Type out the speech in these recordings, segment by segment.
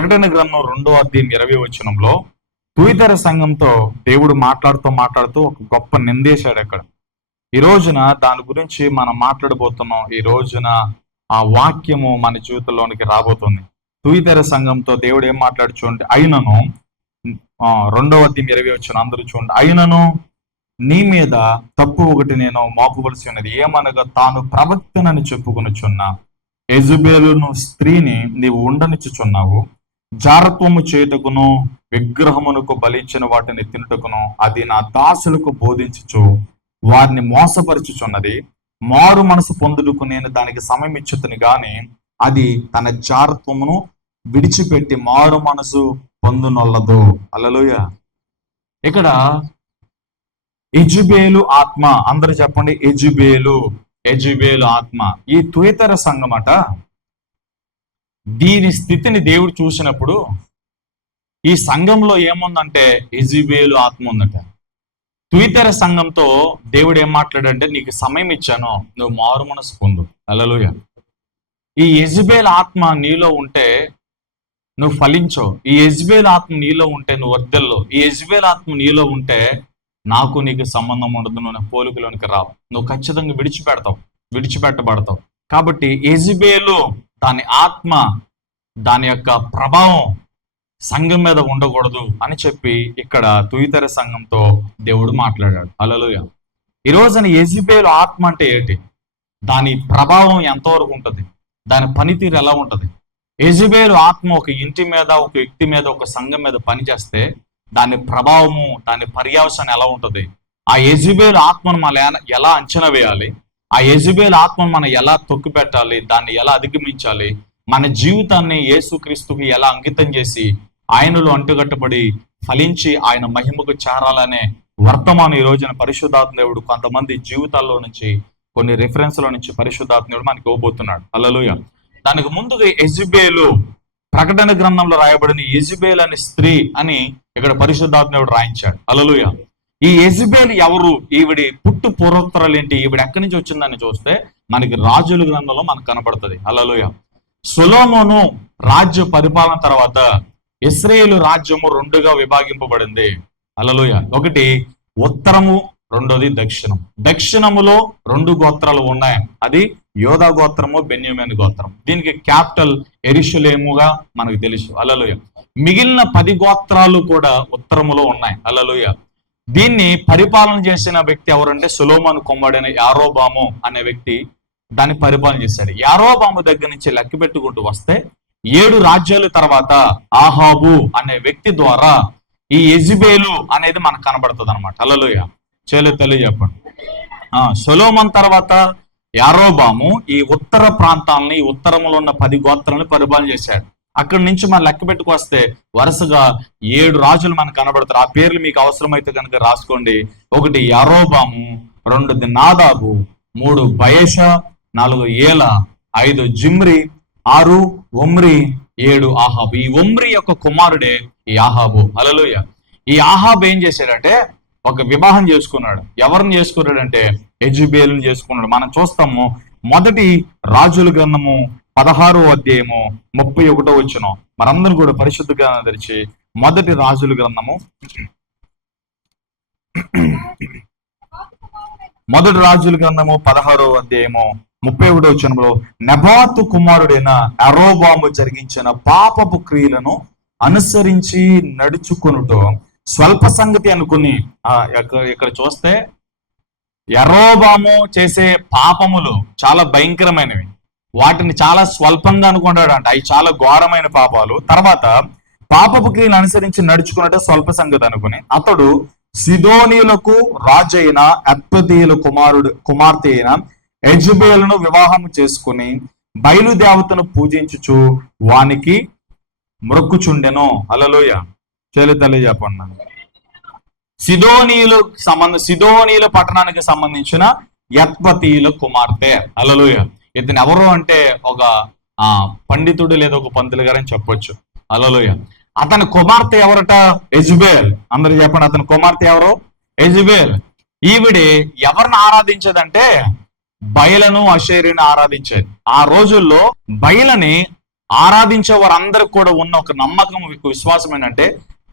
ప్రకటన గ్రంథం 2:20 తుయితర సంఘంతో దేవుడు మాట్లాడుతూ ఒక గొప్ప నిందేశాడు అక్కడ. ఈ రోజున దాని గురించి మనం మాట్లాడబోతున్నాం. ఈ రోజున ఆ వాక్యము మన జీవితంలోనికి రాబోతుంది. తుయితర సంఘంతో దేవుడు ఏం మాట్లాడు చూడండి. అయినను 2:20 అందరూ చూడండి. అయినను నీ మీద తప్పు ఒకటి నేను మోపవలసి ఉన్నది, ఏమనగా తాను ప్రవక్తనని చెప్పుకొనుచున్న యెజబెలును స్త్రీని నీవు ఉండనిచ్చుచున్నావు. జారత్వము చేయుటకును విగ్రహమునకు బలిచ్చిన వాటిని తినుటకును అది నా దాసులకు బోధించుచు వారిని మోసపరుచుచున్నది. మారు మనసు పొందుటకు నేను దానికి సమయం ఇచ్చుతుని గాని అది తన జారత్వమును విడిచిపెట్టి మారు మనసు పొందునొల్లదు. హల్లెలూయా. ఇక్కడ యెజబెలు ఆత్మ, అందరూ చెప్పండి, యెజబెలు ఆత్మ. ఈ తుయతర సంఘం అట, దీని స్థితిని దేవుడు చూసినప్పుడు ఈ సంఘంలో ఏముందంటే యెజబెలు ఆత్మ ఉందట. తుయతర సంఘంతో దేవుడు ఏం మాట్లాడంటే, నీకు సమయం ఇచ్చాను, నువ్వు మారు మనసు పొందు. హల్లెలూయా. ఈ యెజబెలు ఆత్మ నీలో ఉంటే నువ్వు ఫలించవు. ఈ యెజబెలు ఆత్మ నీలో ఉంటే నువ్వు వర్ధిల్లు. ఈ యెజబెలు ఆత్మ నీలో ఉంటే నాకు నీకు సంబంధం ఉండదు, నువ్వు పోలికలోనికి రావు, నువ్వు ఖచ్చితంగా విడిచిపెట్టబడతావు. కాబట్టి యెజబెలు దాని ఆత్మ, దాని యొక్క ప్రభావం సంఘం మీద ఉండకూడదు అని చెప్పి ఇక్కడ తుయితర సంఘంతో దేవుడు మాట్లాడాడు. హల్లెలూయా. ఈ రోజున యెజబెలు ఆత్మ అంటే ఏంటి, దాని ప్రభావం ఎంతవరకు ఉంటుంది, దాని పనితీరు ఎలా ఉంటుంది? యెజబెలు ఆత్మ ఒక ఇంటి మీద, ఒక వ్యక్తి మీద, ఒక సంఘం మీద పనిచేస్తే దాని ప్రభావము, దాని పర్యవసానం ఎలా ఉంటుంది? ఆ యెజబెలు ఆత్మను మనం ఎలా అంచనా వేయాలి? ఆ యెజబెలు ఆత్మను మనం ఎలా తొక్కి పెట్టాలి? దాన్ని ఎలా అధిగమించాలి? మన జీవితాన్ని యేసుక్రీస్తుకి ఎలా అంకితం చేసి ఆయనలో అంటుగట్టబడి ఫలించి ఆయన మహిమకు చేరాలనే వర్తమానం ఈ రోజున పరిశుద్ధాత్మ దేవుడు కొంతమంది జీవితాల్లో నుంచి, కొన్ని రిఫరెన్స్ల నుంచి పరిశుద్ధాత్మ దేవుడు మనకి ఇవ్వబోతున్నాడు. హల్లెలూయా. దానికి ముందుగా యెజబెలు, ప్రకటన గ్రంథంలో రాయబడిన యెజబెలు అనే స్త్రీ అని ఇక్కడ పరిశుద్ధాత్మ దేవుడు రాయించాడు. హల్లెలూయా. ఈ యెజబెలు ఎవరు? ఈవిడి పుట్టు పూర్వోత్తరాలు ఏంటి? ఈవిడ ఎక్కడి నుంచి వచ్చిందని చూస్తే మనకి రాజుల గ్రంథంలో మనకు కనపడుతుంది. హల్లెలూయా. సొలొమోను రాజ్య పరిపాలన తర్వాత ఇశ్రాయేలు రాజ్యము 2గా విభాగింపబడింది. హల్లెలూయా. ఒకటి ఉత్తరము, రెండోది దక్షిణం. దక్షిణములో 2 గోత్రాలు ఉన్నాయి, అది యోధా గోత్రము, బెన్యామీను గోత్రం. దీనికి క్యాపిటల్ యెరూషలేముగా మనకు తెలుసు. హల్లెలూయా. మిగిలిన 10 గోత్రాలు కూడా ఉత్తరములో ఉన్నాయి. హల్లెలూయా. దీన్ని పరిపాలన చేసిన వ్యక్తి ఎవరంటే సొలొమోను కుమారుడైన యారోబాము అనే వ్యక్తి దాన్ని పరిపాలన చేశాడు. యారోబాము దగ్గర నుంచి లెక్క పెట్టుకుంటూ వస్తే 7 రాజ్యాల తర్వాత ఆహాబు అనే వ్యక్తి ద్వారా ఈ యెజబెలు అనేది మనకు కనబడుతుంది అనమాట. హల్లెలూయా. చెప్పండి. సొలొమోను తర్వాత యారోబాము ఈ ఉత్తర ప్రాంతాలని, ఉత్తరంలో ఉన్న 10 గోత్రాలను పరిపాలన చేశాడు. అక్కడి నుంచి మనం లెక్క పెట్టుకు వస్తే వరుసగా 7 రాజులు మనకు కనబడతారు. ఆ పేర్లు మీకు అవసరమైతే కనుక రాసుకోండి. 1 యారోబాము, 2 నాదాబు, 3 బయషా, 4 ఏలా, 5 జిమ్రి, 6 ఒమ్రి, 7 ఆహాబు. ఈ ఒమ్రి యొక్క కుమారుడే ఈ ఆహాబు. హల్లెలూయా. ఈ ఆహాబు ఏం చేశాడంటే ఒక వివాహం చేసుకున్నాడు. ఎవరిని చేసుకున్నాడంటే యెజబెలుని చేసుకున్నాడు. మనం చూస్తాము మొదటి రాజుల గ్రంథము 16:31. మనందరం కూడా పరిశుద్ధ గ్రంథం తెరిచి మొదటి రాజుల గ్రంథము 16:31 నెబాతు కుమారుడైన యరొబాము జరిగించిన పాపపు క్రియలను అనుసరించి నడుచుకొనుటో స్వల్ప సంగతి అనుకుని, ఇక్కడ చూస్తే యరొబాము చేసే పాపములు చాలా భయంకరమైనవి, వాటిని చాలా స్వల్పంగా అనుకుంటాడు అంట. అవి చాలా ఘోరమైన పాపాలు. తర్వాత పాపపు క్రియలు అనుసరించి నడుచుకున్నట్టు స్వల్ప సంగతి అనుకుని అతడు సిదోనీయులకు రాజైన అద్పతీయుల కుమార్తె అయిన యెజబెలును వివాహం చేసుకుని బయలుదేవతను పూజించుచు వానికి మ్రొక్కుచుండెను. హల్లెలూయా. చెప్పండి. సిదోనీయుల పట్టణానికి సంబంధించిన యత్పతీయుల కుమార్తె. హల్లెలూయా. ఇతను ఎవరు అంటే ఒక పండితుడు లేదా ఒక పంతులు గారు అని చెప్పొచ్చు. హల్లెలూయా. అతని కుమార్తె ఎవరట? యెజబెల్. అందరూ చెప్పండి, అతని కుమార్తె ఎవరు? యెజబెల్. ఈవిడే ఎవరిని ఆరాధించేదంటే బయలను, అషేరిని ఆరాధించేది. ఆ రోజుల్లో బయలని ఆరాధించే వారందరికి కూడా ఉన్న ఒక నమ్మకం, విశ్వాసం ఏంటంటే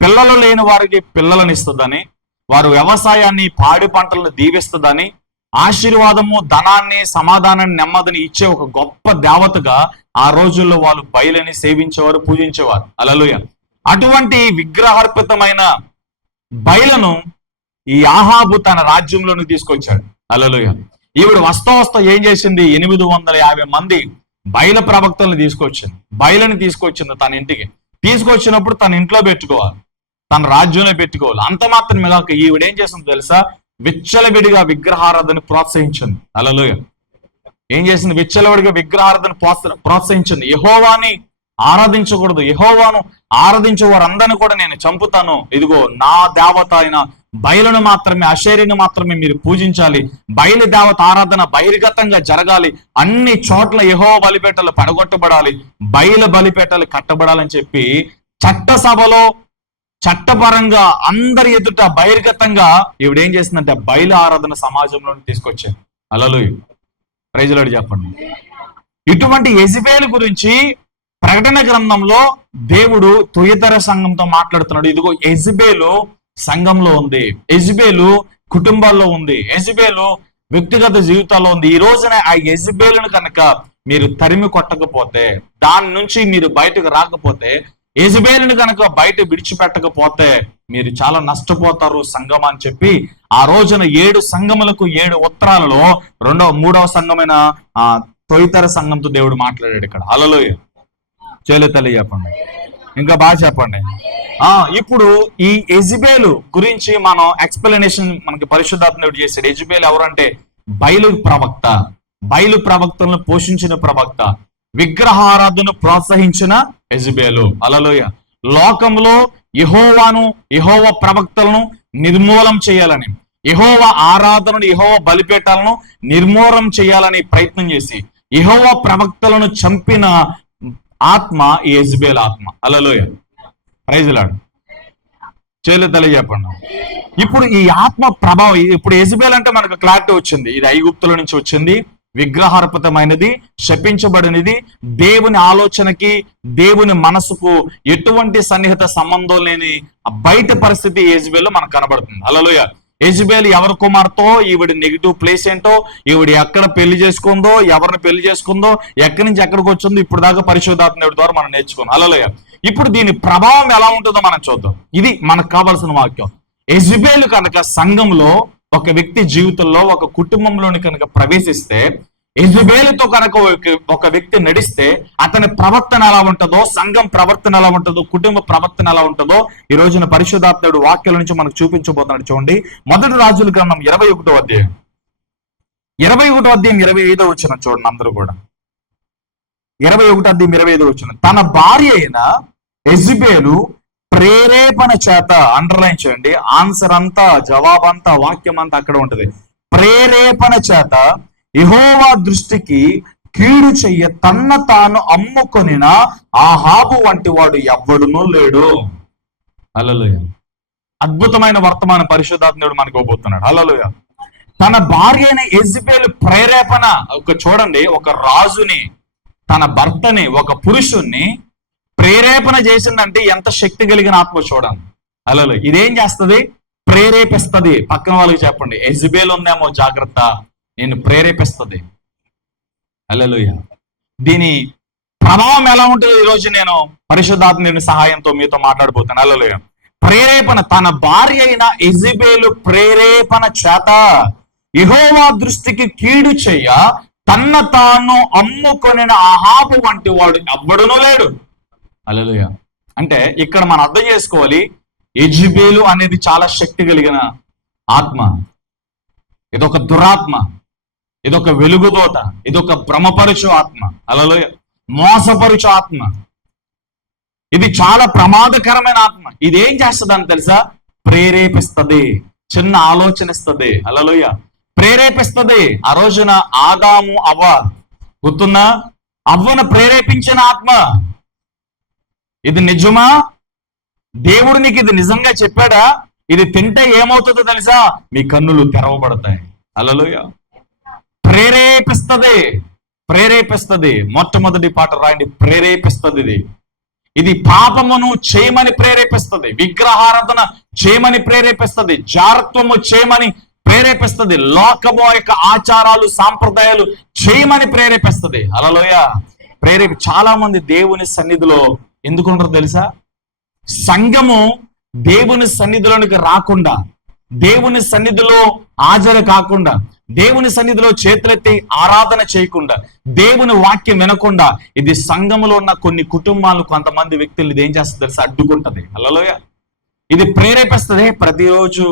పిల్లలు లేని వారికి పిల్లలను ఇస్తుందని, వారు వ్యవసాయాన్ని, పాడి పంటలను దీవిస్తుందని, ఆశీర్వాదము, ధనాన్ని, సమాధానాన్ని, నెమ్మదిని ఇచ్చే ఒక గొప్ప దేవతగా ఆ రోజుల్లో వాళ్ళు బయలుని సేవించేవారు, పూజించేవారు. హల్లెలూయా. అటువంటి విగ్రహార్పితమైన బయలును ఈ ఆహాబు తన రాజ్యంలోకి తీసుకొచ్చాడు. హల్లెలూయా. ఈవిడ వస్తా ఏం చేసింది? 850 మంది బయలు ప్రవక్తలను తీసుకొచ్చింది. బయలుని తీసుకొచ్చింది తన ఇంటికి. తీసుకొచ్చినప్పుడు తన ఇంట్లో పెట్టుకోవాలి, తన రాజ్యంలో పెట్టుకోవాలి. అంత మాత్రమే కాక ఈవిడ ఏం చేసింది తెలుసా? విచ్చలవిడిగా విగ్రహారాధన ప్రోత్సహించింది. హల్లెలూయా. ఏం చేసింది? విచ్చలవిడిగా విగ్రహారాధన ప్రోత్సహించింది. యెహోవాని ఆరాధించకూడదు, యెహోవాను ఆరాధించే వారందరినీ కూడా నేను చంపుతాను, ఇదిగో నా దేవత అయిన బయలును మాత్రమే, అషేరిని మాత్రమే మీరు పూజించాలి, బయలు దేవత ఆరాధన బహిర్గతంగా జరగాలి, అన్ని చోట్ల యెహోవా బలిపేటలు పడగొట్టబడాలి, బయలు బలిపేటలు కట్టబడాలని చెప్పి చట్టసభలో చట్టపరంగా అందరి ఎదుట బహిర్గతంగా ఈవిడ ఏం చేసిందంటే బయలు ఆరాధన సమాజంలో తీసుకొచ్చారు. హల్లెలూయా. ప్రైజ్ లార్డ్ చెప్పండి. ఇటువంటి యెజబెలు గురించి ప్రకటన గ్రంథంలో దేవుడు తుయతర సంఘంతో మాట్లాడుతున్నాడు. ఇదిగో యెజబెలు సంఘంలో ఉంది, యెజబెలు కుటుంబాల్లో ఉంది, యెజబెలు వ్యక్తిగత జీవితాల్లో ఉంది. ఈ రోజున ఆ యెజబెలును కనుక మీరు తరిమి కొట్టకపోతే, దాని నుంచి మీరు బయటకు రాకపోతే, యెజబెలును కనుక బయట విడిచిపెట్టకపోతే మీరు చాలా నష్టపోతారు సంఘం అని చెప్పి ఆ రోజున 7 సంఘములకు 7 ఉత్తరాలలో మూడవ సంఘమైన తుయతర సంఘంతో దేవుడు మాట్లాడాడు ఇక్కడ. హల్లెలూయా. చేతులెత్తి చెప్పండి, ఇంకా బాగా చెప్పండి. ఇప్పుడు ఈ యెజబెలు గురించి మనం ఎక్స్ప్లెనేషన్ మనకి పరిశుద్ధాత్మ దేవుడు చేశాడు. యెజబెలు ఎవరంటే బయలు ప్రవక్త, బయలు ప్రవక్తలను పోషించిన ప్రవక్త, విగ్రహారాధనను ప్రోత్సహించిన యెజబెలు. హల్లెలూయా. లోకంలో యెహోవా ప్రవక్తలను నిర్మూలం చేయాలని, యెహోవా ఆరాధనను, యెహోవా బలిపీఠాలను నిర్మూలం చేయాలని ప్రయత్నం చేసి యెహోవా ప్రవక్తలను చంపిన ఆత్మ ఈ యెజబెలు ఆత్మ. హల్లెలూయా. Praise lord. చేతులెత్తి చెప్పండి. ఇప్పుడు ఈ ఆత్మ ప్రభావం, ఇప్పుడు యెజబెలు అంటే మనకు క్లారిటీ వచ్చింది. ఇది ఐగుప్తుల నుంచి వచ్చింది, విగ్రహార్పితమైనది, శపించబడినది, దేవుని ఆలోచనకి దేవుని మనసుకు ఎటువంటి సన్నిహిత సంబంధం లేని బయట పరిస్థితి యెజబెలు మనకు కనబడుతుంది. హల్లెలూయా. యెజబెలు ఎవరి కుమార్తెో, ఈవిడ నెగిటివ్ ప్లేస్ ఏంటో, ఈవిడ ఎక్కడ పెళ్లి చేసుకుందో, ఎవరిని పెళ్లి చేసుకుందో, ఎక్కడి నుంచి ఎక్కడికి వచ్చిందో ఇప్పుడు దాకా పరిశుద్ధాత్మ దేవుడి ద్వారా మనం నేర్చుకున్నాం. హల్లెలూయా. ఇప్పుడు దీని ప్రభావం ఎలా ఉంటుందో మనం చూద్దాం. ఇది మనకు కావాల్సిన వాక్యం. యెజబెలు కనుక సంఘంలో, ఒక వ్యక్తి జీవితంలో, ఒక కుటుంబంలోని కనుక ప్రవేశిస్తే, యెజబెలుతో కనుక ఒక వ్యక్తి నడిస్తే అతని ప్రవర్తన ఎలా ఉంటుందో, సంఘం ప్రవర్తన ఎలా ఉంటుందో, కుటుంబ ప్రవర్తన ఎలా ఉంటుందో ఈ రోజున పరిశుద్ధాత్ముడు వాక్యాల నుంచి మనకు చూపించబోతున్నాడు. చూడండి, మొదటి రాజుల గ్రంథం 21వ అధ్యాయం 25వ వచనం చూడండి. అందరూ కూడా 21వ అధ్యాయం 25వ వచనం. తన భార్య అయిన యెజబెలు ప్రేరేపణ చేత, అండర్లైన్ చేయండి, ఆన్సర్ అంతా, జవాబంతా, వాక్యం అంతా అక్కడ ఉంటది. ప్రేరేపణ చేత యెహోవా దృష్టికి కీడు చెయ్య తన్న తాను అమ్ముకొనిన ఆహాబు వంటి వాడు ఎవ్వడునూ లేడు. హల్లెలూయా. అద్భుతమైన వర్తమాన పరిశుద్ధాత్ముడు మనకు ఇవ్వబోతున్నాడు. హల్లెలూయా. తన భార్య అయిన యెజబెలు ప్రేరేపణ, చూడండి, ఒక రాజుని, తన భర్తని, ఒక పురుషుణ్ణి ప్రేరేపణ చేసిందంటే ఎంత శక్తి కలిగిన ఆత్మ చూడండి. హల్లెలూయా. ఇదేం చేస్తుంది? ప్రేరేపిస్తుంది. పక్కన వాళ్ళకి చెప్పండి, యెజబెలు ఉందేమో జాగ్రత్త, నేను ప్రేరేపిస్తుంది. హల్లెలూయా. దీని ప్రభావం ఎలా ఉంటుందో ఈరోజు నేను పరిశుద్ధాత్మ సహాయంతో మీతో మాట్లాడబోతాను. హల్లెలూయా. ప్రేరేపణ, తన భార్య అయిన యెజబెలు ప్రేరేపణ చేత యెహోవా దృష్టికి కీడు చెయ్య తన్న తాను అమ్ముకొనిన ఆహాబు వంటి వాడు ఎవ్వడునూ లేడు. హల్లెలూయా. అంటే ఇక్కడ మనం అర్థం చేసుకోవాలి, యెజబెలు అనేది చాలా శక్తి కలిగిన ఆత్మ. ఇదొక దురాత్మ, ఇదొక వెలుగుదోత, ఇదొక భ్రమపరుచు ఆత్మ. హల్లెలూయా. మోసపరుచు ఆత్మ. ఇది చాలా ప్రమాదకరమైన ఆత్మ. ఇది ఏం చేస్తుందని తెలుసా? ప్రేరేపిస్తుంది, చిన్న ఆలోచన ఇస్తుంది. హల్లెలూయా. ప్రేరేపిస్తుంది. ఆ రోజున ఆదాము అవ్వ, గుర్తుందా? అవ్వను ప్రేరేపించిన ఆత్మ. ఇది నిజమా? దేవుడు నీకు ఇది నిజంగా చెప్పాడా? ఇది తింటే ఏమవుతుందో తెలుసా? మీ కన్నులు తెరవబడతాయి. హల్లెలూయా. ప్రేరేపిస్తుంది. ప్రేరేపిస్తుంది. మొట్టమొదటి పాట రాయండి, ప్రేరేపిస్తుంది. ఇది పాపమును చేయమని ప్రేరేపిస్తుంది, విగ్రహారాధన చేయమని ప్రేరేపిస్తుంది, జారత్వము చేయమని ప్రేరేపిస్తుంది, లోకము యొక్క ఆచారాలు సాంప్రదాయాలు చేయమని ప్రేరేపిస్తుంది. హల్లెలూయా. చాలా మంది దేవుని సన్నిధిలో ఎందుకుంటారో తెలుసా? సంఘము దేవుని సన్నిధిలోనికి రాకుండా, దేవుని సన్నిధిలో హాజరు కాకుండా, దేవుని సన్నిధిలో చేతులెత్తి ఆరాధన చేయకుండా, దేవుని వాక్యం వినకుండా, ఇది సంఘములో ఉన్న కొన్ని కుటుంబాలు, కొంతమంది వ్యక్తులు ఇది ఏం చేస్తుంది తెలుసా? అడ్డుకుంటది. హల్లెలూయా. ఇది ప్రేరేపిస్తుంది. ప్రతిరోజు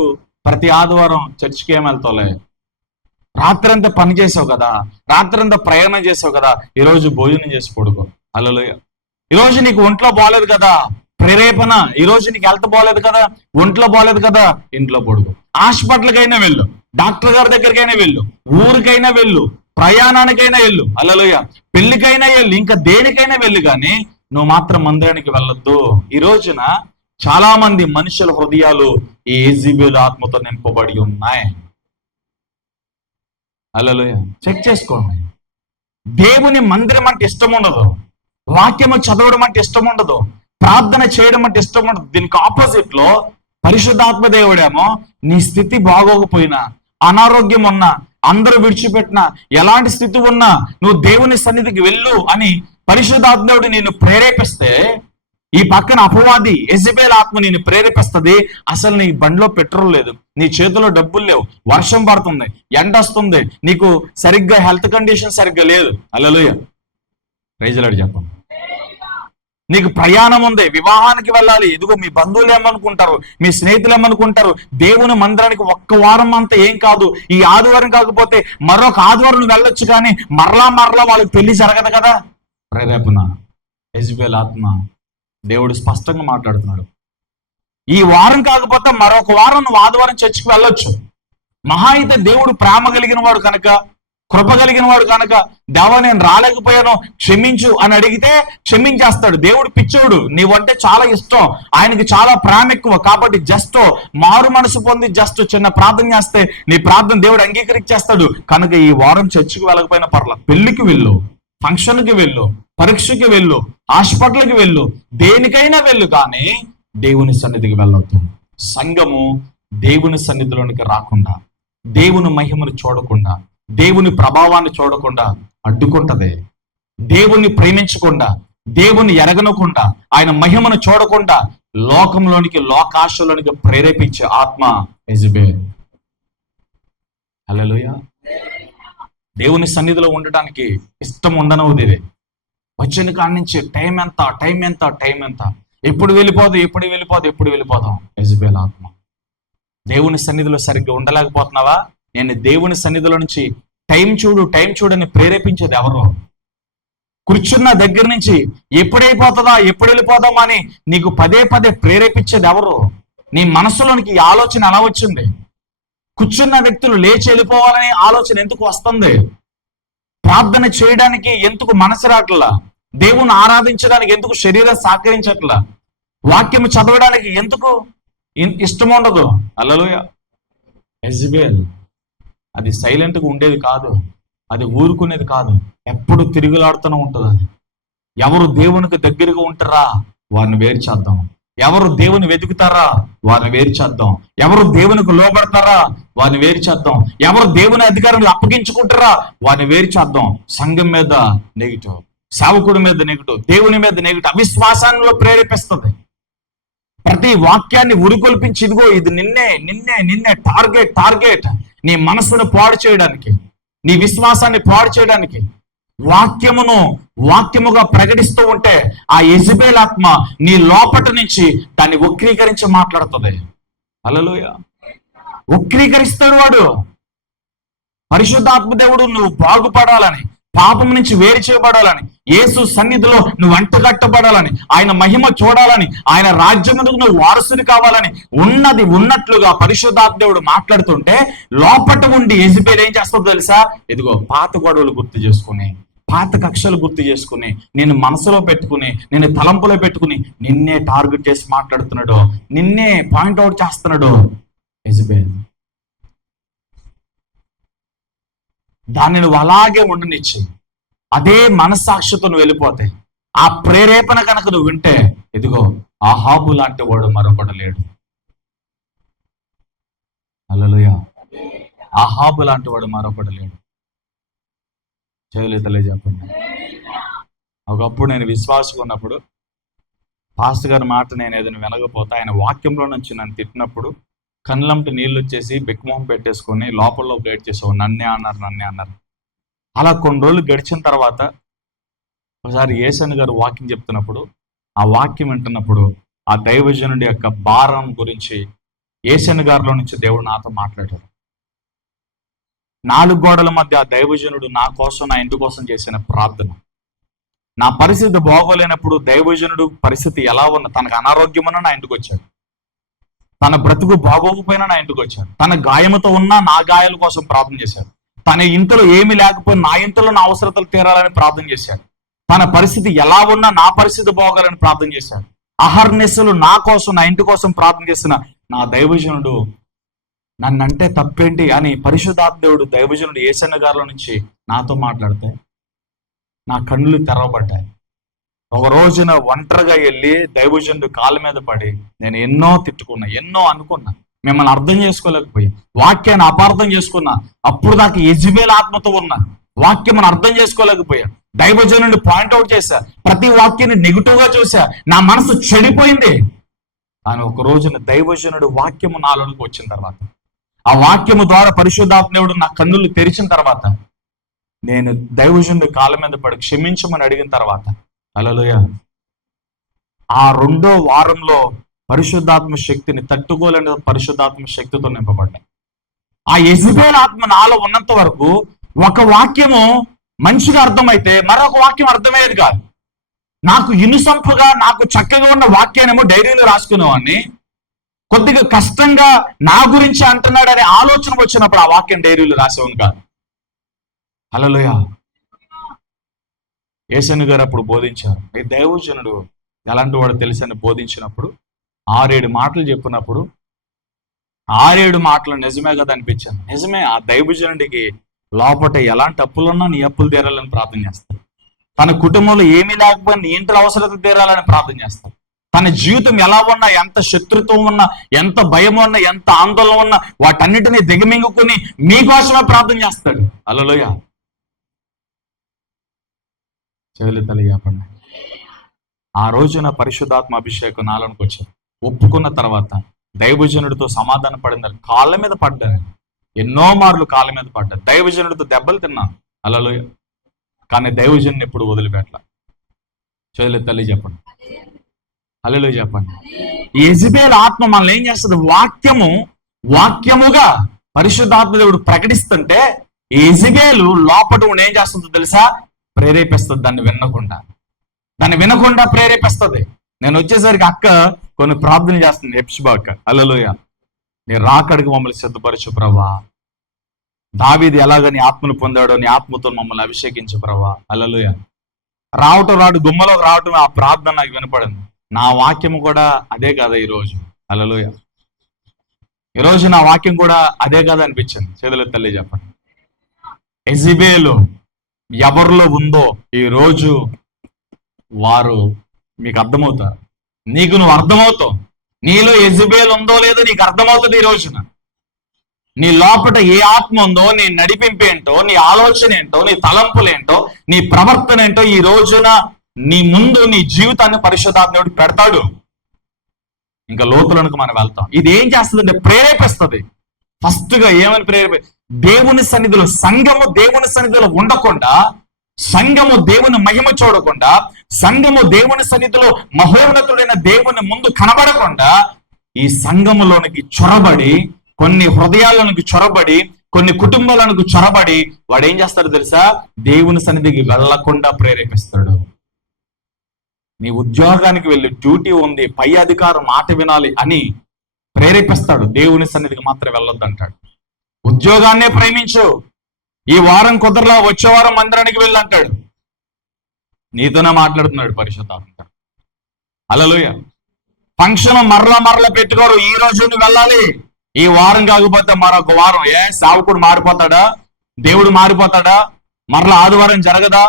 ప్రతి ఆదివారం చర్చికి ఏం వెళ్తావులే, రాత్రంతా పని చేసావు కదా, రాత్రంతా ప్రయాణం చేసావు కదా, ఈరోజు భోజనం చేసి పడుకో. హల్లెలూయా. ఈరోజు నీకు ఒంట్లో బాగలేదు కదా, ప్రేరేపణ. ఈరోజు నీకు హెల్త్ బాగలేదు కదా, ఒంట్లో బాగలేదు కదా, ఇంట్లో పడుకో. హాస్పిటల్కైనా వెళ్ళు, డాక్టర్ గారి దగ్గరికైనా వెళ్ళు, ఊరికైనా వెళ్ళు, ప్రయాణానికైనా వెళ్ళు. హల్లెలూయా. పెళ్లికైనా వెళ్ళు, ఇంకా దేనికైనా వెళ్ళు, కానీ నువ్వు మాత్రం మందిరానికి వెళ్ళొద్దు. ఈ రోజున చాలా మంది మనుషుల హృదయాలు ఈ యెజెబెలు ఆత్మతో నింపబడి ఉన్నాయి. హల్లెలూయా. చెక్ చేసుకోండి. దేవుని మందిరం అంటే ఇష్టం ఉండదు, వాక్యము చదవడం అంటే ఇష్టం ఉండదు, ప్రార్థన చేయడం అంటే ఇష్టం ఉండదు. దీనికి ఆపోజిట్ లో పరిశుద్ధాత్మ దేవుడేమో నీ స్థితి బాగోకపోయినా, అనారోగ్యం ఉన్నా, అందరూ విడిచిపెట్టినా, ఎలాంటి స్థితి ఉన్నా నువ్వు దేవుని సన్నిధికి వెళ్ళు అని పరిశుద్ధాత్మ దేవుడు నిన్ను ప్రేరేపిస్తే, ఈ పక్కన అపవాది యెజెబెల్ ఆత్మ నిన్ను ప్రేరేపిస్తుంది. అసలు నీ బండిలో పెట్రోల్ లేదు, నీ చేతిలో డబ్బులు లేవు, వర్షం పడుతుంది, ఎండ వస్తుంది, నీకు సరిగ్గా హెల్త్ కండిషన్ సరిగ్గా లేదు. హల్లెలూయా. ప్రైజ్ లార్డ్ చెప్పండి. నీకు ప్రయాణం ఉంది, వివాహానికి వెళ్ళాలి, ఇదిగో మీ బంధువులు ఏమనుకుంటారు, మీ స్నేహితులు ఏమనుకుంటారు, దేవుని మందిరానికి ఒక్క వారం అంతా ఏం కాదు, ఈ ఆదివారం కాకపోతే మరొక ఆదివారం నువ్వు వెళ్ళొచ్చు, కానీ మరలా వాళ్ళకి పెళ్లి జరగదు కదా. ప్రేరేపణ, యెజెబెల్ ఆత్మ. దేవుడు స్పష్టంగా మాట్లాడుతున్నాడు. ఈ వారం కాకపోతే మరొక వారం నువ్వు ఆదివారం చర్చికి వెళ్ళొచ్చు. మహా అయితే దేవుడు ప్రేమ కలిగిన వాడు కనుక, కృప కలిగిన వాడు కనుక, దేవా నేను రాలేకపోయాను క్షమించు అని అడిగితే క్షమించేస్తాడు. దేవుడు పిచ్చోడు, నీవంటే చాలా ఇష్టం, ఆయనకి చాలా ప్రేమ ఎక్కువ, కాబట్టి జస్ట్ మారు మనసు పొంది జస్ట్ చిన్న ప్రార్థన చేస్తే నీ ప్రార్థన దేవుడు అంగీకరించేస్తాడు. కనుక ఈ వారం చర్చికి వెళ్ళకపోయినా పర్లేదు, పెళ్లికి వెళ్ళు, ఫంక్షన్కి వెళ్ళు, పరీక్షకి వెళ్ళు, హాస్పిటల్కి వెళ్ళు, దేనికైనా వెళ్ళు, కానీ దేవుని సన్నిధికి వెళ్ళొద్దు. సంఘము దేవుని సన్నిధిలోనికి రాకుండా, దేవుని మహిమను చూడకుండా, దేవుని ప్రభావాన్ని చూడకుండా అడ్డుకుంటది. దేవుణ్ణి ప్రేమించకుండా, దేవుని ఎరగనకుండా, ఆయన మహిమను చూడకుండా లోకంలోనికి, లోకాశలోనికి ప్రేరేపించే ఆత్మ యెజెబెల్. హల్లెలూయా. దేవుని సన్నిధిలో ఉండటానికి ఇష్టం ఉండనవుది. వచ్చిన కాడి నుంచి టైం ఎంత, ఎప్పుడు వెళ్ళిపోదాం. యెజెబెల్ ఆత్మ. దేవుని సన్నిధిలో సరిగ్గా ఉండలేకపోతున్నావా? నేను దేవుని సన్నిధిలో నుంచి టైం చూడని ప్రేరేపించేది ఎవరు? కూర్చున్న దగ్గర నుంచి ఎప్పుడు వెళ్ళిపోదామా అని నీకు పదే ప్రేరేపించేది ఎవరు? నీ మనసులోనికి ఈ ఆలోచన ఎలా వచ్చింది? కూర్చున్న వ్యక్తులు లేచి వెళ్ళిపోవాలనే ఆలోచన ఎందుకు వస్తుంది? ప్రార్థన చేయడానికి ఎందుకు మనసు రాట్లా? దేవుని ఆరాధించడానికి ఎందుకు శరీరం సహకరించట్లా? వాక్యం చదవడానికి ఎందుకు ఇష్టం ఉండదు? హల్లెలూయా. యెజెబెల్ అది సైలెంట్గా ఉండేది కాదు, అది ఊరుకునేది కాదు, ఎప్పుడు తిరుగులాడుతూనే ఉంటుంది. అది ఎవరు దేవునికి దగ్గరగా ఉంటారా వారిని వేరు చేద్దాం, ఎవరు దేవుని వెతుకుతారా వారిని వేరు చేద్దాం, ఎవరు దేవునికి లోబడతారా వారిని వేరు చేద్దాం, ఎవరు దేవుని అధికారాన్ని అప్పగించుకుంటారా వారిని వేరు చేద్దాం. సంఘం మీద నెగిటివ్, సేవకుడి మీద నెగిటివ్, దేవుని మీద నెగిటివ్, అవిశ్వాసాన్ని ప్రేరేపిస్తుంది. ప్రతి వాక్యాన్ని ఉరికొల్పించి ఇదిగో ఇది నిన్నే టార్గెట్ నీ మనసును పాడు చేయడానికి, నీ విశ్వాసాన్ని పాడు చేయడానికి వాక్యముగా ప్రకటిస్తూ ఉంటే ఆ యెజెబెల్ ఆత్మ నీ లోపటి నుంచి దాన్ని వక్రీకరించి మాట్లాడుతుంది. హల్లెలూయా. వక్రీకరిస్తాడు వాడు. పరిశుద్ధాత్మ దేవుడు నువ్వు బాగుపడాలని, పాపం నుంచి వేరు చేయబడాలని, యేసు సన్నిధిలో నువ్వు అంటుకట్టబడాలని, ఆయన మహిమ చూడాలని, ఆయన రాజ్యమునకు నువ్వు వారసుని కావాలని ఉన్నది ఉన్నట్లుగా పరిశుద్ధాత్మ దేవుడు మాట్లాడుతుంటే లోపట ఉండి యెజెబెల్ ఏం చేస్తుందో తెలుసా? ఇదిగో పాత గొడవలు గుర్తు చేసుకుని, పాత కక్షలు గుర్తు చేసుకుని, నేను మనసులో పెట్టుకుని, నేను తలంపులో పెట్టుకుని నిన్నే టార్గెట్ చేసి మాట్లాడుతున్నాడు, నిన్నే పాయింట్అవుట్ చేస్తున్నాడు యెజెబెల్. దాన్ని నువ్వు అలాగే ఉండనిచ్చి, అదే మనస్సాక్షితో నువ్వు వెళ్ళిపోతే, ఆ ప్రేరేపణ కనుక నువ్వు వింటే, ఇదిగో ఆహాబు లాంటి వాడు మరొకడు లేడు. హల్లెలూయా. ఆహాబు లాంటి వాడు మరొకడు లేడు. చేయలే చెప్పండి. ఒకప్పుడు నేను విశ్వాసం ఉన్నప్పుడు పాస్టర్ గారి మాట నేను ఏదైనా వినకపోతే, ఆయన వాక్యంలో నుంచి నన్ను తిట్టినప్పుడు కళ్ళంటి నీళ్ళు వచ్చేసి బెక్కుమొహం పెట్టేసుకొని లోపల గైడ్ చేసేవాడు. నన్నే అన్నారు. అలా కొన్ని రోజులు గడిచిన తర్వాత ఒకసారి యేసన్ గారు వాక్యం చెప్తున్నప్పుడు, ఆ వాక్యం వింటున్నప్పుడు ఆ దైవజనుడి యొక్క భారం గురించి యేసన్ గారిలో నుంచి దేవుడు నాతో మాట్లాడారు. 4 గోడల మధ్య ఆ దైవజనుడు నా కోసం, నా ఇంటి కోసం చేసిన ప్రార్థన, నా పరిస్థితి బాగోలేనప్పుడు దైవజనుడు పరిస్థితి ఎలా ఉన్నా, తనకు అనారోగ్యమన్నా నా ఇంటికి వచ్చాడు, తన బ్రతుకు బాగోకపోయినా నా ఇంటికి వచ్చాడు, తన గాయముతో ఉన్నా నా గాయాల కోసం ప్రార్థన చేశాడు, తన ఇంట్లో ఏమి లేకపోయినా నా ఇంట్లో నా అవసరతలు తీరాలని ప్రార్థన చేశాడు, తన పరిస్థితి ఎలా ఉన్నా నా పరిస్థితి బాగోలని ప్రార్థన చేశాడు. అహర్నిశలు నా కోసం, నా ఇంటి కోసం ప్రార్థన చేసిన నా దైవజనుడు నన్నంటే తప్పేంటి అని పరిశుద్ధాత్ముడు దైవజనుడు యేసన్న గారిలో నుంచి నాతో మాట్లాడితే నా కళ్ళు తెరవబడ్డాయి. ఒక రోజున ఒంటరిగా వెళ్ళి దైవజనుడు కాళ్ళ మీద పడి నేను ఎన్నో తిట్టుకున్నా, ఎన్నో అనుకున్నా, మిమ్మల్ని అర్థం చేసుకోలేకపోయా, వాక్యాన్ని అపార్థం చేసుకున్నా. అప్పుడు దాకా యెజబెల్ ఆత్మతో ఉన్నా, వాక్యం అర్థం చేసుకోలేకపోయా. దైవజనుడిని పాయింట్అవుట్ చేశా, ప్రతి వాక్యాన్ని నెగిటివ్ గా చూసా, నా మనసు చెడిపోయింది. కానీ ఒక రోజున దైవజనుడు వాక్యము నాలోనికి వచ్చిన తర్వాత, ఆ వాక్యము ద్వారా పరిశుద్ధాత్ముడు నా కన్నులు తెరిచిన తర్వాత, నేను దైవజనుడి కాళ్ళ మీద పడి క్షమించమని అడిగిన తర్వాత, హల్లెలూయా, ఆ 2వ వారంలో పరిశుద్ధాత్మ శక్తిని తట్టుకోలేని పరిశుద్ధాత్మ శక్తితో నింపబడ్డాయి. ఆ యెజబెల్ ఆత్మ నాలో ఉన్నంత వరకు ఒక వాక్యము మంచిగా అర్థమైతే మరొక వాక్యం అర్థమయ్యేది కాదు. నాకు ఇనుసంపుగా, నాకు చక్కగా ఉన్న వాక్యానేమో డైరీలో రాసుకునేవాడిని. కొద్దిగా కష్టంగా నా గురించి అంటున్నాడనే ఆలోచన వచ్చినప్పుడు ఆ వాక్యం డైరీలో రాసేవాడిని కాదు. హల్లెలూయా. యేసన్న గారు అప్పుడు బోధించారు. ఈ దైవజనుడు ఎలాంటి వాడు తెలుసని బోధించినప్పుడు 6-7 మాటలు చెప్పినప్పుడు 6-7 మాటలు నిజమే కదా అనిపించాను. నిజమే, ఆ దైవజనుడికి లోపట ఎలాంటి అప్పులున్నా నీ అప్పులు తీరాలని ప్రార్థన చేస్తాడు. తన కుటుంబంలో ఏమీ లేకపోయినా నీ ఇంట్లో అవసరత తీరాలని ప్రార్థన చేస్తాడు. తన జీవితం ఎలా ఉన్నా, ఎంత శత్రుత్వం ఉన్నా, ఎంత భయం ఉన్నా, ఎంత ఆందోళన ఉన్నా, వాటన్నిటినీ దిగమింగుకుని మీకోసమే ప్రార్థన చేస్తాడు. హల్లెలూయా. చెప్పండి. ఆ రోజున పరిశుద్ధాత్మ అభిషేకం నాలోనికి వచ్చాడు. ఒప్పుకున్న తర్వాత దైవజనుడితో సమాధాన పడిన కాళ్ళ మీద పడ్డాను. ఎన్నో మార్లు కాళ్ళ మీద పడ్డా. దైవజనుడితో దెబ్బలు తిన్నాను. హల్లెలూయా. కానీ దైవజనుని ఎప్పుడు వదిలిపెట్ల. తల్లి చెప్పండి. హల్లెలూయా చెప్పండి. యెజబెల్ ఆత్మ మనల్ని ఏం చేస్తుంది? వాక్యముగా పరిశుద్ధాత్మ దేవుడు ప్రకటిస్తుంటే యెజబెలు లోపట ఏం చేస్తుందో తెలుసా? ప్రేరేపిస్తుంది. దాన్ని వినకుండా ప్రేరేపిస్తుంది. నేను వచ్చేసరికి అక్క కొన్ని ప్రార్థన చేస్తుంది, హెప్షిబా అక్క. హల్లెలూయా. నీ రాకడికి మమ్మల్ని సిద్ధపరచు ప్రభా. దావీదు ఎలాగ నీ ఆత్మను పొందాడో నీ ఆత్మతో మమ్మల్ని అభిషేకించు ప్రభా. హల్లెలూయా. రావటం గుమ్మలోకి రావటం ఆ ప్రార్థన నాకు వినపడింది. నా వాక్యం కూడా అదే కదా ఈరోజు. హల్లెలూయా. ఈరోజు నా వాక్యం కూడా అదే కదా అనిపించింది. చేతులు తల్లి చెప్పండి. యెజబెలు ఎవరిలో ఉందో ఈరోజు వారు మీకు అర్థమవుతారు. నీకు నువ్వు అర్థమవుతావు. నీలో యెజబెల్ ఉందో లేదో నీకు అర్థమవుతుంది. ఈ రోజున నీ లోపల ఏ ఆత్మ ఉందో, నీ నడిపింపు ఏంటో, నీ ఆలోచన ఏంటో, నీ తలంపులేంటో, నీ ప్రవర్తన ఏంటో ఈ రోజున నీ ముందు నీ జీవితాన్ని పరిశుద్ధాత్ముడు పెడతాడు. ఇంకా లోతులకు మనం వెళ్తాం. ఇది ఏం చేస్తుందంటే ప్రేరేపిస్తుంది. ఫస్ట్ గా ఏమని దేవుని సన్నిధిలో, సంఘము దేవుని సన్నిధిలో ఉండకుండా, సంఘము దేవుని మహిమ చూడకుండా, సంఘము దేవుని సన్నిధిలో మహోన్నతుడైన దేవుని ముందు కనబడకుండా ఈ సంఘములోనికి చొరబడి, కొన్ని హృదయాలకు చొరబడి, కొన్ని కుటుంబాలకు చొరబడి వాడు ఏం చేస్తాడు తెలుసా? దేవుని సన్నిధికి వెళ్లకుండా ప్రేరేపిస్తాడు. నీ ఉద్యోగానికి వెళ్ళి డ్యూటీ ఉంది, పై అధికారం మాట వినాలి అని ప్రేరేపిస్తాడు. దేవుని సన్నిధికి మాత్రం వెళ్ళొద్దు అంటాడు. ఉద్యోగాన్నే ప్రేమించు, ఈ వారం కుదరలా వచ్చే వారం మందిరానికి వెళ్ళి అంటాడు. నీతోనే మాట్లాడుతున్నాడు పరిశుద్ధాత్మ. హల్లెలూయా. ఫంక్షన్ మరలా పెట్టుకోరు. ఈ రోజు నువ్వు వెళ్ళాలి, ఈ వారం కాకపోతే మరొక వారం. సావుకుడు మారిపోతాడా? దేవుడు మారిపోతాడా? మరలా ఆదివారం జరగదా?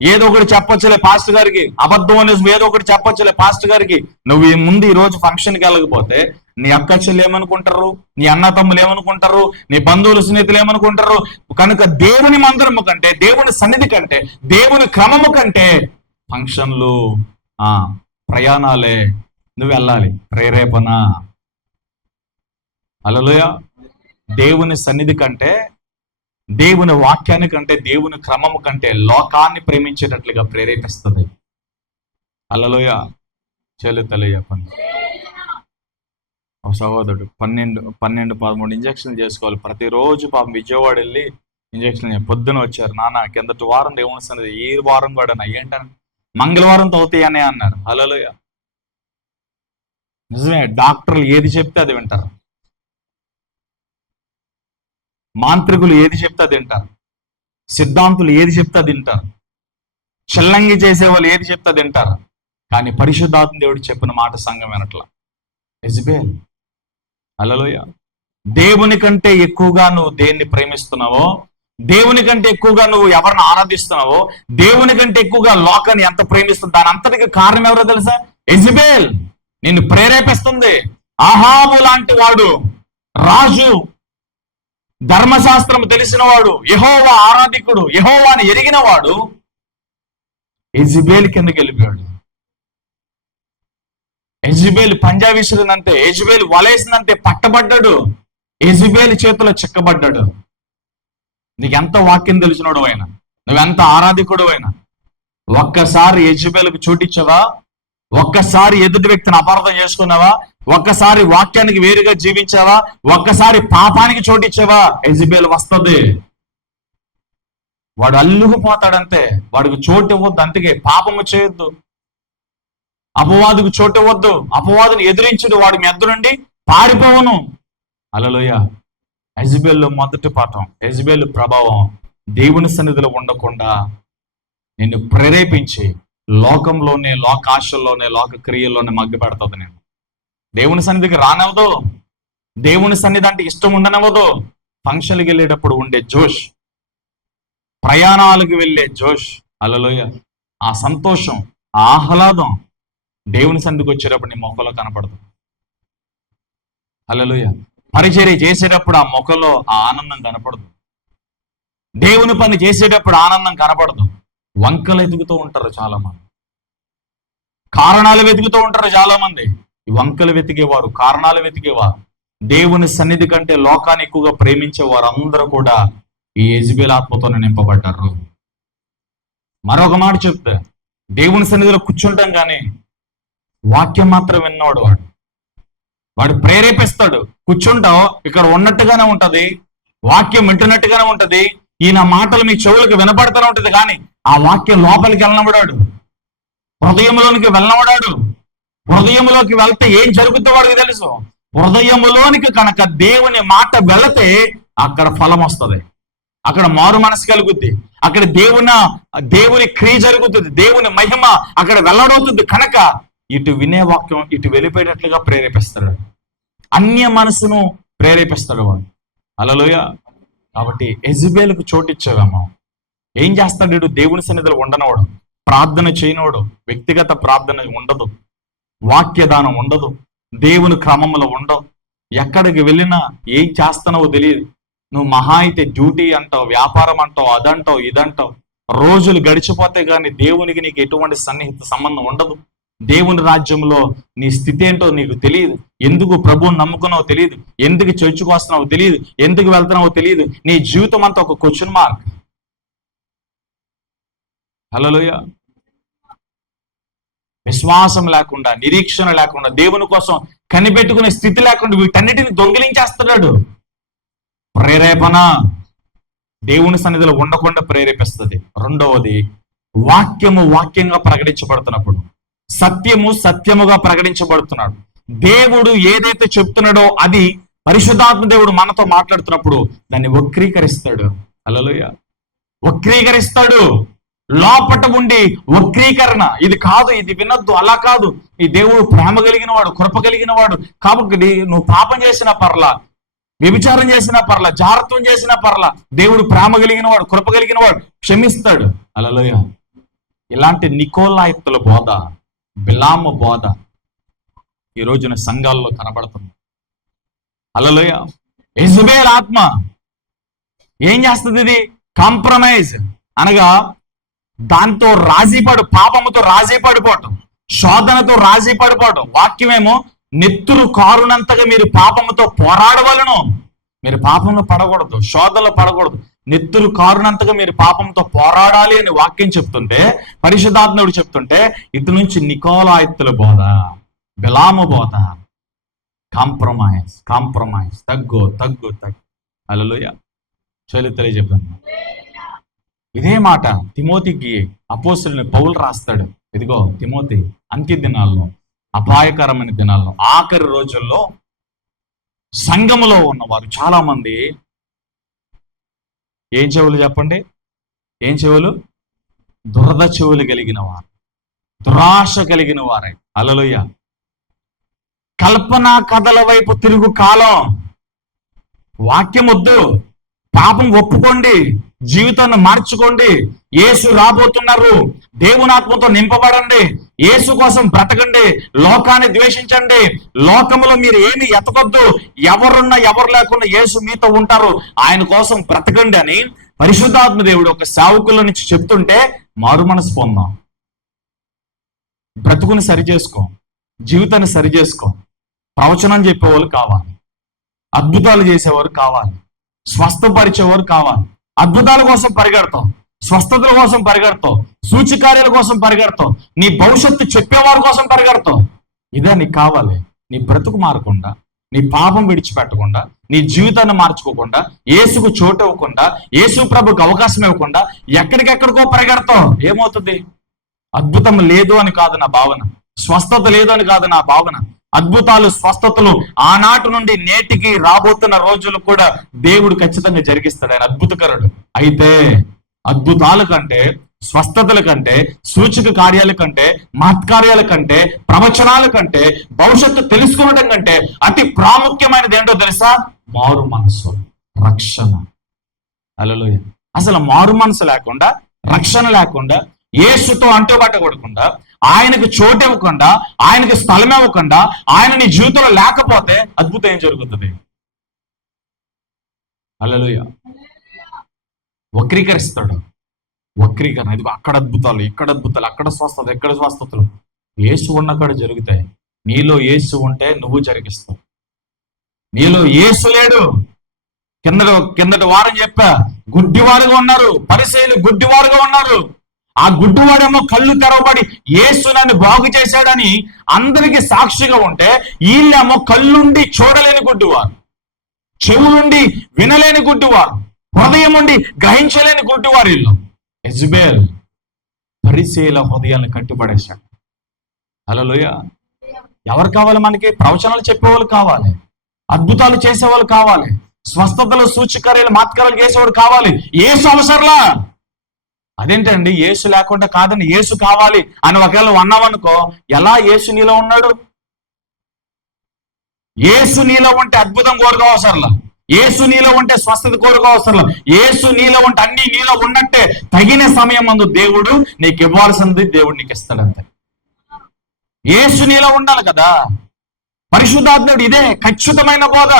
ఏదో ఒకటి చెప్పొచ్చులే పాస్టర్ గారికి, అబద్ధం అనేది ఏదో ఒకటి చెప్పొచ్చులే పాస్టర్ గారికి. నువ్వు ఈ ముందు ఈ రోజు ఫంక్షన్కి వెళ్ళకపోతే నీ అక్క చెల్లు ఏమనుకుంటారు, నీ అన్న తమ్ములు ఏమనుకుంటారు, నీ బంధువులు స్నేహితులు ఏమనుకుంటారు? కనుక దేవుని మందిరము కంటే, దేవుని సన్నిధి కంటే, దేవుని క్రమము కంటే ఫంక్షన్లు, ప్రయాణాలే నువ్వు వెళ్ళాలి. ప్రేరేపణ. హల్లెలూయా. దేవుని సన్నిధి కంటే, దేవుని వాక్యాన్ని కంటే, దేవుని క్రమము కంటే లోకాన్ని ప్రేమించేటట్లుగా ప్రేరేపిస్తుంది. హల్లెలూయా. చెప్పండి. ఒక సహోదరుడు 12-13 ఇంజక్షన్లు చేసుకోవాలి ప్రతిరోజు. పాపం విజయవాడ వెళ్ళి ఇంజక్షన్ పొద్దున వచ్చారు. నాన్న కిందటి వారం దేవుని సన్నిధి, ఈ వారం కూడా ఏంటని మంగళవారం తవ్వుతాయనే అన్నారు. హల్లెలూయా. నిజమే, డాక్టర్లు ఏది చెప్తే అది వింటారు, మాంత్రికులు ఏది చెప్తే అది వింటారు, సిద్ధాంతులు ఏది చెప్తే అది వింటారు, చెల్లంగి చేసేవాళ్ళు ఏది చెప్తే అది వింటారు. కానీ పరిశుద్ధాత్మ దేవుడు చెప్పిన మాట సంఘం వినట్లా. యెజబెల్. హల్లెలూయా. దేవుని కంటే ఎక్కువగా నువ్వు దేన్ని ప్రేమిస్తున్నావో, దేవుని కంటే ఎక్కువగా నువ్వు ఎవరిని ఆరాధిస్తున్నావో, దేవుని కంటే ఎక్కువగా లోకాన్ని ఎంత ప్రేమిస్తుంది, దాని అంతటికి కారణం ఎవరో తెలుసా? యెజబెల్ నిన్ను ప్రేరేపిస్తుంది. అహాబు లాంటి వాడు, రాజు, ధర్మశాస్త్రం తెలిసిన వాడు, యెహోవా ఆరాధికుడు, యెహోవాని ఎరిగిన వాడు యెజబెల్ కిందకి వెళ్ళిపోయాడు. యెజబెల్ పంజా విసిరిందంటే, యెజబెల్ వలేసిందంటే పట్టబడ్డాడు, యెజబెల్ చేతిలో చిక్కబడ్డాడు. నీకెంత వాక్యం తెలిసినోడు అయినా, నువ్వెంత ఆరాధికుడు అయినా, ఒక్కసారి యెజబెల్కు చోటిచ్చావా? ఒక్కసారి ఎదుటి వ్యక్తిని అపార్థం చేసుకున్నావా? ఒక్కసారి వాక్యానికి వేరుగా జీవించావా? ఒక్కసారి పాపానికి చోటిచ్చావా? యెజబెల్ వస్తుంది. వాడు అల్లుకుపోతాడంతే. వాడికి చోటు ఇవ్వద్దు. అందుకే పాపము చేయొద్దు, అపవాదుకు చోటు ఇవ్వద్దు. అపవాదుని ఎదిరించుడు, వాడి మీ ఎద్దు నుండి పారిపోవను. హల్లెలూయా. యెజబెల్లో మొదటి పాఠం, యెజబెల్ ప్రభావం దేవుని సన్నిధిలో ఉండకుండా నిన్ను ప్రేరేపించి లోకంలోనే, లోకాశల్లోనే, లోక క్రియల్లోనే మగ్గి పెడతాది. నేను దేవుని సన్నిధికి రానవదు, దేవుని సన్నిధి అంటే ఇష్టం ఉండనవదు. ఫంక్షన్కి వెళ్ళేటప్పుడు ఉండే జోష్, ప్రయాణాలకు వెళ్ళే జోష్, హల్లెలూయా, ఆ సంతోషం, ఆ ఆహ్లాదం దేవుని సన్నిధికి వచ్చేటప్పుడు నీ మొక్కలో కనపడదు. హల్లెలూయా. పరిచర్య చేసేటప్పుడు ఆ మొక్కలో ఆ ఆనందం కనపడదు. దేవుని పని చేసేటప్పుడు ఆనందం కనపడదు. వంకలు ఎదుగుతూ ఉంటారు చాలా మంది, కారణాలు వెతుకుతూ ఉంటారు చాలా మంది. ఈ వంకలు వెతికేవారు, కారణాలు వెతికేవారు, దేవుని సన్నిధి కంటే లోకాన్ని ఎక్కువగా ప్రేమించే వారందరూ కూడా ఈ యెజబెల్ ఆత్మతోనే నింపబడ్డారు. మరొక మాట చెప్తే, దేవుని సన్నిధిలో కూర్చుంటాం కానీ వాక్యం మాత్రం విన్నవాడు వాడు ప్రేరేపిస్తాడు. కూర్చుంటావు, ఇక్కడ ఉన్నట్టుగానే ఉంటది, వాక్యం వింటున్నట్టుగానే ఉంటది, ఈయన మాటలు మీ చెవులకు వినపడుతూనే ఉంటది, కానీ ఆ వాక్యం లోపలికి వెళ్ళనబడాడు, హృదయంలోనికి వెళ్ళనబడాడు. హృదయంలోకి వెళ్తే ఏం జరుగుతుందో వాడికి తెలుసు. హృదయంలోనికి కనుక దేవుని మాట వెళితే అక్కడ ఫలం వస్తుంది, అక్కడ మారు మనసు కలుగుద్ది, అక్కడ దేవుని క్రియ జరుగుతుంది, దేవుని మహిమ అక్కడ వెల్లడవుతుంది. కనుక ఇటు వినే వాక్యం ఇటు వెళ్ళిపోయేటట్లుగా ప్రేరేపిస్తాడు, అన్య మనసును ప్రేరేపిస్తాడు వాడు. హల్లెలూయా. కాబట్టి యెజబెల్కు చోటిచ్చావేమో. ఏం చేస్తాడు వీడు? దేవుని సన్నిధిలో ఉండనవాడు, ప్రార్థన చేయనవాడు, వ్యక్తిగత ప్రార్థన ఉండదు, వాక్యదానం ఉండదు, దేవుని క్రమంలో ఉండవు. ఎక్కడికి వెళ్ళినా ఏం చేస్తున్నావో తెలియదు. నువ్వు మహా అయితే డ్యూటీ అంటావు, వ్యాపారం అంటావు, అదంటావు, ఇదంటావు. రోజులు గడిచిపోతే కానీ దేవునికి నీకు ఎటువంటి సన్నిహిత సంబంధం ఉండదు. దేవుని రాజ్యంలో నీ స్థితి ఏంటో నీకు తెలియదు. ఎందుకు ప్రభువుని నమ్ముకున్నావో తెలియదు, ఎందుకు చర్చికి వస్తున్నావో తెలియదు, ఎందుకు వెళ్తున్నావో తెలియదు. నీ జీవితం అంతా ఒక క్వశ్చన్ మార్క్. హల్లెలూయా. విశ్వాసం లేకుండా, నిరీక్షణ లేకుండా, దేవుని కోసం కనిపెట్టుకునే స్థితి లేకుండా వీటన్నిటిని దొంగిలించేస్తున్నాడు. ప్రేరేపణ దేవుని సన్నిధిలో ఉండకుండా ప్రేరేపిస్తుంది. రెండవది, వాక్యంగా ప్రకటించబడుతున్నప్పుడు, సత్యము సత్యముగా ప్రకటించబడుతున్నాడు. దేవుడు ఏదైతే చెప్తున్నాడో అది పరిశుద్ధాత్మ దేవుడు మనతో మాట్లాడుతున్నప్పుడు దాన్ని వక్రీకరిస్తాడు. హల్లెలూయా. వక్రీకరిస్తాడు. లోపట ఉండి వక్రీకరణ, ఇది కాదు, ఇది వినొద్దు, అలా కాదు. ఈ దేవుడు ప్రేమ కలిగిన వాడు, కృప కలిగిన వాడు, కాబట్టి నువ్వు పాపం చేసినా పర్లా, వ్యభిచారం చేసినా పర్లా, జారత్వం చేసినా పర్లా, దేవుడు ప్రేమ కలిగిన వాడు, కృప కలిగిన వాడు, క్షమిస్తాడు. హల్లెలూయా. ఇలాంటి నికోలాయిత్తుల బోధ, బిలాము బోధ ఈ రోజున సంఘాల్లో కనబడుతుంది. హల్లెలూయా. యెజబెల్ ఆత్మ ఏం చేస్తుంది? ఇది కాంప్రమైజ్ అనగా దాంతో పాపముతో రాజీ పడిపోవటం, శోధనతో రాజీ పడిపోవటం. వాక్యమేమో నెత్తురు కారునంతగా మీరు పాపముతో పోరాడవలను. మీరు పాపంలో పడకూడదు, శోధనలో పడకూడదు. నెత్తురు కారునంతగా మీరు పాపంతో పోరాడాలి అని వాక్యం చెప్తుంటే, పరిశుద్ధాత్ముడు చెప్తుంటే, ఇటు నుంచి నికోలాయిత్తుల బోధ, బిలాము బోధ, కాంప్రమైజ్, తగ్గు. హల్లెలూయా. తెలియజెప్తాను. ఇదే మాట తిమోతికి అపోస్తలుని పౌలు రాస్తాడు. ఇదిగో తిమోతి, అంత్య దినాల్లో, అపాయకరమైన దినాల్లో, ఆఖరి రోజుల్లో సంఘములో ఉన్నవారు చాలా మంది ఏం చెవులు చెప్పండి? ఏం చెవులు? దురద చెవులు కలిగిన వారు, దురాశ కలిగిన వారై. హల్లెలూయా. కల్పనా కథల వైపు తిరుగు కాలం. వాక్యం వద్దు, పాపం ఒప్పుకోండి, జీవితాన్ని మార్చుకోండి. యేసు రాబోతున్నారు, దేవుని ఆత్మతో నింపబడండి, యేసు కోసం బ్రతకండి, లోకాన్ని ద్వేషించండి, లోకములో మీరు ఏమి ఎతకొద్దు, ఎవరున్నా ఎవరు లేకుండా యేసు మీతో ఉంటారు, ఆయన కోసం బ్రతకండి అని పరిశుద్ధాత్మ దేవుడు ఒక సేవకుల నుంచి చెప్తుంటే మారు మనసు పొందాం. బ్రతుకుని సరి చేసుకో, జీవితాన్ని సరి చేసుకో. ప్రవచనం చెప్పేవాళ్ళు కావాలి, అద్భుతాలు చేసేవారు కావాలి, స్వస్థపరిచేవారు కావాలి. అద్భుతాల కోసం పరిగెడతాం, స్వస్థతల కోసం పరిగెడతాం, సూచికార్యాల కోసం పరిగెడతాం, నీ భవిష్యత్తు చెప్పేవారి కోసం పరిగెడతాం. ఇదే నీకు కావాలి. నీ బ్రతుకు మారకుండా, నీ పాపం విడిచిపెట్టకుండా, నీ జీవితాన్ని మార్చుకోకుండా, యేసుకు చోటు ఇవ్వకుండా, యేసు ప్రభుకు అవకాశం ఇవ్వకుండా ఎక్కడికెక్కడికో పరిగెడతాం. ఏమవుతుంది? అద్భుతం లేదు అని కాదు నా భావన, స్వస్థత లేదు అని కాదు నా భావన. అద్భుతాలు, స్వస్థతలు ఆనాటి నుండి నేటికి రాబోతున్న రోజులు కూడా దేవుడు ఖచ్చితంగా జరిగిస్తాడు. ఆయన అద్భుతకరుడు. అయితే అద్భుతాల కంటే, స్వస్థతల కంటే, సూచక కార్యాల కంటే, మహత్కార్యాల కంటే, ప్రవచనాల కంటే, భవిష్యత్తు తెలుసుకోవడం కంటే అతి ప్రాముఖ్యమైనది ఏంటో తెలుసా? మారు మనసు, రక్షణ. హల్లెలూయా. అసలు మారు మనసు లేకుండా, రక్షణ లేకుండా, యేసుతో అంటుబట్టకూడకుండా, ఆయనకు చోటు ఇవ్వకుండా, ఆయనకు స్థలం ఇవ్వకుండా, ఆయన నీ జీవితంలో లేకపోతే అద్భుతం ఏం జరుగుతుంది? హల్లెలూయా. వక్రీకరిస్తాడు. వక్రీకరణ. ఇది అక్కడ అద్భుతాలు, ఇక్కడ అద్భుతాలు, అక్కడ స్వస్థత, ఎక్కడ స్వస్థతలు. యేసు ఉన్నక్కడ జరుగుతాయి. నీలో యేసు ఉంటే నువ్వు జరిగిస్తావు. నీలో యేసు లేడు. కిందటి వారం చెప్పా, గుడ్డివారుగా ఉన్నారు, పరిసయ్యులు గుడ్డివారుగా ఉన్నారు. ఆ గుడ్డివాడేమో కళ్ళు తెరవబడి యేసు నన్ను బాగు చేశాడని అందరికీ సాక్షిగా ఉంటే, వీళ్ళేమో కళ్ళుండి చూడలేని గుడ్డివారు, చెవులుండి వినలేని గుడ్డివారు, హృదయం ఉండి గ్రహించలేని గుడ్డివారు వీళ్ళు. యెజబెల్ పరిసయ్యుల హృదయాలను కట్టిపడేశాడు. హల్లెలూయా. ఎవరు కావాలి మనకి? ప్రవచనాలు చెప్పేవాళ్ళు కావాలి, అద్భుతాలు చేసేవాళ్ళు కావాలి, స్వస్థతలు, సూచకార్యాలు, మహత్కార్యాలు చేసేవాడు కావాలి. యేసు అవసరంలా. అదేంటండి యేసు లేకుండా కాదని, యేసు కావాలి అని ఒకవేళ అన్నావనుకో, ఎలా యేసు నీలో ఉన్నాడు? యేసు నీలో ఉంటే అద్భుతం కోరుకో అవసరంలా, యేసు నీలో ఉంటే స్వస్థత కోరుకో అవసరంలా, యేసు నీలో ఉంటే అన్ని నీలో ఉన్నట్టే తగిన సమయం ముందు దేవుడు నీకు ఇవ్వాల్సింది దేవుడు నీకు ఇస్తాడంతే. యేసు నీలో ఉండాలి కదా. పరిశుద్ధాత్ముడు ఇదే ఖచ్చితమైన బోధ.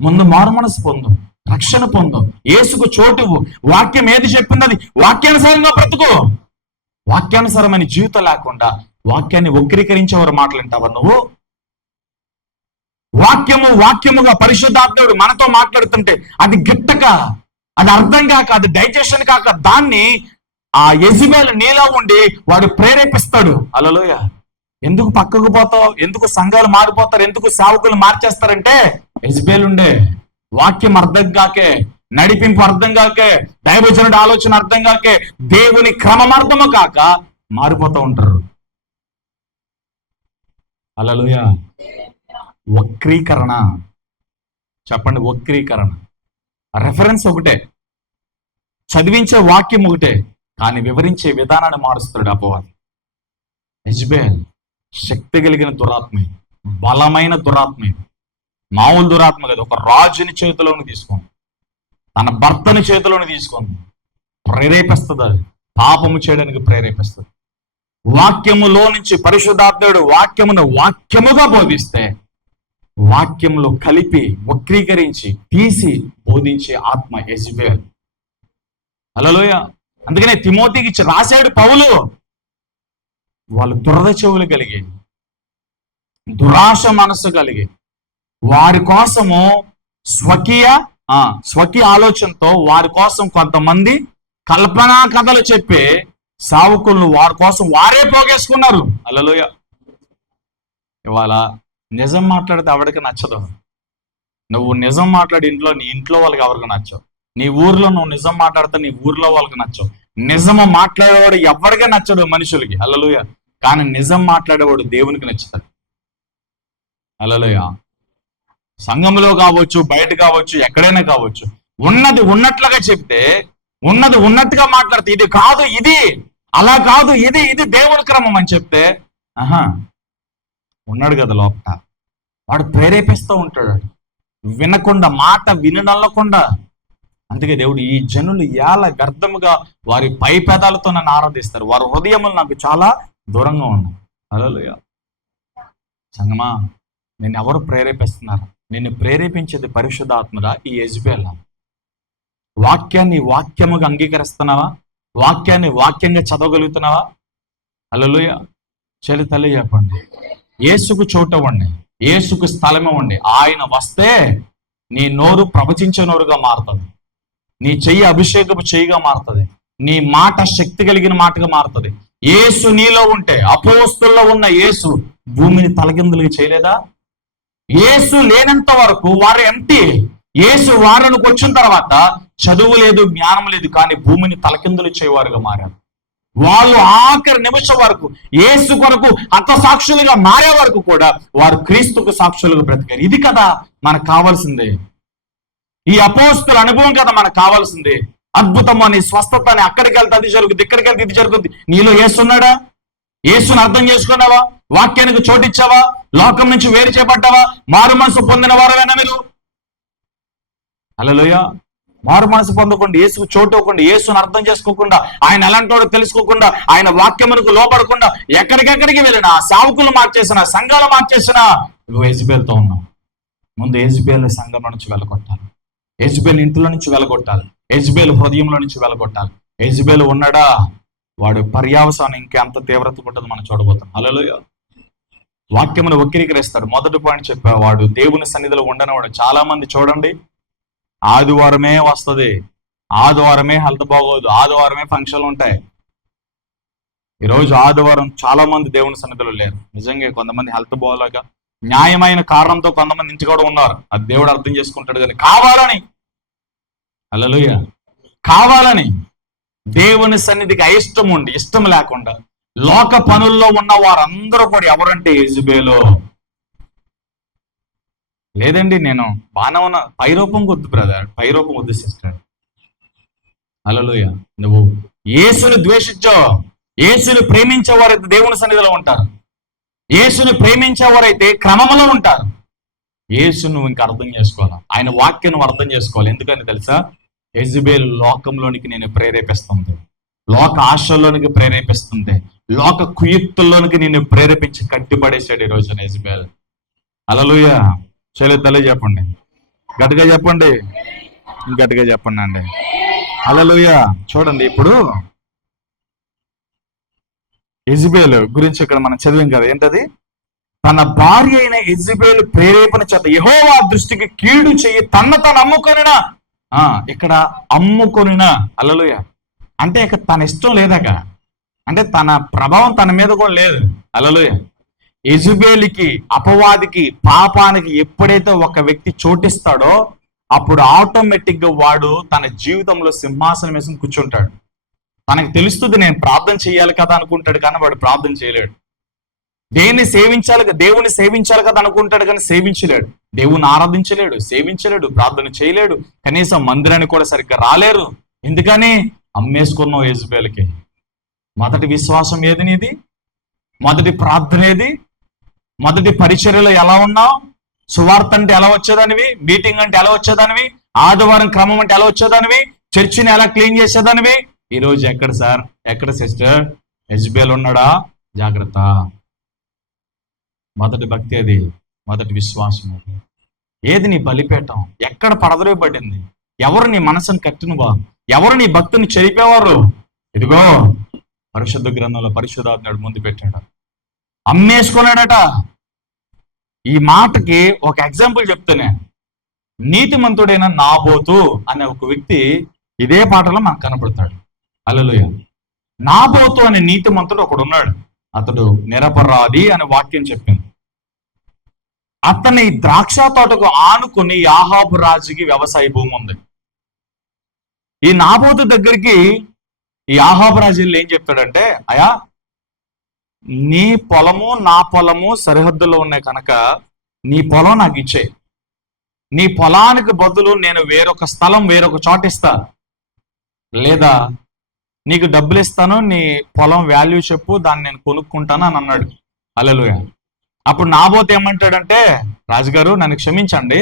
ముందు మారు మనసు పొందు, రక్షణ పొందు, యేసుకు చోటు. వాక్యం ఏది చెప్పింది అది వాక్యానుసారంగా బ్రతుకు. వాక్యానుసారమైన జీవితం లేకుండా వాక్యాన్ని వక్రీకరించేవారు మాట్లాంటావా నువ్వు? వాక్యముగా పరిశుద్ధాత్ముడు మనతో మాట్లాడుతుంటే అది గిట్టక, అది అర్థం కాక, అది డైజెషన్ కాక, దాన్ని ఆ యెజబెల్ నీలో ఉండి వాడు ప్రేరేపిస్తాడు. హల్లెలూయా. ఎందుకు పక్కకు పోతావు? ఎందుకు సంఘాలు మారిపోతారు? ఎందుకు సేవకులు మార్చేస్తారంటే యెజబెల్ ఉండే వాక్యం అర్థం కాకే, నడిపింపు అర్థం కాకే, దైవజనుడి ఆలోచన అర్థం కాకే, దేవుని క్రమమర్థము కాక మారిపోతూ ఉంటారు. హల్లెలూయా. వక్రీకరణ. చెప్పండి, వక్రీకరణ. రెఫరెన్స్ ఒకటే, చదివించే వాక్యం ఒకటే, కానీ వివరించే విధానాన్ని మారుస్తాడు అపవాది. యెజబెల్ శక్తి కలిగిన దురాత్మ, బలమైన దురాత్మ, మామూలు దురాత్మ కాదు. ఒక రాజుని చేతిలోని తీసుకుంది, తన భర్తని చేతిలోని తీసుకుంది, ప్రేరేపిస్తుంది, అది పాపము చేయడానికి ప్రేరేపిస్తుంది. వాక్యములో నుంచి పరిశుద్ధాత్ముడు వాక్యమును వాక్యముగా బోధిస్తే వాక్యంలో కలిపి వక్రీకరించి తీసి బోధించే ఆత్మ యెజబెల్. హల్లెలూయా. అందుకనే తిమోతికి రాశాడు పౌలు, వాళ్ళు దురద చెవులు కలిగి, దురాశ మనస్సు కలిగి, వారి కోసము స్వకీయ ఆలోచనతో వారి కోసం కొంతమంది కల్పనా కథలు చెప్పే సావుకులను వారి కోసం వారే పోగేసుకున్నారు. హల్లెలూయా. ఇవాళ నిజం మాట్లాడితే ఎవరికి నచ్చదు. నువ్వు నిజం మాట్లాడి నీ ఇంట్లో వాళ్ళకి ఎవరికి నచ్చవు. నీ ఊర్లో నువ్వు నిజం మాట్లాడితే నీ ఊర్లో వాళ్ళకి నచ్చవు. నిజము మాట్లాడేవాడు ఎవరికే నచ్చడు మనుషులకి. హల్లెలూయా. కానీ నిజం మాట్లాడేవాడు దేవునికి నచ్చుతాడు. హల్లెలూయా. సంఘంలో కావచ్చు, బయట కావచ్చు, ఎక్కడైనా కావచ్చు, ఉన్నది ఉన్నట్లుగా చెప్తే, ఉన్నది ఉన్నట్టుగా మాట్లాడితే, ఇది కాదు ఇది, అలా కాదు ఇది, ఇది దేవుని క్రమం అని చెప్తే, ఉన్నాడు కదా లోపల, వాడు ప్రేరేపిస్తూ ఉంటాడు. వినకుండా, మాట విననల్లకుండా. అందుకే దేవుడు, ఈ జనులు ఎలా వ్యర్థముగా వారి పై పెదాలతో నన్ను ఆరాధిస్తారు, వారి హృదయములు నాకు చాలా దూరంగా ఉన్నాయి. హల్లెలూయా. సంగమా, నేను ఎవరు ప్రేరేపిస్తున్నారు? నిన్ను ప్రేరేపించేది పరిశుద్ధాత్మగా ఈ యెజబెల్. వాక్యాన్ని వాక్యముగా అంగీకరిస్తున్నావా? వాక్యాన్ని వాక్యంగా చదవగలుగుతున్నావా? హల్లెలూయా. చెల్లి తల్లి చెప్పండి, యేసుకు చోటు ఇవ్వండి, యేసుకు స్థలం ఇవ్వండి. ఆయన వస్తే నీ నోరు ప్రవచించే నోరుగా మారుతుంది, నీ చెయ్యి అభిషేకపు చెయ్యిగా మారుతుంది, నీ మాట శక్తి కలిగిన మాటగా మారుతుంది. యేసు నీలో ఉంటే, అపోస్తుల్లో ఉన్న యేసు భూమిని తలకిందులుగా చేయలేదా? యేసు లేనంత వరకు వారు ఎంటీ. యేసు వారికి వచ్చిన తర్వాత చదువు లేదు, జ్ఞానం లేదు, కానీ భూమిని తలకిందులు చేయవారుగా మారారు. వాళ్ళు ఆఖరి నిమిషం వరకు యేసు కొరకు హతసాక్షులుగా మారే వరకు కూడా వారు క్రీస్తుకు సాక్షులుగా బ్రతికారు. ఇది కదా మనకు కావాల్సిందే. ఈ అపోస్తుల అనుభవం కదా మనకు కావాల్సిందే. అద్భుతం అని, స్వస్థత అని, అక్కడికి వెళ్తే అది జరుగుతుంది, ఇక్కడికి వెళ్తే ఇది జరుగుతుంది. నీలో యేసున్నాడా? యేసుని అర్థం చేసుకున్నావా? వాక్యానికి చోటిచ్చావా? లోకం నుంచి వేరు చేపట్టావా? మారు మనసు పొందిన వారువేనా మీరు? హల్లెలూయా. మారు మనసు పొందకుండా, యేసుకు చోటు ఇవ్వకుండా, యేసుని అర్థం చేసుకోకుండా, ఆయన ఎలాంటోడో తెలుసుకోకుండా, ఆయన వాక్యమునకు లోపడకుండా ఎక్కడికెక్కడికి వెళ్ళినా, సేవకులు మార్చేసినా, సంఘాలు మార్చేసినా, నువ్వు యెజబెల్తో ఉన్నావు. ముందు యెజబెల్ సంఘంలో నుంచి వెళ్ళగొట్టాలి, యెజబెల్ ఇంట్లో నుంచి వెళ్ళగొట్టాలి, యెజబెల్ హృదయంలో నుంచి వెళ్ళగొట్టాలి. యెజబెల్ ఉన్నాడా, వాడు పర్యావసానం ఇంకెంత తీవ్రత ఉంటుందో మనం చూడబోతాం. హల్లెలూయా. వాక్యమును వక్రీకరిస్తాడు. మొదటి పాయింట్ చెప్పేవాడు దేవుని సన్నిధిలో ఉండనివాడు. చాలా మంది చూడండి, ఆదివారమే వస్తుంది, ఆదివారమే హెల్త్ బాగోదు, ఆదివారమే ఫంక్షన్లు ఉంటాయి. ఈరోజు ఆదివారం చాలా మంది దేవుని సన్నిధిలో లేరు. నిజంగా కొంతమంది హెల్త్ బాగోలేక న్యాయమైన కారణంతో కొంతమంది ఇంటి కూడా ఉన్నారు. అది దేవుడు అర్థం చేసుకుంటాడు. కానీ కావాలని, హల్లెలూయా, కావాలని దేవుని సన్నిధికి అయిష్టం ఉండి, ఇష్టం లేకుండా లోక పనుల్లో ఉన్న వారందరూ కూడా ఎవరంటే యెజబెలు. లేదండి నేను బాగానే ఉన్నా, పైరూపం వద్దు బ్రదర్, పైరూపం వద్దు సిస్టర్. హల్లెలూయా. నువ్వు యేసుని ద్వేషించావు, యేసుని ప్రేమించేవారైతే దేవుని సన్నిధిలో ఉంటారు, యేసుని ప్రేమించేవారైతే క్రమంలో ఉంటారు. యేసు నువ్వు ఇంకా అర్థం చేసుకోవాలి, ఆయన వాక్యం నువ్వు అర్థం చేసుకోవాలి. ఎందుకని తెలుసా? యెజబెల్ లోకంలోనికి నేను ప్రేరేపిస్తుంది, లోక ఆశల్లోనికి ప్రేరేపిస్తుంది, లోక కుయుక్తుల్లోనికి నేను ప్రేరేపించి కట్టిపడేశాడు ఈ రోజున యెజబెల్. హల్లెలూయా. చెల్లి తల్లి చెప్పండి, గట్టిగా చెప్పండి, గట్టిగా చెప్పండి అండి. హల్లెలూయా. చూడండి, ఇప్పుడు యెజబెల్ గురించి ఇక్కడ మనం చదివాం కదా, ఏంటది? తన భార్య అయిన యెజబెల్ ప్రేరేపణ చేత యెహోవా దృష్టికి కీడు చెయ్యి తను అమ్ముకొనినా. ఇక్కడ అమ్ముకొనినా. హల్లెలూయా. అంటే ఇక తన ఇష్టం లేదక, అంటే తన ప్రభావం తన మీద కూడా లేదు. హల్లెలూయా. యెజబెలుకి, అపవాదికి, పాపానికి ఎప్పుడైతే ఒక వ్యక్తి చోటిస్తాడో అప్పుడు ఆటోమేటిక్ గా వాడు తన జీవితంలో సింహాసనం వేసుకుని కూర్చుంటాడు. తనకు తెలుస్తుంది నేను ప్రార్థన చేయాలి కదా అనుకుంటాడు, కానీ వాడు ప్రార్థన చేయలేడు. దేవుని సేవించాలి కదా అనుకుంటాడు, కానీ సేవించలేడు. దేవుని ఆరాధించలేడు, సేవించలేడు, ప్రార్థన చేయలేడు, కనీసం మందిరానికి కూడా సరిగ్గా రాలేరు. ఎందుకని? అమ్మేసుకున్నావు యెజబెల్కి. మొదటి విశ్వాసం ఏది నీది? మొదటి ప్రార్థన ఏది? మొదటి పరిచర్యలో ఎలా ఉన్నావు? సువార్త అంటే ఎలా వచ్చేదానివి? మీటింగ్ అంటే ఎలా వచ్చేదానివి? ఆదివారం క్రమం అంటే ఎలా వచ్చేదానివి? చర్చిని ఎలా క్లీన్ చేసేదానివి? ఈరోజు ఎక్కడ సార్, ఎక్కడ సిస్టర్? యెజబెల్ ఉన్నాడా? జాగ్రత్త. మొదటి భక్తి అది, మొదటి విశ్వాసం అది. ఏది నీ బలిపీఠం? ఎక్కడ పడద్రోయబడింది? ఎవరు నీ మనసును కట్టినవా? ఎవరు నీ భక్తిని చెరిపేవారు? ఇదిగో పరిశుద్ధ గ్రంథంలో పరిశుద్ధాత్ముడు ముందు పెట్టాడు, అమ్మేసుకున్నాడట. ఈ మాటకి ఒక ఎగ్జాంపుల్ చెప్తానే. నీతిమంతుడైన నాబోతు అనే ఒక వ్యక్తి ఇదే పాటలో మనకు కనపడతాడు. హల్లెలూయా. నాబోతు అనే నీతిమంతుడు ఒకడు ఉన్నాడు. అతడు నిరపరాధి అనే వాక్యం చెప్పింది. అతని ద్రాక్ష తోటకు ఆనుకుని యాహాబు రాజుకి వ్యవసాయ భూమి ఉంది. ఈ నాబోతు దగ్గరికి ఈ యాహాబు రాజు ఏం చెప్తాడంటే, అయా నీ పొలము నా పొలము సరిహద్దులో ఉన్నాయి కనుక నీ పొలం నాకు ఇచ్చేయి. నీ పొలానికి బదులు నేను వేరొక స్థలం వేరొక చోట ఇస్తా, లేదా నీకు డబ్బులు ఇస్తాను, నీ పొలం వాల్యూ చెప్పు, దాన్ని నేను కొనుక్కుంటాను అని అన్నాడు. హల్లెలూయా. అప్పుడు నాబోతు ఏమంటాడంటే, రాజుగారు నన్ను క్షమించండి,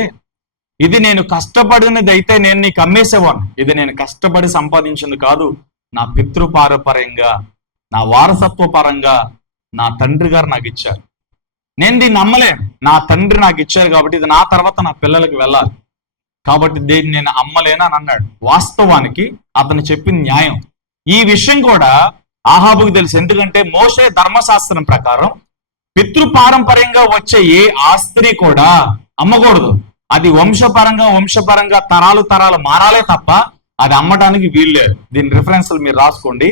ఇది నేను కష్టపడినది అయితే నేను నీకు అమ్మేసేవాడిని. ఇది నేను కష్టపడి సంపాదించింది కాదు, నా పితృపారపర్యంగా నా వారసత్వ పరంగా నా తండ్రి గారు నాకు ఇచ్చారు. నేను దీన్ని అమ్మలేను, నా తండ్రి నాకు ఇచ్చారు కాబట్టి ఇది నా తర్వాత నా పిల్లలకి వెళ్ళాలి, కాబట్టి దీన్ని నేను అమ్మలేను అని అన్నాడు. వాస్తవానికి అతను చెప్పిన న్యాయం. ఈ విషయం కూడా ఆహాబుకు తెలుసు. ఎందుకంటే మోషే ధర్మశాస్త్రం ప్రకారం పితృపారంపర్యంగా వచ్చే ఏ ఆస్తిని కూడా అమ్మకూడదు. అది వంశపరంగా తరాలు మారాలే తప్ప అది అమ్మడానికి వీల్లేదు. దీని రిఫరెన్స్లు మీరు రాసుకోండి.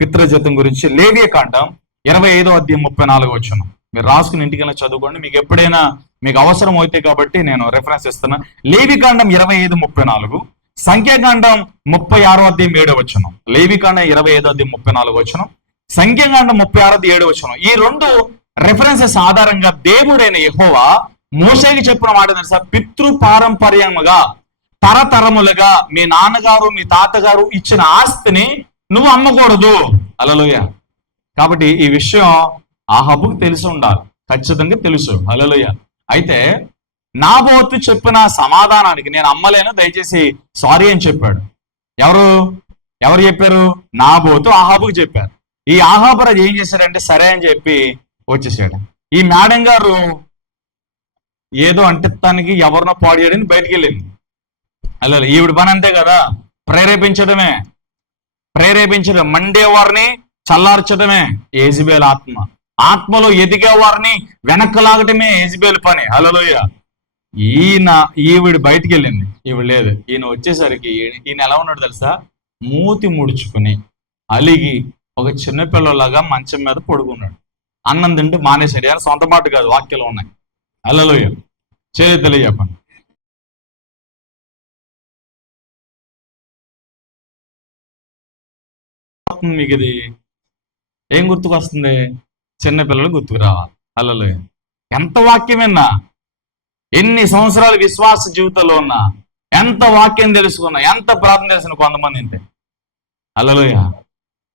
పితృజతం గురించి లేవియకాండం 25:34 మీరు రాసుకుని ఇంటికి చదువుకోండి. మీకు ఎప్పుడైనా మీకు అవసరం అయితే కాబట్టి నేను రెఫరెన్స్ ఇస్తున్నా. లేవికాండం 25:34, సంఖ్యాకాండం 36:7. లేవికాండం 25:34, సంఖ్యాకాండం 36:7. ఈ రెండు రెఫరెన్సెస్ ఆధారంగా దేవుడైన యెహోవా మోషేకి చెప్పిన మాట తెలుసా? పితృపారంపర్యముగా తరతరములుగా మీ నాన్నగారు మీ తాతగారు ఇచ్చిన ఆస్తిని నువ్వు అమ్మకూడదు. హల్లెలూయా. కాబట్టి ఈ విషయం ఆహాబుకు తెలిసి ఉండాలి, ఖచ్చితంగా తెలుసు. హల్లెలూయా. అయితే నాబోతు చెప్పిన సమాధానానికి నేను అమ్మలేను, దయచేసి సారీ అని చెప్పాడు. ఎవరు చెప్పారు? నాబోతు ఆహాబుకు చెప్పారు. ఈ ఆహాబు రాజు ఏం చేశాడంటే సరే అని చెప్పి వచ్చేసాడు. ఈ మేడం గారు ఏదో అంటిస్తానికి ఎవరినో పాడేయడానికి బయటికి వెళ్ళింది. అలా ఈవిడ పని అంతే కదా, ప్రేరేపించడమే, మండేవారిని చల్లార్చడమే యెజబెల్ ఆత్మలో ఎదిగే వారిని వెనక్కి లాగటమే యెజబెల్ పని. హల్లెలూయా. ఈవిడ బయటికి వెళ్ళింది, ఈవిడ లేదు. ఈయన వచ్చేసరికి ఈయన ఎలా ఉన్నాడు తెలుసా? మూతి ముడుచుకుని అలిగి ఒక చిన్నపిల్లలాగా మంచం మీద పడుకున్నాడు. అన్నం తింటూ మానేశాడు. అని సొంత మాట కాదు, వాక్యాలు ఉన్నాయి. హల్లెలూయా. తెలియజెప్పండి. మీకు ఇది ఏం గుర్తుకొస్తుంది? చిన్నపిల్లలు గుర్తుకు రావాలి. హల్లెలూయా. ఎంత వాక్యమేనా, ఎన్ని సంవత్సరాలు విశ్వాస జీవితంలో ఉన్నా, ఎంత వాక్యం తెలుసుకున్నా, ఎంత ప్రార్థన చేసిన కొంతమంది ఇంతే. హల్లెలూయా.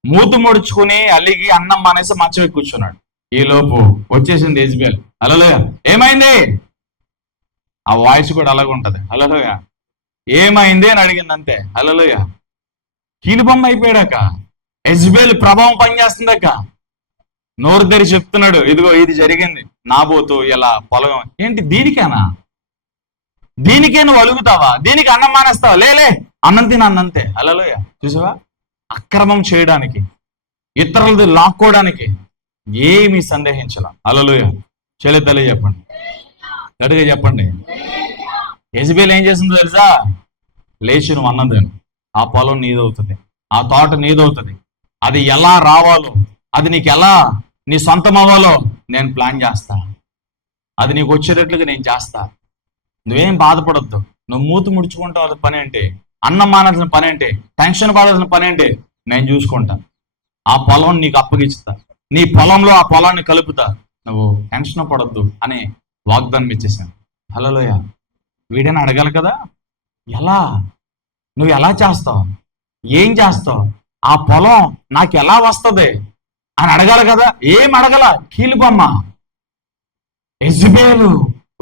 మూతు ముడుచుకుని అలిగి అన్నం మానేసి మంచం ఎక్కి కూర్చున్నాడు. ఈ లోపు వచ్చేసింది యెజబెల్. హల్లెలూయా. ఏమైంది? ఆ వాయిస్ కూడా అలాగే ఉంటది. హల్లెలూయా. ఏమైంది అని అడిగింది అంతే. హల్లెలూయా. కీలుబొమ్మ అయిపోయాడాక, యెజబెల్ ప్రభావం పనిచేస్తుందాక నోరు తెరిచి చెప్తున్నాడు, ఇదిగో ఇది జరిగింది, నాబోతు ఇలా పొలం. ఏంటి దీనికేనా? దీనికే నువ్వు అలుగుతావా? దీనికి అన్నం మానేస్తావా? లే అన్నం తిన అన్నంతే. హల్లెలూయా. చూసావా? అక్రమం చేయడానికి, ఇతరులది లాక్కోవడానికి ఏమీ సందేహించాల. హల్లెలూయా. తెలియజెప్పండి, గట్టిగా చెప్పండి. యెజబెల్ ఏం చేసిందో తెలుసా? లేచి నువ్వు అన్నం తిను, ఆ పొలం నీదవుతుంది, ఆ తోట నీదవుతుంది. అది ఎలా రావాలో, అది నీకు ఎలా నీ సొంతం అవ్వాలో నేను ప్లాన్ చేస్తా, అది నీకు వచ్చేటట్లుగా నేను చేస్తా. నువ్వేం బాధపడొద్దు. నువ్వు మూతి ముడుచుకుంటావు పని ఏంటి? అన్నం మానాల్సిన పని ఏంటి? టెన్షన్ పడాల్సిన పని ఏంటి? నేను చూసుకుంటా. ఆ పొలం నీకు అప్పగిస్తా, నీ పొలంలో ఆ పొలాన్ని కలుపుతా, నువ్వు టెన్షన్ పడొద్దు అని వాగ్దానం ఇచ్చేసాను. హల్లెలూయా. వీడైనా అడగాలి కదా, ఎలా, నువ్వు ఎలా చేస్తావు, ఏం చేస్తావు, ఆ పొలం నాకు ఎలా వస్తుంది అని అడగాలి కదా. ఏం అడగల, కీలుబొమ్మ. యెజబెలు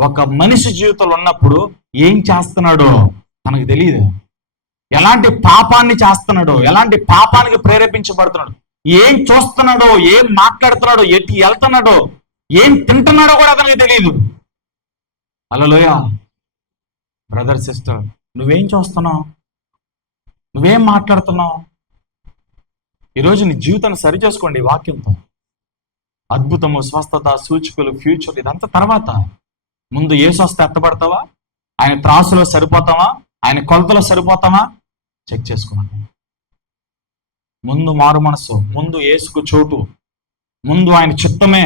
ఒక మనిషి జీవితంలో ఉన్నప్పుడు ఏం చేస్తున్నాడో తనకు తెలియదు. ఎలాంటి పాపాన్ని చేస్తున్నాడో, ఎలాంటి పాపానికి ప్రేరేపించబడుతున్నాడు. ఏం చూస్తున్నాడో, ఏం మాట్లాడుతున్నాడో, ఎటు వెళ్తున్నాడో, ఏం తింటున్నాడో కూడా అతనికి తెలియదు. హల్లెలూయా. బ్రదర్, సిస్టర్, నువ్వేం చూస్తున్నావు? నువ్వేం మాట్లాడుతున్నావు? ఈరోజు నీ జీవితాన్ని సరి చేసుకోండి ఈ వాక్యంతో. అద్భుతము, స్వస్థత, సూచికలు, ఫ్యూచర్ ఇదంతా తర్వాత. ముందు యేసు వస్తే ఎత్తబడతావా? ఆయన త్రాసులో సరిపోతావా? ఆయన కొలతలో సరిపోతావా? చెక్ చేసుకున్నాను. ముందు మారు మనసు, ముందు యేసుకు చోటు, ముందు ఆయన చిత్తమే,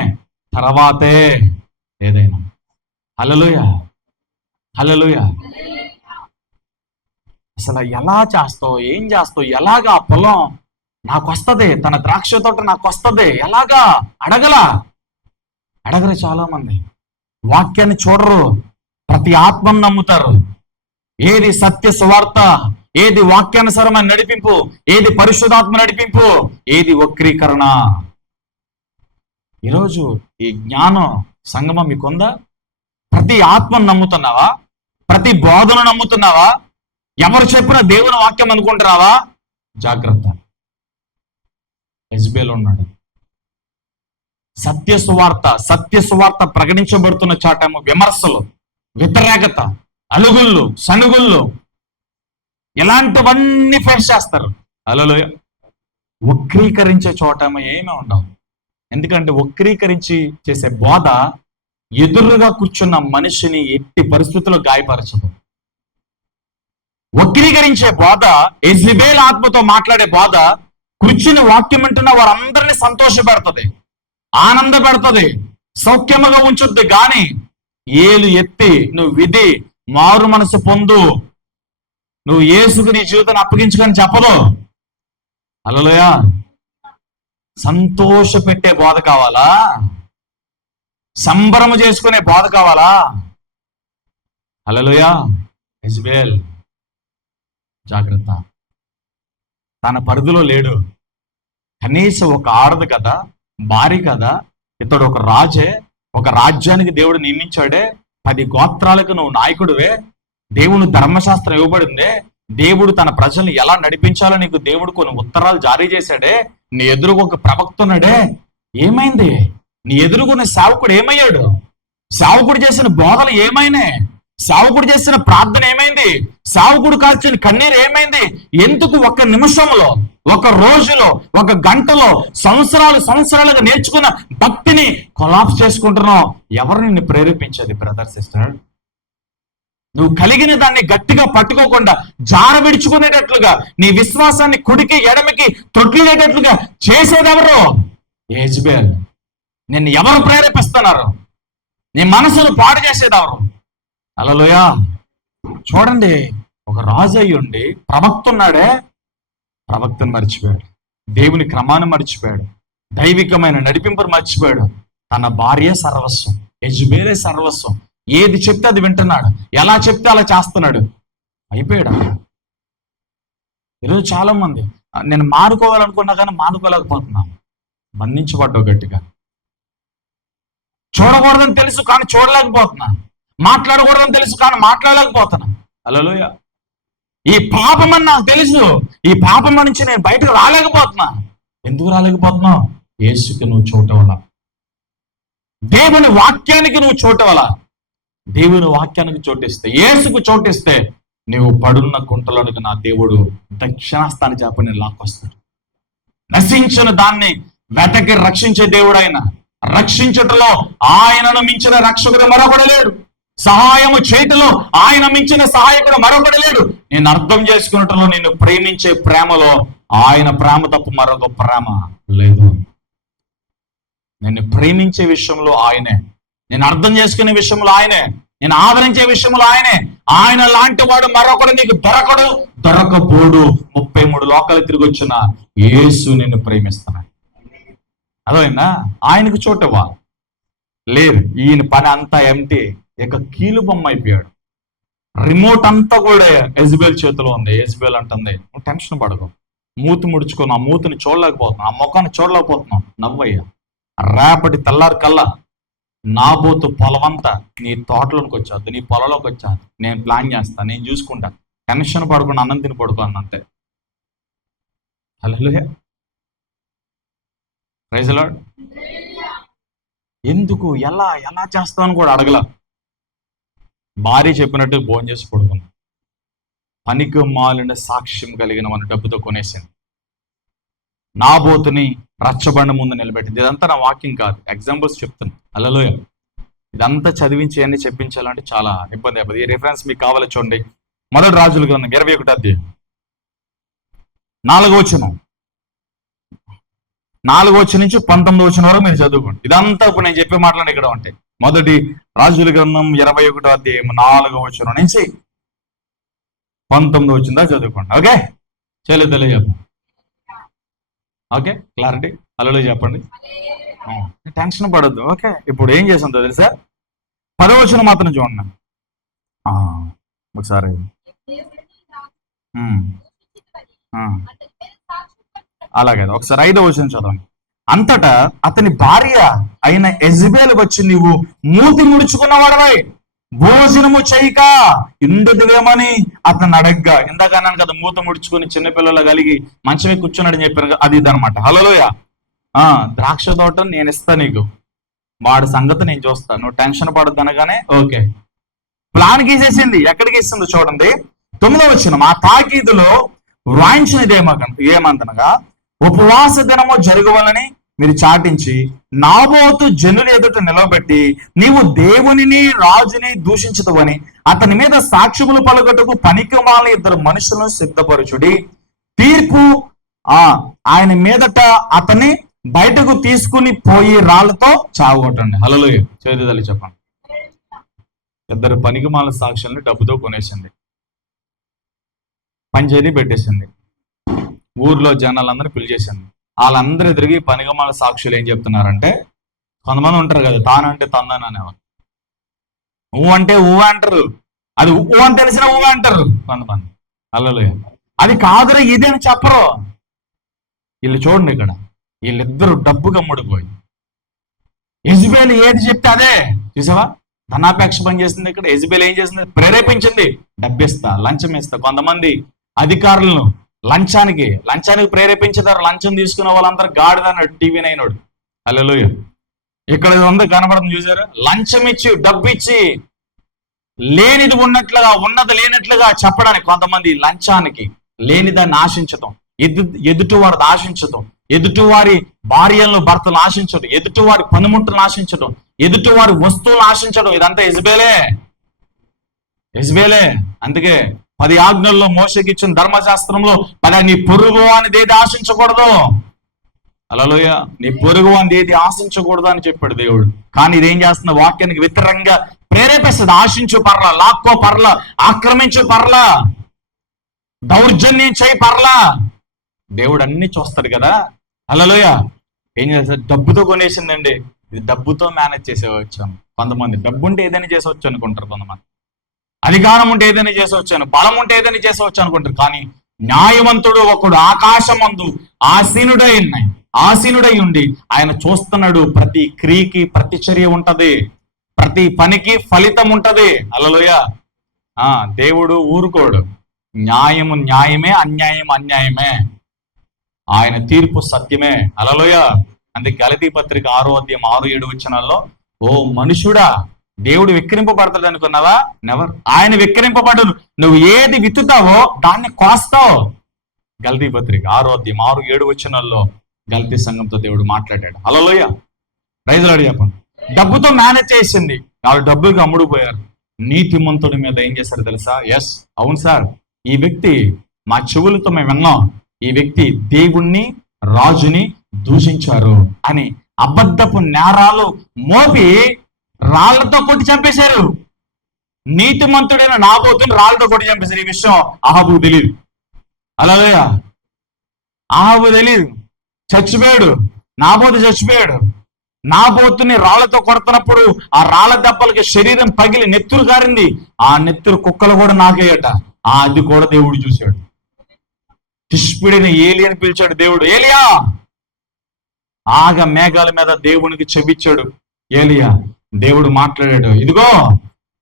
తర్వాతే ఏదైనా. హల్లెలూయా, హల్లెలూయా. అసలు ఎలా చేస్తావు, ఏం చేస్తావు, ఎలాగా? పొలం నాకు వస్తుంది, తన ద్రాక్ష తోట నాకు వస్తుంది, ఎలాగా? అడగరు చాలా మంది. వాక్యాన్ని చూడరు, ప్రతి ఆత్మను నమ్ముతారు. ఏది సత్య సువార్త, ఏది వాక్యానుసారమైన నడిపింపు, ఏది పరిశుద్ధాత్మ నడిపింపు, ఏది వక్రీకరణ. ఈరోజు ఈ జ్ఞానం సంగమం మీకుందా? ప్రతి ఆత్మను నమ్ముతున్నావా? ప్రతి బోధను నమ్ముతున్నావా? ఎవరు చెప్పిన దేవుని వాక్యం అనుకుంటున్నావా? జాగ్రత్త. యెజబెల్ ఉన్నాడు. సత్య సువార్త ప్రకటించబడుతున్న చాటము విమర్శలు, వ్యతిరేకత, అలుగుళ్ళు, సనుగుళ్ళు, ఇలాంటివన్నీ ఫేస్ చేస్తారు. హల్లెలూయా. వక్రీకరించే చోటము ఏమీ ఉండవు. ఎందుకంటే వక్రీకరించి చేసే బోధ ఎదురుగా కూర్చున్న మనిషిని ఎట్టి పరిస్థితుల్లో గాయపరచదు. వక్రీకరించే బోధ, యెజబెల్ ఆత్మతో మాట్లాడే బోధ కూర్చుని వాక్యం వింటున్న వారందరినీ సంతోష పెడుతుంది, ఆనంద పెడుతుంది, సౌఖ్యముగా ఉంచుద్ది. కానీ ఏలు ఎత్తి నువ్వు విధి మారు మనసు పొందు, నువ్వు యేసుకు నీ జీవితాన్ని అప్పగించుకొని చెప్పదు. హల్లెలూయా. సంతోష పెట్టే బోధ కావాలా? సంబరము చేసుకునే బోధ కావాలా? హల్లెలూయా. యెజబెల్ జాగ్రత్త. తన పరిధిలో లేడు. కనీసం ఒక ఆడదు కదా, భార్య కదా, ఇతడు ఒక రాజే, ఒక రాజ్యానికి దేవుడు నియమించాడే, 10 గోత్రాలకు నువ్వు నాయకుడివే, దేవుని ధర్మశాస్త్రం ఇవ్వబడిందే, దేవుడు తన ప్రజల్ని ఎలా నడిపించాలో నీకు దేవుడు కొన్ని ఉత్తరాలు జారీ చేశాడే, నీ ఎదురుగా ఒక ప్రవక్త ఉన్నాడే, ఏమైంది? నీ ఎదురుగున్న సేవకుడు ఏమయ్యాడు? సేవకుడు చేసిన బోధలు ఏమైనాయి? సేవకుడు చేసిన ప్రార్థన ఏమైంది? సేవకుడు కాల్చిన కన్నీరు ఏమైంది? ఎందుకు ఒక నిమిషంలో, ఒక రోజులో, ఒక గంటలో సంవత్సరాలుగా నేర్చుకున్న భక్తిని కొలాప్స్ చేసుకుంటున్నావు? ఎవరు నిన్ను ప్రేరేపించేది? బ్రదర్, సిస్టర్, నువ్వు కలిగిన దాన్ని గట్టిగా పట్టుకోకుండా జార విడుచుకునేటట్లుగా, నీ విశ్వాసాన్ని కుడికి ఎడమకి తొట్లునేటట్లుగా చేసేదెవరు? యెజబెల్. నిన్ను ఎవరు ప్రేరేపిస్తున్నారు? నీ మనసును పాడు చేసేదెవరు? హల్లెలూయా. చూడండి, ఒక రాజు అయ్యుండి ప్రవక్త ఉన్నాడే, ప్రవక్తను మర్చిపోయాడు, దేవుని క్రమాన్ని మర్చిపోయాడు, దైవికమైన నడిపింపును మర్చిపోయాడు. తన భార్య సర్వస్వం, యెజబెలే సర్వస్వం. ఏది చెప్తే అది వింటున్నాడు, ఎలా చెప్తే అలా చేస్తున్నాడు. అయిపోయాడు. ఈరోజు చాలా మంది నేను మానుకోవాలనుకున్నా కానీ మానుకోలేకపోతున్నాను. బంధించబడ్డావు గట్టిగా. చూడకూడదని తెలుసు కానీ చూడలేకపోతున్నా, మాట్లాడకూడదని తెలుసు కానీ మాట్లాడలేకపోతున్నా. హల్లెలూయా. ఈ పాపం అని నాకు తెలుసు, ఈ పాపం నుంచి నేను బయటకు రాలేకపోతున్నా. ఎందుకు రాలేకపోతున్నావు? యేసుకి నువ్వు చోటవలా, దేవుని వాక్యానికి నువ్వు చోటవలా. దేవుని వాక్యానికి చోటిస్తే, యేసుకు చోటిస్తే, నువ్వు పడున్న గుంటలోనికి నా దేవుడు దక్షిణాస్తాన్ని చెప్పని లాక్కొస్తాడు. నశించిన దాన్ని వెతకి రక్షించే దేవుడు ఆయన. రక్షించుటలో ఆయనను మించిన రక్షకుడు మరొకడు లేడు. సహాయము చేయటంలో ఆయన మించిన సహాయకుడు మరొకడు లేడు. నేను అర్థం చేసుకున్నట్లో, నిన్ను ప్రేమించే ప్రేమలో ఆయన ప్రేమ తప్ప మరొక ప్రేమ లేదు. నిన్ను ప్రేమించే విషయంలో ఆయనే, నేను అర్థం చేసుకునే విషయంలో ఆయనే, నేను ఆదరించే విషయంలో ఆయనే. ఆయన లాంటి వాడు మరొకడు నీకు దొరకబోడు. 33 లోకాలు తిరిగి వచ్చిన యేసు నిన్ను ప్రేమిస్తున్నాడు. అదైనా ఆయనకు చోటవా లేదు. ఈయన పని అంతా ఎంటీ, ఇక కీలు బొమ్మ అయిపోయాడు. రిమోట్ అంతా కూడా యెజబెల్ చేతిలో ఉంది. యెజబెల్ అంటుంది, నువ్వు టెన్షన్ పడకు, మూతి ముడుచుకొని ఆ మూతిని చూడలేకపోతున్నావు, ఆ ముఖాన్ని చూడలేకపోతున్నావు, నవ్వయ్యా. రేపటి తెల్లారి కల్లా నాబోతు పొలమంతా నీ తోటలోకి వచ్చాదు, నీ పొలంలోకి వచ్చాదు. నేను ప్లాన్ చేస్తాను, నేను చూసుకుంటా, టెన్షన్ పడకుండా అన్నం తిని పడుకోను అంతే. హల్లెలూయా. Praise lord. ఎందుకు, ఎలా ఎలా చేస్తామని కూడా అడగల. భార్య చెప్పినట్టు భోజనం చేసి పడుకున్నాం. పనికి మాలిన సాక్ష్యం కలిగిన మన డబ్బుతో కొనేసింది. నాబోతుని రచ్చబండ ముందు నిలబెట్టింది. ఇదంతా నా వాక్యం కాదు, ఎగ్జాంపుల్స్ చెప్తాను. హల్లెలూయా. ఇదంతా చదివించి అన్ని చెప్పించాలంటే చాలా ఇబ్బంది అయిపోతుంది. ఈ రిఫరెన్స్ మీకు కావాలి చూడండి. మొదటి రాజుల గ్రంథం 21వ అధ్యాయం 4వ వచనం, 4వ వచనం నుంచి 19వ వచనం వరకు మీరు చదువుకోండి. ఇదంతా ఇప్పుడు నేను చెప్పే మాటలు ఇక్కడ ఉంటాయి. మొదటి రాజుల గ్రంథం 21వ అధ్యాయం 4వ వచనం నుంచి 19వ వచనం దాకా చదువుకోండి. ఓకే, చేయలేదు చెప్పండి. Okay, clarity. హల్లెలూయా చెప్పండి. టెన్షన్ పడద్దు. ఓకే, ఇప్పుడు ఏం చేస్తుందో తెలుసా? 10వ వచనం మాత్రం చూడండి ఒకసారి. అలాగే ఒకసారి 5వ వచనం చదవండి. అంతటా అతని భార్య అయిన యెజబెలు వచ్చి, నీవు మూతి ముడుచుకున్నవాడవై భోజనము చేయక ఇందుదేమని అతను అడగ్గా. ఇందాక అన్నాను కదా, మూత ముడుచుకుని చిన్నపిల్లలు కలిగి మంచమే కూర్చున్నాడని చెప్పారు. అది ఇదనమాట. హల్లెలూయా. ద్రాక్ష తోట నేను ఇస్తా నీకు, వాడి సంగతి నేను చూస్తా, నువ్వు టెన్షన్ పడద్దు అనగానే ఓకే, ప్లాన్ గీసేసింది. ఎక్కడికి ఇస్తుంది చూడండి. 9వ వచనం, ఆ తాకీదులో వ్రాయించినది ఏమందనగా, ఉపవాస దినము జరగవాలని మీరు చాటించి నాబోతు జనుల ఎదుట నిలవబెట్టి నీవు దేవునిని రాజుని దూషించదువని అతని మీద సాక్ష్యములు పలుకటకు పనికిమాలిన 2 మనుషులను సిద్ధపరచుడి. తీర్పు ఆయన మీదట అతన్ని బయటకు తీసుకుని పోయి రాళ్లతో చావగొట్టండి. హల్లెలూయా. చేతులు చెప్పండి. 2 పనికిమాలిన సాక్ష్యాలను డబ్బుతో కొనేసింది, పంచేది పెట్టేసింది, ఊర్లో జనాలందరూ పిలిచేసింది. వాళ్ళందరూ ఎదురుగి పనికిమాలిన సాక్షులు ఏం చెప్తున్నారంటే, కొంతమంది ఉంటారు కదా, తానంటే తందని అనేవారు. ఊ అంటే ఊ అంటారు, అది ఊ అని తెలిసిన ఊ అంటారు కొంతమంది. హల్లెలూయా. అది కాదురా ఇది అని చెప్పరు. వీళ్ళు చూడండి, ఇక్కడ వీళ్ళిద్దరు డబ్బు కమ్ముడిపోయి, యెజబెలు ఏది చెప్తే అదే. చూసావా, ధనాపేక్ష పని చేస్తుంది ఇక్కడ. యెజబెలు ఏం చేస్తుంది? ప్రేరేపించింది. డబ్బిస్తా, లంచం ఇస్తా. కొంతమంది అధికారులను లంచానికి ప్రేరేపించేదారు. లంచం తీసుకున్న వాళ్ళందరూ గాడిదన్నాడు టీవీ నైనోడు. హల్లెలూయా. ఇక్కడ ఉంది కనబడుతుంది చూసారు. లంచం ఇచ్చి, డబ్బు ఇచ్చి, లేనిది ఉన్నట్లుగా ఉన్నది లేనట్లుగా చెప్పడానికి. కొంతమంది లంచానికి లేనిదాన్ని ఆశించటం, ఎదుటివారిని ఆశించటం, ఎదుటివారి భార్యలను భర్తలు ఆశించడం, ఎదుటివారి పనిముట్టులను ఆశించడం, ఎదుటివారి వస్తువులు ఆశించడం. ఇదంతా యెజబెలే. అందుకే 10 ఆజ్ఞల్లో మోషేకి ఇచ్చిన ధర్మశాస్త్రంలో నీ పొరుగు అనేది ఏది ఆశించకూడదు. హల్లెలూయా. నీ పొరుగు అనేది ఏది ఆశించకూడదు అని చెప్పాడు దేవుడు. కానీ ఇదేం చేస్తున్న? వాక్యానికి వ్యతిరేకంగా ప్రేరేపిస్తుంది. ఆశించు పర్లా, లాక్కో పర్లా, ఆక్రమించు పర్లా, దౌర్జన్యం చేయి పర్లా. దేవుడు అన్ని చూస్తాడు కదా. హల్లెలూయా. ఏం చేస్తారు? డబ్బుతో కొనేసిందండి. ఇది డబ్బుతో మేనేజ్ చేసేవచ్చాను. కొంతమంది డబ్బు ఉంటే ఏదైనా చేసేవచ్చు అనుకుంటారు, కొంతమంది అధికారం ఉంటే ఏదైనా చేసవచ్చాను, బలం ఉంటే ఏదైనా చేసవచ్చు అనుకుంటారు. కానీ న్యాయవంతుడు ఒకడు ఆకాశమందు ఆసీనుడై ఉండి ఆయన చూస్తున్నాడు. ప్రతి క్రియకి ప్రతి చర్య ఉంటది, ప్రతి పనికి ఫలితం ఉంటది. హల్లెలూయా. దేవుడు ఊరుకోడు. న్యాయము న్యాయమే, అన్యాయం అన్యాయమే. ఆయన తీర్పు సత్యమే. హల్లెలూయా. అందుకే గలతీ పత్రిక 6వ అధ్యాయం 6-7 వచనాల్లో, ఓ మనుషుడా, దేవుడు వెక్కిరింపబడతాడు అనుకున్నావా? నెవర్. ఆయన వెక్కిరింపబడను. నువ్వు ఏది విత్తుతావో దాన్ని కోస్తావు. గలతీ పత్రిక 6వ అధ్యాయం 6-7 వచనాల్లో గలతీ సంఘంతో దేవుడు మాట్లాడాడు. హల్లెలూయా. ప్రైజ్ లార్డ్ చెప్పండి. డబ్బుతో మేనేజ్ చేసింది. వాళ్ళు డబ్బులకు అమ్ముడుపోయారు. నీతిమంతుడి మీద ఏం చేశారు తెలుసా? ఎస్, అవును సార్, ఈ వ్యక్తి మా చెవులతో మేము విన్నాం, ఈ వ్యక్తి దేవుణ్ణి రాజుని దూషించారు అని అబద్ధపు నేరాలు మోపి రాళ్లతో కొట్టి చంపేశారు. నీతిమంతుడైన నాబోతుని రాళ్లతో కొట్టి చంపేశారు. ఈ విషయం అహాబుకు తెలియదు. హల్లెలూయా. అహాబు తెలియదు, చచ్చిపోయాడు. నాబోతు చచ్చిపోయాడు. నాబోతుని రాళ్లతో కొడుతున్నప్పుడు ఆ రాళ్ల దెబ్బలకి శరీరం పగిలి నెత్తురు కారింది. ఆ నెత్తురు కుక్కలు కూడా నాకేయట. అది కూడా దేవుడు చూశాడు. తిష్పిడిన ఏలియని పిలిచాడు దేవుడు. ఏలియా, మేఘాల మీద దేవునికి చెవిచ్చాడు ఏలియా. దేవుడు మాట్లాడాడు, ఇదిగో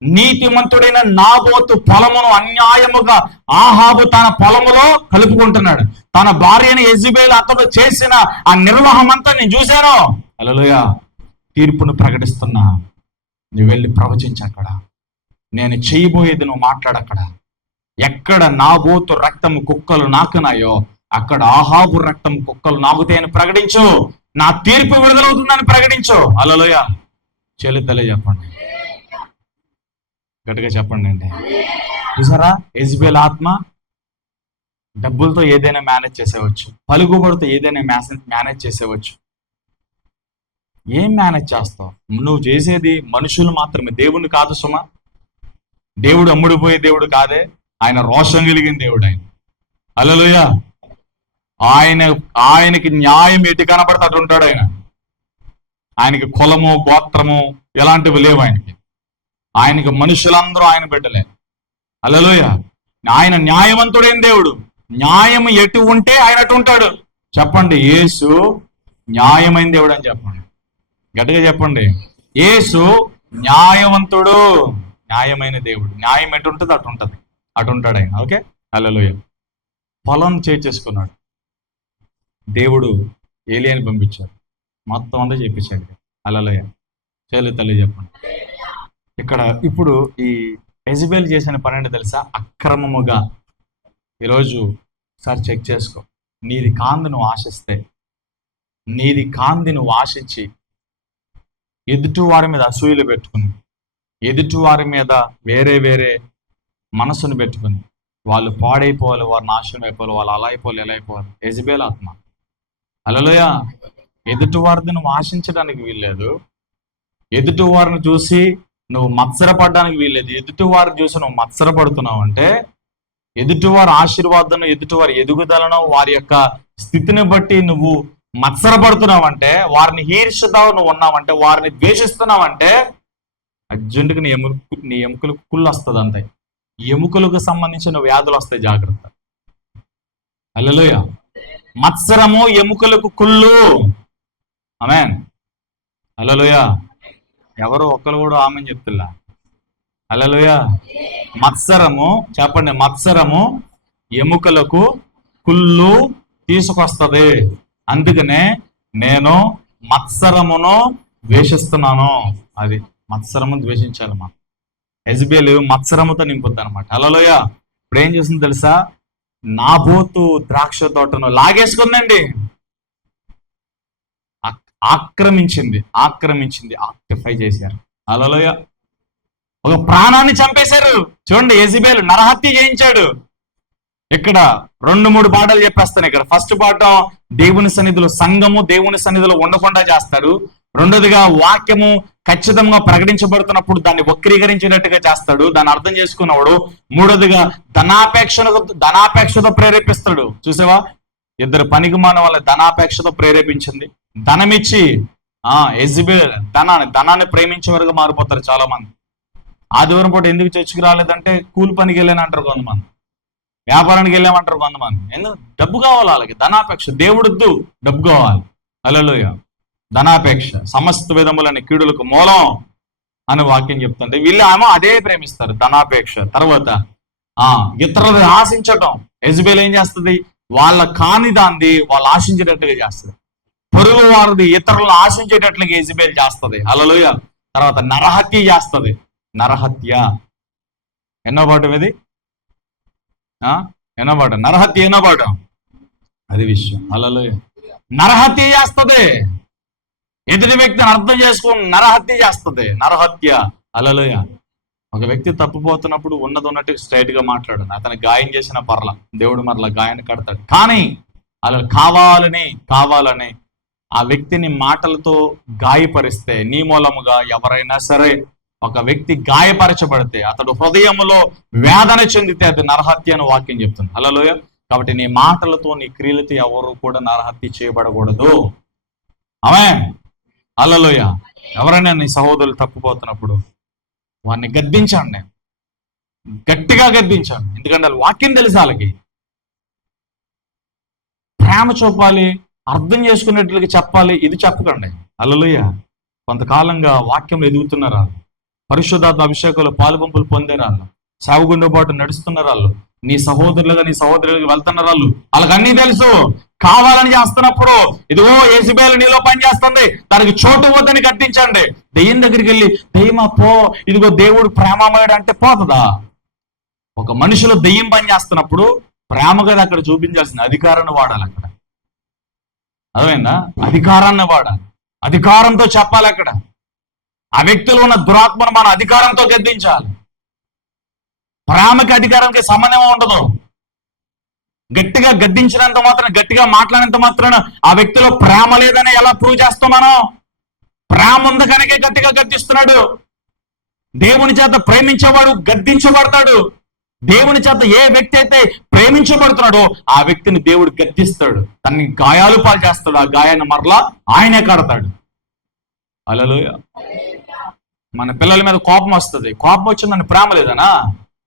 నీతిమంతుడైన నాబోతు పొలమును అన్యాయముగా ఆహాబు తన పొలములో కలుపుకుంటున్నాడు. తన భార్యని యెజెబెలు అతడు చేసిన ఆ నిర్వాహం అంతా నేను చూశాను. హల్లెలూయా. తీర్పును ప్రకటిస్తున్నా, నువ్వు వెళ్ళి ప్రవచించు. అక్కడ నేను చేయబోయేది నువ్వు మాట్లాడక్కడ. ఎక్కడ నాబోతు రక్తము కుక్కలు నాకునాయో అక్కడ ఆహాబు రక్తం కుక్కలు నాకుతాయని ప్రకటించు. నా తీర్పు విడుదలవుతుందని ప్రకటించు. హల్లెలూయా. చెల్లితలే చెప్పండి, గట్టిగా చెప్పండి అండి. చూసారా, యెజెబెలు ఆత్మ డబ్బులతో ఏదైనా మేనేజ్ చేసేవచ్చు, పలుకుబడితో ఏదైనా మేనేజ్ చేసేవచ్చు. ఏం మేనేజ్ చేస్తావు? నువ్వు చేసేది మనుషులు మాత్రమే, దేవుని కాదు సుమా. దేవుడు అమ్ముడిపోయే దేవుడు కాదే, ఆయన రోషం కలిగిన దేవుడు ఆయన. హల్లెలూయా. ఆయనకి న్యాయం ఎటు కనబడితే అటు ఉంటాడు ఆయన. ఆయనకి కులము గోత్రము ఎలాంటివి లేవు ఆయనకి మనుషులందరూ ఆయన బిడ్డలే. హల్లెలూయా. ఆయన న్యాయవంతుడైన దేవుడు. న్యాయం ఎటు ఉంటే ఆయన అటు ఉంటాడు. చెప్పండి, యేసు న్యాయమైన దేవుడు అని చెప్పండి, గట్టిగా చెప్పండి. యేసు న్యాయవంతుడు, న్యాయమైన దేవుడు. న్యాయం ఎటు ఉంటుంది అటు ఉంటుంది, అటు ఉంటాడు ఆయన. ఓకే. హల్లెలూయా. పొలం చేసుకున్నాడు. దేవుడు ఏలియాని పంపించాడు, మొత్తం అంతా చెప్పించాడు. హల్లెలూయా. తల్లి చెప్పండి. ఇక్కడ ఇప్పుడు ఈ యెజెబెలు చేసిన పని ఏంటో తెలుసా? అక్రమముగా. ఈరోజు సార్ చెక్ చేసుకో, నీది కాంది నువ్వు ఆశిస్తే, నీది కాంది నువ్వు ఆశించి ఎదుటి వారి మీద అసూయలు పెట్టుకుని, ఎదుటి వారి మీద వేరే వేరే మనసును పెట్టుకుని వాళ్ళు పాడైపోవాలి, వారు నాశనం అయిపోవాలి, వాళ్ళు అలా అయిపోవాలి, ఎలా అయిపోవాలి. యెజెబెలు ఆత్మ. హల్లెలూయా. ఎదుటి వారిని నువ్వు ఆశించడానికి వీల్లేదు. ఎదుటి వారిని చూసి నువ్వు మత్సరపడడానికి వీల్లేదు. ఎదుటి వారిని చూసి నువ్వు మత్సరపడుతున్నావు అంటే, ఎదుటివారి ఆశీర్వాదం, ఎదుటివారి ఎదుగుదలను, వారి యొక్క స్థితిని బట్టి నువ్వు మత్సరపడుతున్నావంటే, వారిని హీర్షతో నువ్వు ఉన్నావంటే, వారిని ద్వేషిస్తున్నావంటే అర్జెంటుగా నీ ఎముకలకు కుళ్ళు వస్తుంది. అంతే, ఎముకలకు సంబంధించిన వ్యాధులు వస్తాయి, జాగ్రత్త. హల్లెలూయా. మత్సరము ఎముకలకు కుళ్ళు. ఆమేన్. హల్లెలూయా. ఎవరు ఒక్కరు కూడా ఆమెన్ చెప్తున్నా. హల్లెలూయా. మత్సరము, చెప్పండి, మత్సరము ఎముకలకు కుళ్ళు తీసుకొస్తుంది. అందుకనే నేను మత్సరమును ద్వేషిస్తున్నాను. అది మత్సరము ద్వేషించాలి మనం. యెజెబెలు మత్సరముతో నింపుద్ది అనమాట. హల్లెలూయా. ఇప్పుడు ఏం చేసింది తెలుసా? నాబోతు ద్రాక్ష తోటను లాగేసుకుందండి, ఆక్రమించింది, ఆక్టిఫై చేశారు. హల్లెలూయా. ఒక ప్రాణాన్ని చంపేశారు. చూడండి, యెజెబెలు నరహత్య చేయించాడు. ఇక్కడ 2-3 పాఠాలు చెప్పేస్తాను. ఇక్కడ ఫస్ట్ పాఠం, దేవుని సన్నిధిలో సంఘము దేవుని సన్నిధిలో ఉండకుండా చేస్తాడు. రెండోదిగా, వాక్యము ఖచ్చితంగా ప్రకటించబడుతున్నప్పుడు దాన్ని వక్రీకరించేటట్టుగా చేస్తాడు, దాన్ని అర్థం చేసుకున్నవాడు. మూడోదిగా, ధనాపేక్షతో ప్రేరేపిస్తాడు. చూసావా, ఇద్దరు పనికిమాలిన వాళ్ళ ధనాపేక్షతో ప్రేరేపించింది. ధనమిచ్చి యెజెబెలు ధనాన్ని ప్రేమించే వరకు మారిపోతారు చాలా మంది. ఆదివారం పూట ఎందుకు చర్చికి రాలేదంటే కూలి పనికి వెళ్ళాను అంటారు కొంతమంది, వ్యాపారానికి వెళ్ళామంటారు కొంతమంది. ఎందుకు? డబ్బు కావాలి వాళ్ళకి, ధనాపేక్ష. దేవుడొద్దు, డబ్బు కావాలి. హల్లెలూయా. ధనాపేక్ష సమస్త విధములని కీడులకు మూలం అని వాక్యం చెప్తుంది. వీళ్ళు ఏమో అదే ప్రేమిస్తారు, ధనాపేక్ష. తర్వాత ఇతరులను ఆశించటం. యెజెబెలు ఏం చేస్తుంది? వాళ్ళ కాని దాన్ని వాళ్ళు ఆశించేటట్టుగా చేస్తుంది. పొరుగు వారిది ఇతరులను ఆశించేటట్లుగా యెజెబెలు చేస్తుంది. హల్లెలూయా. తర్వాత నరహత్య చేస్తుంది. నరహత్య ఎన్నో పాఠం ఇది? ఎన్నో పాఠం? నరహత్య ఎన్నో పాఠం? అది విషయం. హల్లెలూయా. నరహత్య చేస్తుంది. ఎదుటి వ్యక్తిని అర్థం చేసుకుని నరహత్య చేస్తుంది. నరహత్య. హల్లెలూయా. ఒక వ్యక్తి తప్పుపోతున్నప్పుడు ఉన్నట్టు స్ట్రైట్ గా మాట్లాడను. అతను గాయం చేసిన పర్ల, దేవుడు మరలా గాయాన్ని కడతాడు. కానీ అలా కావాలని ఆ వ్యక్తిని మాటలతో గాయపరిస్తే, నీ మూలముగా ఎవరైనా సరే ఒక వ్యక్తి గాయపరచబడితే, అతడు హృదయములో వేదన చెందితే అది నరహత్య అని వాక్యం చెప్తుంది. హల్లెలూయా. కాబట్టి నీ మాటలతో, నీ క్రియలతో ఎవరు కూడా నరహత్య చేయబడకూడదు. ఆమేన్. హల్లెలూయా. ఎవరైనా నీ సహోదరులు తప్పిపోతున్నప్పుడు వారిని గద్దించండి, గట్టిగా గద్దించండి. ఎందుకంటే వాక్యం తెలుసు వాళ్ళకి. ప్రేమ చూపాలి, అర్థం చేసుకునేట్లుగా చెప్పాలి. ఇది చెప్పకండి. హల్లెలూయా. కొంతకాలంగా వాక్యం ఎదుగుతున్నారు. పరిశుద్ధాత్మ అభిషేకంలో పాలుపంపులు పొందారు వాళ్ళు, సాగుగుండో పాటు నడుస్తున్నారు వాళ్ళు, నీ సహోదరులుగా వెళ్తున్నారు వాళ్ళు. వాళ్ళకి అన్నీ తెలుసు. కావాలని చేస్తున్నప్పుడు ఇదిగో యేసుబేలు నీలో పని చేస్తుంది, దానికి చోటు వద్దని కట్టించండి. దెయ్యం దగ్గరికి వెళ్ళి దెయ్యమా పో, ఇదిగో దేవుడు ప్రేమమయుడు అంటే పోతుందా? ఒక మనిషిలో దెయ్యం పని చేస్తున్నప్పుడు ప్రేమగా అక్కడ చూపించాల్సిన అధికారాన్ని వాడాలి. అక్కడ అర్థమైందా? అధికారాన్ని వాడాలి, అధికారంతో చెప్పాలి. అక్కడ ఆ వ్యక్తిలో ఉన్న దురాత్మను మన అధికారంతో గద్దించాలి. ప్రేమకి అధికారానికి సంబంధం ఉండదు. గట్టిగా గద్దించినంత మాత్రం, గట్టిగా మాట్లాడినంత మాత్రాన ఆ వ్యక్తిలో ప్రేమ లేదని ఎలా ప్రూవ్ చేస్తాం మనం? ప్రేమ ఉంది కనుకే గట్టిగా గద్దిస్తున్నాడు. దేవుని చేత ప్రేమించేవాడు గద్దించబడతాడు. దేవుని చేత ఏ వ్యక్తి అయితే ప్రేమించబడుతున్నాడో ఆ వ్యక్తిని దేవుడు గద్దిస్తాడు, తనని గాయాలు పాలు చేస్తాడు. ఆ గాయాన్ని మరలా ఆయనే కడతాడు. హల్లెలూయా. మన పిల్లల మీద కోపం వస్తుంది, కోపం వచ్చిందని ప్రేమ లేదనా?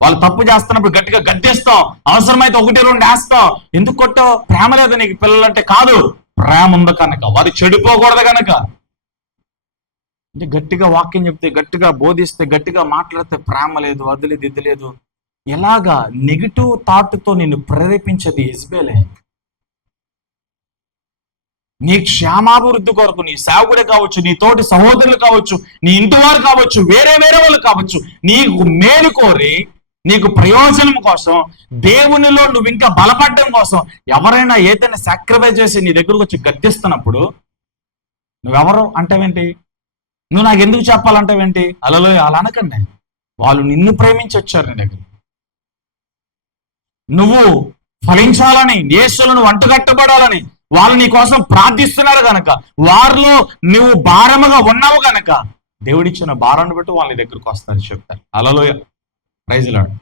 వాళ్ళు తప్పు చేస్తున్నప్పుడు గట్టిగా గద్దిస్తాం, అవసరమైతే 1-2 వేస్తాం. ఎందుకు కొట్టావు? ప్రేమ లేదా నీకు పిల్లలంటే? కాదు, ప్రేమ ఉంది కనుక, వారు చెడిపోకూడదు కనుక. అంటే గట్టిగా వాక్యం చెప్తే, గట్టిగా బోధిస్తే, గట్టిగా మాట్లాడితే ప్రేమ లేదు, వదిలేదు, ఇది లేదు. ఎలాగా నెగిటివ్ థాట్తో నిన్ను ప్రేరేపించేది యెజబెలే. నీ క్షేమాభివృద్ధి కొరకు నీ సేవకుడే కావచ్చు, నీ తోటి సహోదరులు కావచ్చు, నీ ఇంటి వారు కావచ్చు, వేరే వాళ్ళు కావచ్చు, నీకు మేలు కోరి, నీకు ప్రయోజనం కోసం, దేవునిలో నువ్వు ఇంకా బలపడడం కోసం ఎవరైనా ఏదైనా సాక్రిఫైస్ చేసి నీ దగ్గరకు వచ్చి గద్దిస్తున్నప్పుడు నువ్వెవరు అంటావేంటి? నువ్వు నాకు ఎందుకు చెప్పాలంటావేంటి? అలలో అలా అనకండి. వాళ్ళు నిన్ను ప్రేమించి వచ్చారు నీ దగ్గర. నువ్వు ఫలించాలని, యేసులను అంటుకట్టబడాలని వాళ్ళు నీ కోసం ప్రార్థిస్తున్నారు కనుక, వారిలో నువ్వు భారముగా ఉన్నావు కనుక దేవుడిచ్చిన భారాన్ని బట్టి వాళ్ళ దగ్గరకు వస్తారు, చెప్తారు. హల్లెలూయా. Praise lord.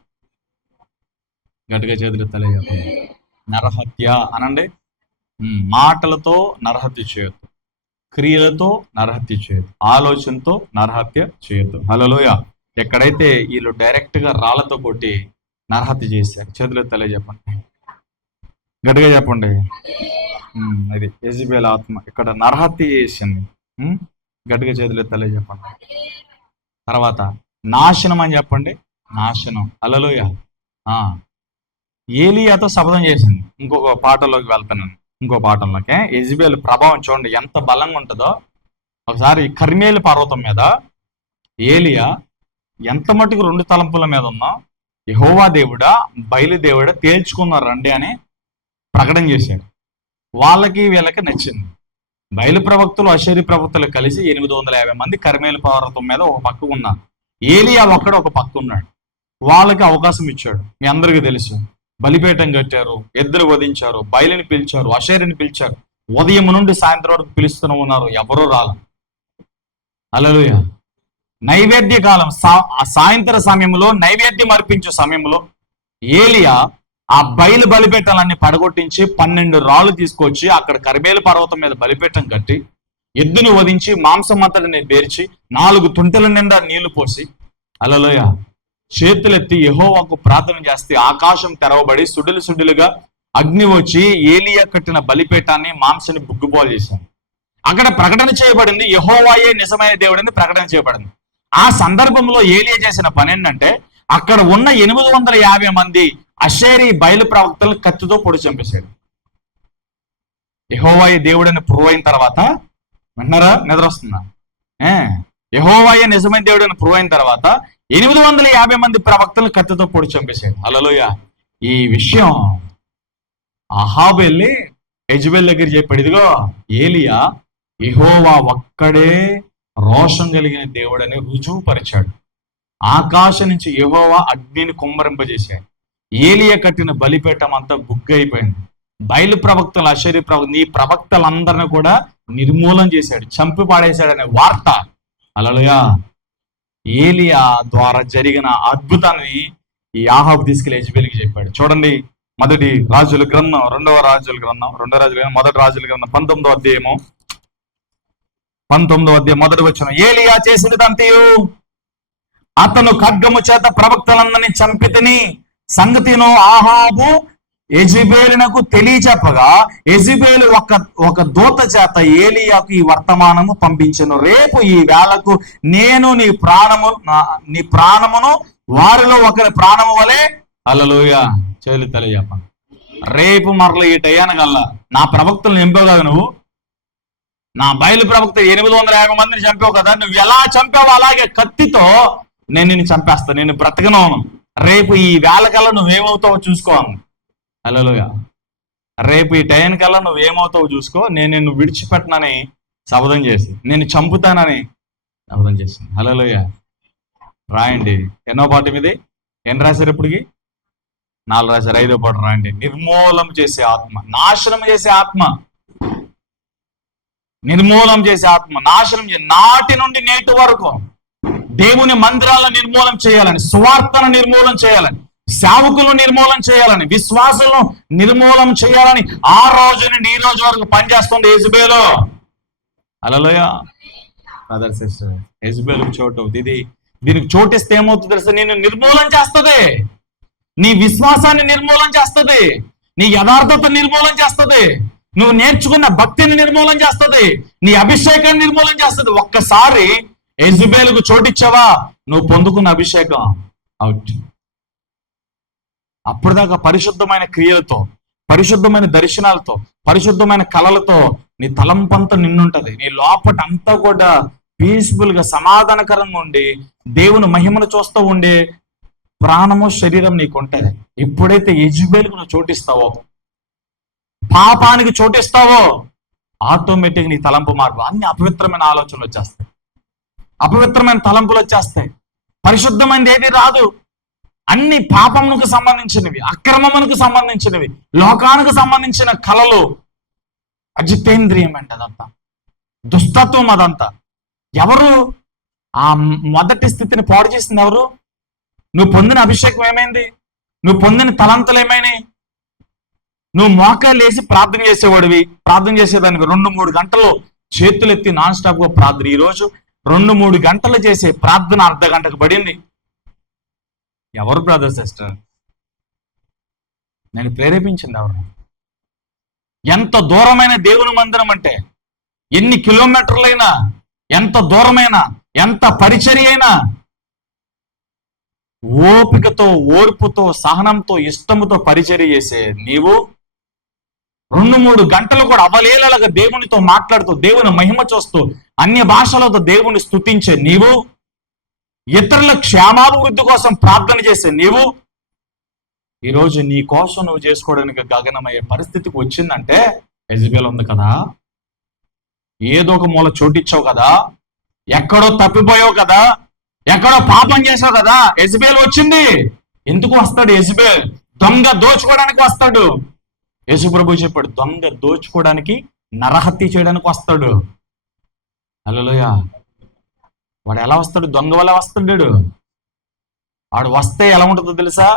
గట్టిగా చేతులు ఎత్తాలి. నరహత్య అనండి. మాటలతో నరహత్య చేయొద్దు, క్రియలతో నరహత్య చేయొద్దు, ఆలోచనతో నరహత్య చేయొద్దు. హల్లెలూయా. ఎక్కడైతే వీళ్ళు డైరెక్ట్ గా రాళ్లతో కొట్టి నరహత్య చేశారు, చేతులు ఎత్తాలి చెప్పండి, గట్టిగా చెప్పండి. అది యెజబెల్ ఆత్మ ఇక్కడ నరహత్య చేసింది. గట్టిగా చేతులు ఎత్తాలి చెప్పండి. తర్వాత నాశనం అని చెప్పండి, నాశనం. హల్లెలూయా. ఏలియాతో శపథం చేసింది. ఇంకొక పాటలోకి వెళ్తాను, ఇంకో పాటల్లోకి. యెజబెల్ ప్రభావం చూడండి ఎంత బలంగా ఉంటుందో. ఒకసారి కర్మేలు పర్వతం మీద ఏలియా ఎంత మటుకు 2 తలంపుల మీద ఉన్నా, యెహోవా దేవుడా బయలుదేవుడా తేల్చుకున్నారు రండి అని ప్రకటన చేశాడు. వాళ్ళకి వీళ్ళకి నచ్చింది. బయలు ప్రవక్తలు అషేరీ ప్రవక్తలు కలిసి 850 మంది కర్మేలు పర్వతం మీద ఒక పక్క ఉన్నారు. ఏలియా ఒక్కడ ఒక పక్క ఉన్నాడు. వాళ్ళకి అవకాశం ఇచ్చాడు. మీ అందరికీ తెలుసు, బలిపీఠం కట్టారు, ఎద్దులు వధించారు, బయలుని పిలిచారు, అషేరిని పిలిచారు. ఉదయం నుండి సాయంత్రం వరకు పిలుస్తూనే ఉన్నారు, ఎవరూ రాల. హల్లెలూయా. నైవేద్య కాలం, సాయంత్ర సమయంలో నైవేద్యం అర్పించే సమయంలో ఏలియా ఆ బలిపీఠాలన్నీ పడగొట్టించి 12 రాళ్ళు తీసుకొచ్చి అక్కడ కర్మేలు పర్వతం మీద బలిపీఠం కట్టి ఎద్దును వధించి మాంసం అంతటిని బేర్చి 4 తుంటెల నిండా నీళ్లు పోసి, హల్లెలూయా, చేతులెత్తి యెహోవాకు ప్రార్థన చేస్తే ఆకాశం తెరవబడి సుడులుగా అగ్ని వచ్చి ఏలియా కట్టిన బలిపీఠాన్ని, మాంసాన్ని బుగ్గుపోలు చేశాను. అక్కడ ప్రకటన చేయబడింది, యెహోవాయే నిజమైన దేవుడని ప్రకటన చేయబడింది. ఆ సందర్భంలో ఏలియా చేసిన పని ఏంటంటే, అక్కడ ఉన్న 850 మంది అషేరీ బయలు ప్రవక్తలు కత్తితో పొడి చంపేశాడు. యెహోవాయే దేవుడని ప్రూవ్ అయిన తర్వాత, విన్నారా? నిద్ర వస్తుందా? యెహోవాయే నిజమైన దేవుడని ప్రూవ్ అయిన తర్వాత 850 మంది ప్రవక్తలు కత్తితో పొడి చంపేశాడు. హల్లెలూయా. ఈ విషయం అహాబు వెళ్ళి యెజబెల్ దగ్గర చెప్పాడు, ఇదిగో ఏలియా యెహోవా ఒక్కడే రోషం కలిగిన దేవుడని రుజువుపరిచాడు. ఆకాశం నుంచి యెహోవా అగ్నిని కుమ్మరింపజేశాడు. ఏలియా కట్టిన బలిపీఠం అంతా బుగ్గైపోయింది. బయలు ప్రవక్తలు, అషేరీ ప్రవక్తలు, ఈ ప్రవక్తలందరినీ కూడా నిర్మూలన చేశాడు, చంపి పాడేశాడనే వార్త. హల్లెలూయా. ఏలియా ద్వారా జరిగిన అద్భుతాన్ని ఈ ఆహాబు తీసుకెళ్లి యెజబెల్కి చెప్పాడు. చూడండి, మొదటి రాజుల గ్రంథం, మొదటి రాజుల గ్రంథం 19వ అధ్యాయము 19వ అధ్యాయం మొదటి వచనం. ఏలియా చేసినదంతయు అతను ఖడ్గము చేత ప్రవక్తలందరినీ చంపితిని సంగతిను ఆహాబు యెజెబెలునకు తెలియచెప్పగా యెజెబెలు ఒక దూత చేత ఏలీయాకు ఈ వర్తమానము పంపించెను. రేపు ఈ వేళకు నేను నీ ప్రాణమును వారిలో ఒకరి ప్రాణము వలె హల్లెలూయా చేతులు తెలియజెప్పండి. రేపు మరల ఈ టయానికల్లా నా ప్రవక్తలు నింపావు కదా నువ్వు, నా బయలు ప్రవక్త 850 మందిని చంపావు కదా, నువ్వు ఎలా చంపావు అలాగే కత్తితో నేను నిన్ను చంపేస్తాను, నేను బ్రతకను. రేపు ఈ వేళకల్లా నువ్వేమవుతావో చూసుకోవాలి. హల్లెలూయా. రేపు ఈ టైంకల్లా నువ్వేమవుతావో చూసుకో. నేను నిన్ను విడిచిపెట్టనని శపథం చేసి, నేను చంపుతానని శపథం చేసింది. హల్లెలూయా. రాయండి ఎన్నో పాఠం ఇది, ఎన్ని రాశారు ఇప్పటికి? 4 రాశారు. 5వ పాఠం రాయండి. నిర్మూలం చేసే ఆత్మ, నాశనం చేసే ఆత్మ, నిర్మూలం చేసే ఆత్మ, నాశనం నాటి నుండి నేటి వరకు దేవుని మందిరాలను నిర్మూలం చేయాలని, సువార్తను నిర్మూలం చేయాలని, సేవకులను నిర్మూలం చేయాలని, విశ్వాసులను నిర్మూలం చేయాలని ఆ రోజు నుండి ఈ రోజు వరకు పనిచేస్తుంది యెజెబెలు. హల్లెలూయా. బ్రదర్ సిస్టర్, యెజెబెలుకు చోటు దీనికి చోటిస్తే ఏమవుతుంది తెలుసా? నిన్ను నిర్మూలం చేస్తుంది, నీ విశ్వాసాన్ని నిర్మూలం చేస్తుంది, నీ యథార్థత నిర్మూలం చేస్తుంది, నువ్వు నేర్చుకున్న భక్తిని నిర్మూలం చేస్తుంది, నీ అభిషేకాన్ని నిర్మూలం చేస్తుంది. ఒక్కసారి యెజెబెలుకు చోటిచ్చావా, నువ్వు పొందుకున్న అభిషేకం అవుట్. అప్పటిదాకా పరిశుద్ధమైన క్రియలతో, పరిశుద్ధమైన దర్శనాలతో, పరిశుద్ధమైన కళలతో నీ తలంపంతా నిన్నుంటది. నీ లోపట అంతా కూడా పీస్ఫుల్ గా సమాధానకరంగా ఉండి దేవుని మహిమను చూస్తూ ఉండే ప్రాణము శరీరం నీకు ఉంటది. ఎప్పుడైతే యెజెబెలుకు నువ్వు చోటిస్తావో, పాపానికి చోటిస్తావో, ఆటోమేటిక్ నీ తలంపు మార్పు, అన్ని అపవిత్రమైన ఆలోచనలు వచ్చేస్తాయి, అపవిత్రమైన తలంపులు వచ్చేస్తాయి. పరిశుద్ధమైనది ఏది రాదు. అన్ని పాపమునకు సంబంధించినవి, అక్రమమునకు సంబంధించినవి, లోకానికి సంబంధించిన కళలు, అజితేంద్రియం అంటే అదంతా దుష్టత్వం. అదంతా ఎవరు ఆ మొదటి స్థితిని పాడు చేసింది? ఎవరు? నువ్వు పొందిన అభిషేకం ఏమైంది? నువ్వు పొందిన తలంతులు ఏమైనాయి? నువ్వు మోకాలు వేసి ప్రార్థన చేసేవాడివి, ప్రార్థన చేసేదానికి 2-3 గంటలు చేతులు ఎత్తి నాన్ స్టాప్ గా ప్రార్థన. ఈరోజు 2-3 గంటలు చేసే ప్రార్థన అర్ధ గంటకు పడింది. ఎవరు బ్రదర్ సిస్టర్? నేను ప్రేరేపించింది ఎవరు? ఎంత దూరమైన దేవుని మందిరం అంటే, ఎన్ని కిలోమీటర్లైనా, ఎంత దూరమైనా, ఎంత పరిచర్య అయినా ఓపికతో, ఓర్పుతో, సహనంతో, ఇష్టముతో పరిచర్య చేసే నీవు 2-3 గంటలు కూడా అవలేలగా దేవునితో మాట్లాడుతూ, దేవుని మహిమ చూస్తూ, అన్య భాషలతో దేవుని స్తుతించే నీవు, ఇతరుల క్షేమాభివృద్ధి కోసం ప్రార్థన చేసే నీవు, ఈరోజు నీ కోసం నువ్వు చేసుకోవడానికి గగనమయ్యే పరిస్థితికి వచ్చిందంటే యెజెబెలు ఉంది కదా, ఏదో ఒక మూల చోటిచ్చావు కదా, ఎక్కడో తప్పిపోయావు కదా, ఎక్కడో పాపం చేసావు కదా, యెజెబెలు వచ్చింది. ఎందుకు వస్తాడు యెజెబెలు? దొంగ దోచుకోవడానికి వస్తాడు. యేసు ప్రభువు చెప్పాడు, దొంగ దోచుకోవడానికి, నరహత్య చేయడానికి వస్తాడు. హల్లెలూయా. వాడు ఎలా వస్తాడు? దొంగ వల్ల వస్తాడు. వాడు వస్తే ఎలా ఉంటుందో తెలుసా?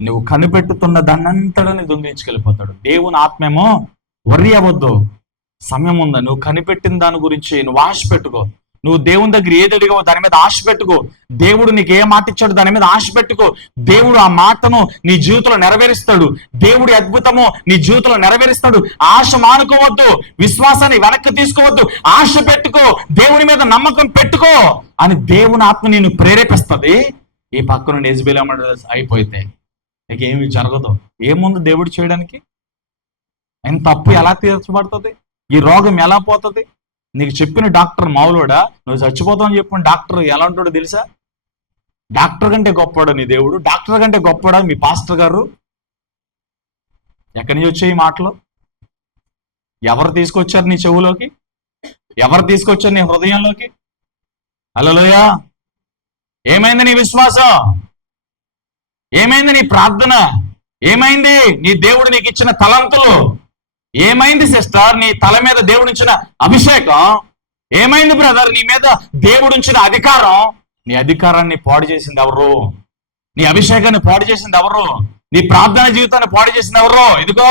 నువ్వు కనిపెట్టుతున్న దాన్నంతడని దొంగిలించుకెళ్ళిపోతాడు. దేవుని ఆత్మేమో వర్రీ అవ్వద్దు, సమయం ఉందా, నువ్వు కనిపెట్టిన దాని గురించి నువ్వు ఆశ పెట్టుకో. నువ్వు దేవుని దగ్గర ఏది అడిగావో దాని మీద ఆశ పెట్టుకో. దేవుడు నీకు ఏ మాట ఇచ్చాడు దాని మీద ఆశ పెట్టుకో. దేవుడు ఆ మాటను నీ జీవితంలో నెరవేరుస్తాడు. దేవుడి అద్భుతము నీ జీవితంలో నెరవేరుస్తాడు. ఆశ మానుకోవద్దు, విశ్వాసాన్ని వెనక్కి తీసుకోవద్దు, ఆశ పెట్టుకో, దేవుని మీద నమ్మకం పెట్టుకో అని దేవుని ఆత్మ నిన్ను ప్రేరేపిస్తుంది. ఈ పక్క నుండి యెజెబెలు అయిపోతే నీకు ఏమి జరగదు. ఏముంది దేవుడు చేయడానికి? ఆయన తప్పు ఎలా తీర్చబడుతుంది? ఈ రోగం ఎలా పోతుంది? నీకు చెప్పిన డాక్టర్ మావులోడా, నువ్వు చచ్చిపోతావు అని చెప్పిన డాక్టర్ ఎలా ఉంటాడో తెలుసా? డాక్టర్ కంటే గొప్పవాడు నీ దేవుడు, డాక్టర్ కంటే గొప్పవాడా మీ పాస్టర్ గారు? ఎక్కడి నుంచి వచ్చాయి ఈ మాటలు? ఎవరు తీసుకొచ్చారు నీ చెవులోకి? ఎవరు తీసుకొచ్చారు నీ హృదయంలోకి? హల్లెలూయా. ఏమైంది నీ విశ్వాసం? ఏమైంది నీ ప్రార్థన? ఏమైంది నీ దేవుడు నీకు ఇచ్చిన తలంతులు? ఏమైంది సిస్టర్ నీ తల మీద దేవుడు ఇచ్చిన అభిషేకం? ఏమైంది బ్రదర్ నీ మీద దేవుడు ఇచ్చిన అధికారం? నీ అధికారాన్ని పాడు చేసింది ఎవరు? నీ అభిషేకాన్ని పాడు చేసింది ఎవరు? నీ ప్రార్థన జీవితాన్ని పాడు చేసింది ఎవరు? ఇదిగో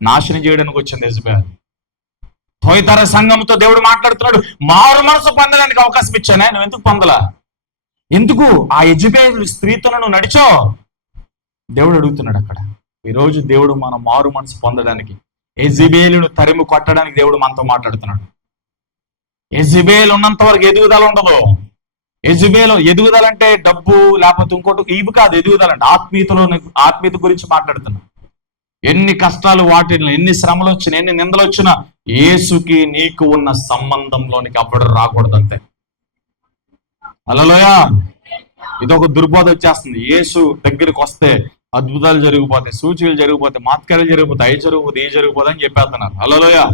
నాశనం చేయడానికి వచ్చింది యెజెబెలు. తొయతర సంఘంతో దేవుడు మాట్లాడుతున్నాడు, మారు మనసు పొందడానికి అవకాశం ఇచ్చానే, నువ్వు ఎందుకు పొందలా? ఎందుకు ఆ యెజెబెలు స్త్రీతో నువ్వు నడిచో? దేవుడు అడుగుతున్నాడు అక్కడ. ఈరోజు దేవుడు మన మారు మనసు పొందడానికి, యెజెబెలును తరిమి కొట్టడానికి దేవుడు మనతో మాట్లాడుతున్నాడు. యెజెబెలు ఉన్నంత వరకు ఎదుగుదల ఉండదు. ఎదుగుదల అంటే డబ్బు లేకపోతే ఇంకోటి ఇవి కాదు. ఎదుగుదల అంటే ఆత్మీయత గురించి మాట్లాడుతున్నా. ఎన్ని కష్టాలు వాటిని, ఎన్ని శ్రమలు వచ్చినా, ఎన్ని నిందలు వచ్చినా యేసుకి నీకు ఉన్న సంబంధంలోనికి అప్పుడు రాకూడదు అంతే. హల్లెలూయా. ఇదొక దుర్బోధ వచ్చేస్తుంది. యేసు దగ్గరికి వస్తే అద్భుతాలు జరిగిపోతాయి, సూచనలు జరిగిపోతాయి, మాత్కార్యాలు జరిగిపోతాయి, అవి జరిగిపోతాయి, ఈ జరిగిపోతాయి అని చెప్పేస్తున్నారు. హల్లెలూయా.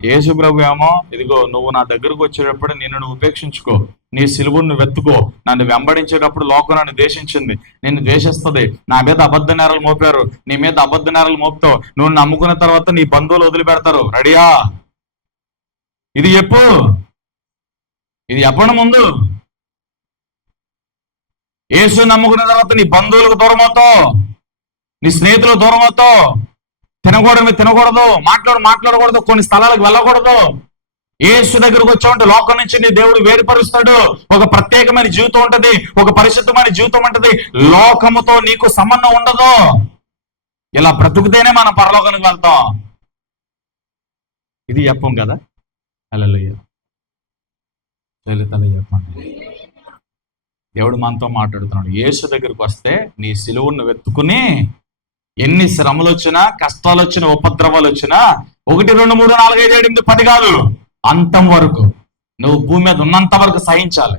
యేసు ప్రభు ఏమో, ఇదిగో నువ్వు నా దగ్గరకు వచ్చేటప్పుడు నిన్ను ఉపేక్షించుకో, నీ సిలువను నువ్వు వెతుకో, నన్ను వెంబడించేటప్పుడు లోకం నన్ను ద్వేషించింది, నిన్ను ద్వేషిస్తుంది, నా మీద అబద్ధ నేరాలు మోపారు, నీ మీద అబద్ధ నేరాలు మోపుతావు, నువ్వు నమ్ముకున్న తర్వాత నీ బంధువులు వదిలిపెడతారు. రెడీయా? ఇది చెప్పు, ఇది చెప్పండి ముందు. యేసు నమ్ముకున్న తర్వాత నీ బంధువులకు దూరం అవుతావు, నీ స్నేహితులకు దూరం అవుతావు, తినకూడదు, మాట్లాడకూడదు, కొన్ని స్థలాలకు వెళ్ళకూడదు. యేసు దగ్గరకు వచ్చావంటే లోకం నుంచి నీ దేవుడు వేరుపరుస్తాడు. ఒక ప్రత్యేకమైన జీవితం ఉంటది, ఒక పరిశుద్ధమైన జీవితం ఉంటది. లోకముతో నీకు సంబంధం ఉండదు. ఇలా బ్రతుకుతేనే మనం పరలోకానికి వెళ్తాం. ఇది చెప్పం కదా. హల్లెలూయా. చెప్పండి. దేవుడు మనతో మాట్లాడుతున్నాడు. యేసు దగ్గరికి వస్తే నీ సిలువను వెతుకుని, ఎన్ని శ్రమలు వచ్చినా, కష్టాలు వచ్చినా, ఉపద్రవాలు వచ్చినా, 1, 2, 3, 4, 5, 7, 8, 10 కాదు, అంతం వరకు నువ్వు భూమి మీద ఉన్నంత వరకు సహించాలి.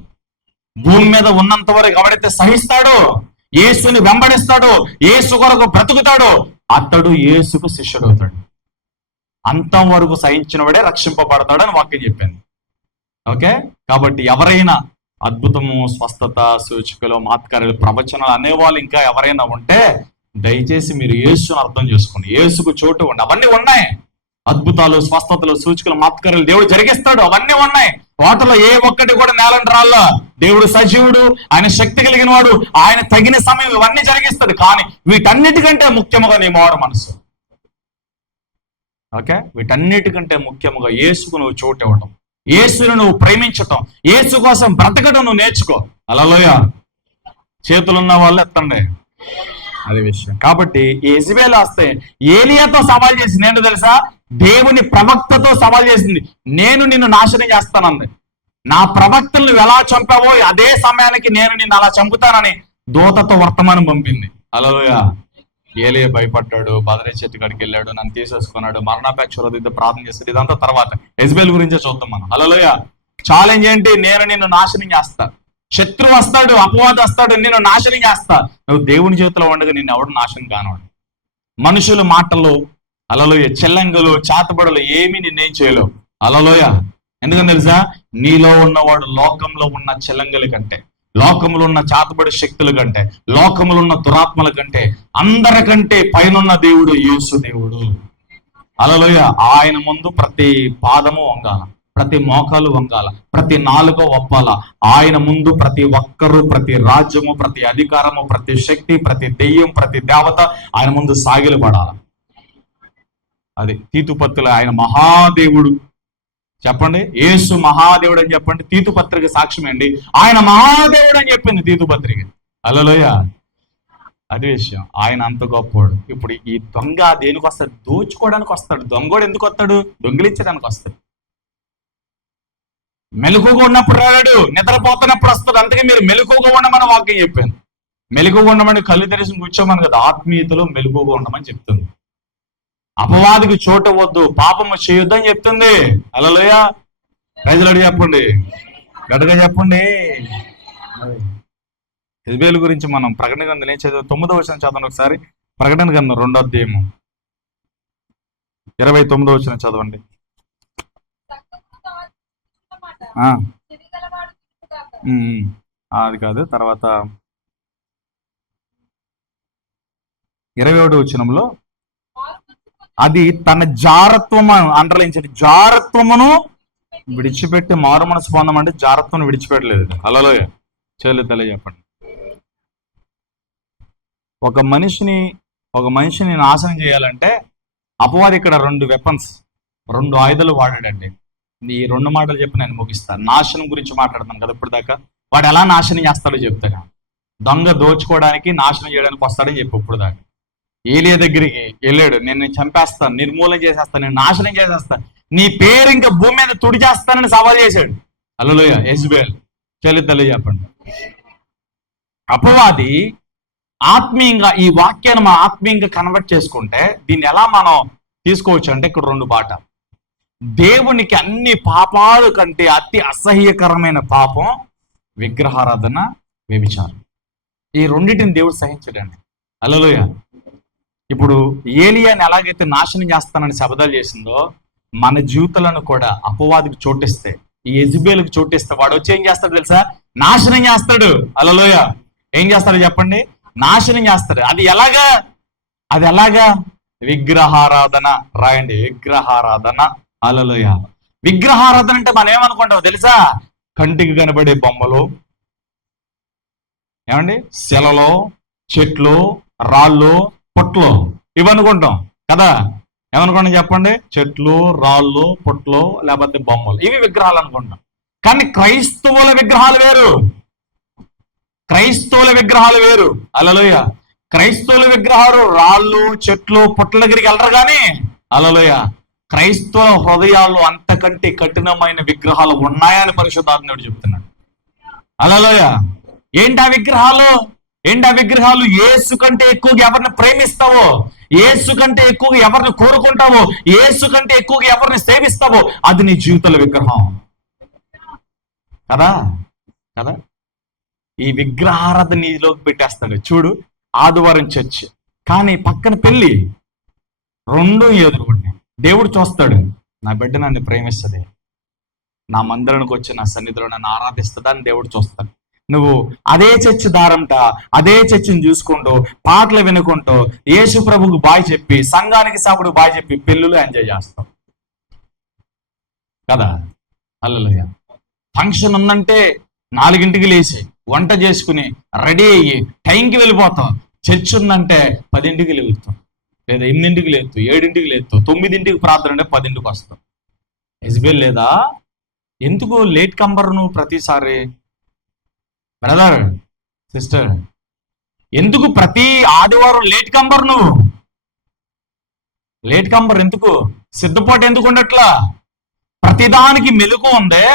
భూమి మీద ఉన్నంత వరకు ఎవడైతే సహిస్తాడో, యేసుని వెంబడిస్తాడో, యేసు కొరకు బ్రతుకుతాడో, అతడు యేసుకు శిష్యుడు అవుతాడు. అంతం వరకు సహించిన వాడే రక్షింపబడతాడు అని వాక్యం చెప్పింది. ఓకే. కాబట్టి ఎవరైనా అద్భుతము, స్వస్థత, సూచికలు, మాత్కార్యాలు, ప్రవచనాలు అనేవాళ్ళు ఇంకా ఎవరైనా ఉంటే దయచేసి మీరు యేసుని అర్థం చేసుకోండి. యేసుకు చోటు ఉండి అవన్నీ ఉన్నాయి. అద్భుతాలు, స్వస్థతలు, సూచికలు, మాత్కార్యాలు దేవుడు జరిగిస్తాడు, అవన్నీ ఉన్నాయి. వాటిలో ఏ ఒక్కటి కూడా నేలని రాళ్ళ. దేవుడు సజీవుడు, ఆయన శక్తి కలిగిన వాడు, ఆయన తగిన సమయం ఇవన్నీ జరిగిస్తాడు. కానీ వీటన్నిటికంటే ముఖ్యముగా నీ మారు మనసు. ఓకే. వీటన్నిటికంటే ముఖ్యముగా యేసుకు నువ్వు చోటు ఇవ్వడం, యేసును నువ్వు ప్రేమించటం, యేసు కోసం బ్రతకడం నువ్వు నేర్చుకో. హల్లెలూయా. చేతులున్న వాళ్ళు ఎత్తండి. అదే విషయం. కాబట్టి యెజెబెలు వస్తే ఏలియాతో సవాల్ చేసింది ఏంటో తెలుసా? దేవుని ప్రవక్తతో సవాల్ చేసింది. నేను నిన్ను నాశనం చేస్తానంది. నా ప్రవక్తలను ఎలా చంపావో అదే సమయానికి నేను నిన్ను అలా చంపుతానని దూతతో వర్తమానం పంపింది. హల్లెలూయా. ఏలియా భయపడ్డాడు, బదరే చెట్టు కాడికి వెళ్ళాడు, నన్ను తీసేసుకున్నాడు, మరణాపేక్ష హృదయంతో ప్రార్థన చేస్తాడు. ఇదంతా తర్వాత యెజెబెలు గురించే చూద్దాం మనం. హల్లెలూయా. ఛాలెంజ్ ఏంటి? నేను నిన్ను నాశనం చేస్తా. శత్రువు వస్తాడు, అపవాది వస్తాడు, నిన్ను నాశనం చేస్తా. నువ్వు దేవుని చేతిలో ఉండగా నిన్ను ఎవడు నాశనం కానివాడు. మనుషుల మాటలు, హల్లెలూయా, చెల్లంగులు, చాతబడులు ఏమీ నిన్నేం చేయలేవు. హల్లెలూయా. ఎందుకని తెలుసా? నీలో ఉన్నవాడు లోకంలో ఉన్న చెల్లంగుల కంటే, లోకములో ఉన్న చాతబడి శక్తుల కంటే, లోకములో ఉన్న దురాత్మల కంటే, అందరికంటే పైనున్న దేవుడు యేసు దేవుడు. హల్లెలూయా. ఆయన ముందు ప్రతి పాదము వంగాల, ప్రతి మోకాలు వంగాల, ప్రతి నాలుక ఒప్పాల. ఆయన ముందు ప్రతి ఒక్కరు, ప్రతి రాజ్యము, ప్రతి అధికారము, ప్రతి శక్తి, ప్రతి దెయ్యం, ప్రతి దేవత ఆయన ముందు సాగిలు పడాల. అది తీతుపత్రులు. ఆయన మహాదేవుడు. చెప్పండి, యేసు మహాదేవుడు అని చెప్పండి. తీతుపత్రిక సాక్ష్యమేండి, ఆయన మహాదేవుడు అని చెప్పింది తీతుపత్రిక. హల్లెలూయా. అది విషయం. ఆయన అంత గొప్పవాడు. ఇప్పుడు ఈ దొంగ దేనికి వస్తాడు? దోచుకోవడానికి వస్తాడు. దొంగోడు ఎందుకు వస్తాడు? దొంగిలించడానికి వస్తాడు. మెలకుగా ఉన్నప్పుడు రాడు, నిద్రపోతున్నప్పుడు వస్తాడు. అందుకే మీరు మెలకుగా ఉండమని వాక్యం చెప్పాను. మెలకుగా ఉండమని కళ్ళు తెరిచి కూర్చోమని కదా, ఆత్మీయతలో మెలకుగా ఉండమని చెప్తుంది. అపవాదికి చోటు వద్దు, పాపము చేయొద్దు అని చెప్తుంది. హల్లెలూయా. ప్రజలు చెప్పండి, గట్టిగా చెప్పండి. యెజెబెలు గురించి మనం ప్రకటన గ్రంథం ఏం చదువు? 9వ వచనం చదవండి ఒకసారి. ప్రకటన గ్రంథం 2వ అధ్యాయము 29వ వచనం చదవండి. అది కాదు, తర్వాత 21వ వచనంలో అది తన జారత్వము అంటర్లించండి, జారత్వమును విడిచిపెట్టి మారు మనసు పొందమంటే జారత్వం విడిచిపెట్టలేదు. హల్లెలూయా. చెల్లి చెప్పండి. ఒక మనిషిని నాశనం చేయాలంటే అపవాది ఇక్కడ 2 వెపన్స్, 2 ఆయుధాలు వాడాడండి. ఈ 2 మాటలు చెప్పి నేను ముగిస్తాను. నాశనం గురించి మాట్లాడుతాను కదా ఇప్పుడు దాకా. వాడు ఎలా నాశనం చేస్తాడో చెప్తాను. దొంగ దోచుకోవడానికి, నాశనం చేయడానికి వస్తాడని చెప్పి ఇప్పుడు దాకా. ఏలియా దగ్గరికి వెళ్ళాడు, నేను చంపేస్తాను, నిర్మూలన చేసేస్తాను, నేను నాశనం చేసేస్తాను, నీ పేరు ఇంకా భూమి మీద తుడి చేస్తానని సవాల్ చేశాడు. హల్లెలూయా. యెజబెల్ చెల్లిద్దలు చెప్పండి. అపవాది ఆత్మీయంగా ఈ వాక్యాన్ని మనం ఆత్మీయంగా కన్వర్ట్ చేసుకుంటే దీన్ని ఎలా మనం తీసుకోవచ్చు అంటే ఇక్కడ రెండు బాట. దేవునికి అన్ని పాపాలు కంటే అతి అసహ్యకరమైన పాపం విగ్రహారాధన, వ్యభిచారం. ఈ రెండింటిని దేవుడు సహించడండి. హల్లెలూయా. ఇప్పుడు ఏలియాని ఎలాగైతే నాశనం చేస్తానని శపథాలు చేసిందో మన జీవితాలను కూడా అపవాదికి చోటిస్తే, ఈ యెజబెలుకి చోటిస్తే వాడు వచ్చి ఏం చేస్తాడు తెలుసా? నాశనం చేస్తాడు. హల్లెలూయా. ఏం చేస్తాడు చెప్పండి? నాశనం చేస్తాడు. అది ఎలాగా? విగ్రహారాధన. రాయండి, విగ్రహారాధన. హల్లెలూయా. విగ్రహారాధన అంటే మనం ఏమనుకుంటాం తెలుసా? కంటికి కనబడే బొమ్మలు, ఏమండి, శిలలో, చెట్లు, రాళ్ళు, పొట్లు, ఇవి అనుకుంటాం కదా. ఏమనుకుంటాం చెప్పండి? చెట్లు, రాళ్ళు, పొట్లు, లేకపోతే బొమ్మలు, ఇవి విగ్రహాలు అనుకుంటాం. కానీ క్రైస్తవుల విగ్రహాలు వేరు. క్రైస్తవుల విగ్రహాలు వేరు. హల్లెలూయా. క్రైస్తవుల విగ్రహాలు రాళ్ళు, చెట్లు, పొట్ల దగ్గరికి వెళ్ళరు కానీ హల్లెలూయా క్రైస్తవ హృదయాల్లో అంతకంటే కఠినమైన విగ్రహాలు ఉన్నాయని పరిశుద్ధాత్ముడు చెప్తున్నాడు. హల్లెలూయా. ఏంటి ఆ విగ్రహాలు? యేసు కంటే ఎక్కువగా ఎవరిని ప్రేమిస్తావో, యేసు కంటే ఎక్కువగా ఎవరిని కోరుకుంటావో, యేసు కంటే ఎక్కువగా ఎవరిని సేవిస్తావో అది నీ జీవితంలో విగ్రహం కదా. ఈ విగ్రహారాధన నీలోకి పెట్టేస్తాడు. చూడు, ఆదివారం చర్చ్ కానీ పక్కన పెళ్లి, రెండు ఎదురుకుంటాయి. దేవుడు చూస్తాడు, నా బిడ్డ నన్ను ప్రేమిస్తుంది, నా మందిరానికి వచ్చి నా సన్నిధిలో నన్ను ఆరాధిస్తుందా అని దేవుడు చూస్తాడు. నువ్వు అదే చర్చి దారంట, అదే చర్చిని చూసుకుంటూ, పాటలు వినుకుంటూ, యేసు ప్రభుకు బాయ్ చెప్పి, సంఘానికి సాపుడు బాయ్ చెప్పి పెళ్ళిళ్ళు ఎంజాయ్ చేస్తావు కదా. హల్లెలూయా. ఫంక్షన్ ఉందంటే 4ంటికి లేచి వంట చేసుకుని రెడీ అయ్యి టైంకి వెళ్ళిపోతాం. చర్చ్ ఉందంటే 10ంటికి లేపుతాం, లేదా 8ంటికి లేపుతాం, 7ంటికి లేపుతాం, 9ంటికి ప్రార్థన అంటే 10ంటికి వస్తాం. యెజబెల్ లేదా? ఎందుకు లేట్ కంబర్ నువ్వు ప్రతిసారి? బ్రదర్, సిస్టర్, ఎందుకు ప్రతి ఆదివారం లేట్ కంబర్ నువ్వు? లేట్ కంబర్ ఎందుకు? సిద్ధపాటు ఎందుకు ఉండట్లా? ప్రతిదానికి మెలకు ఉందే,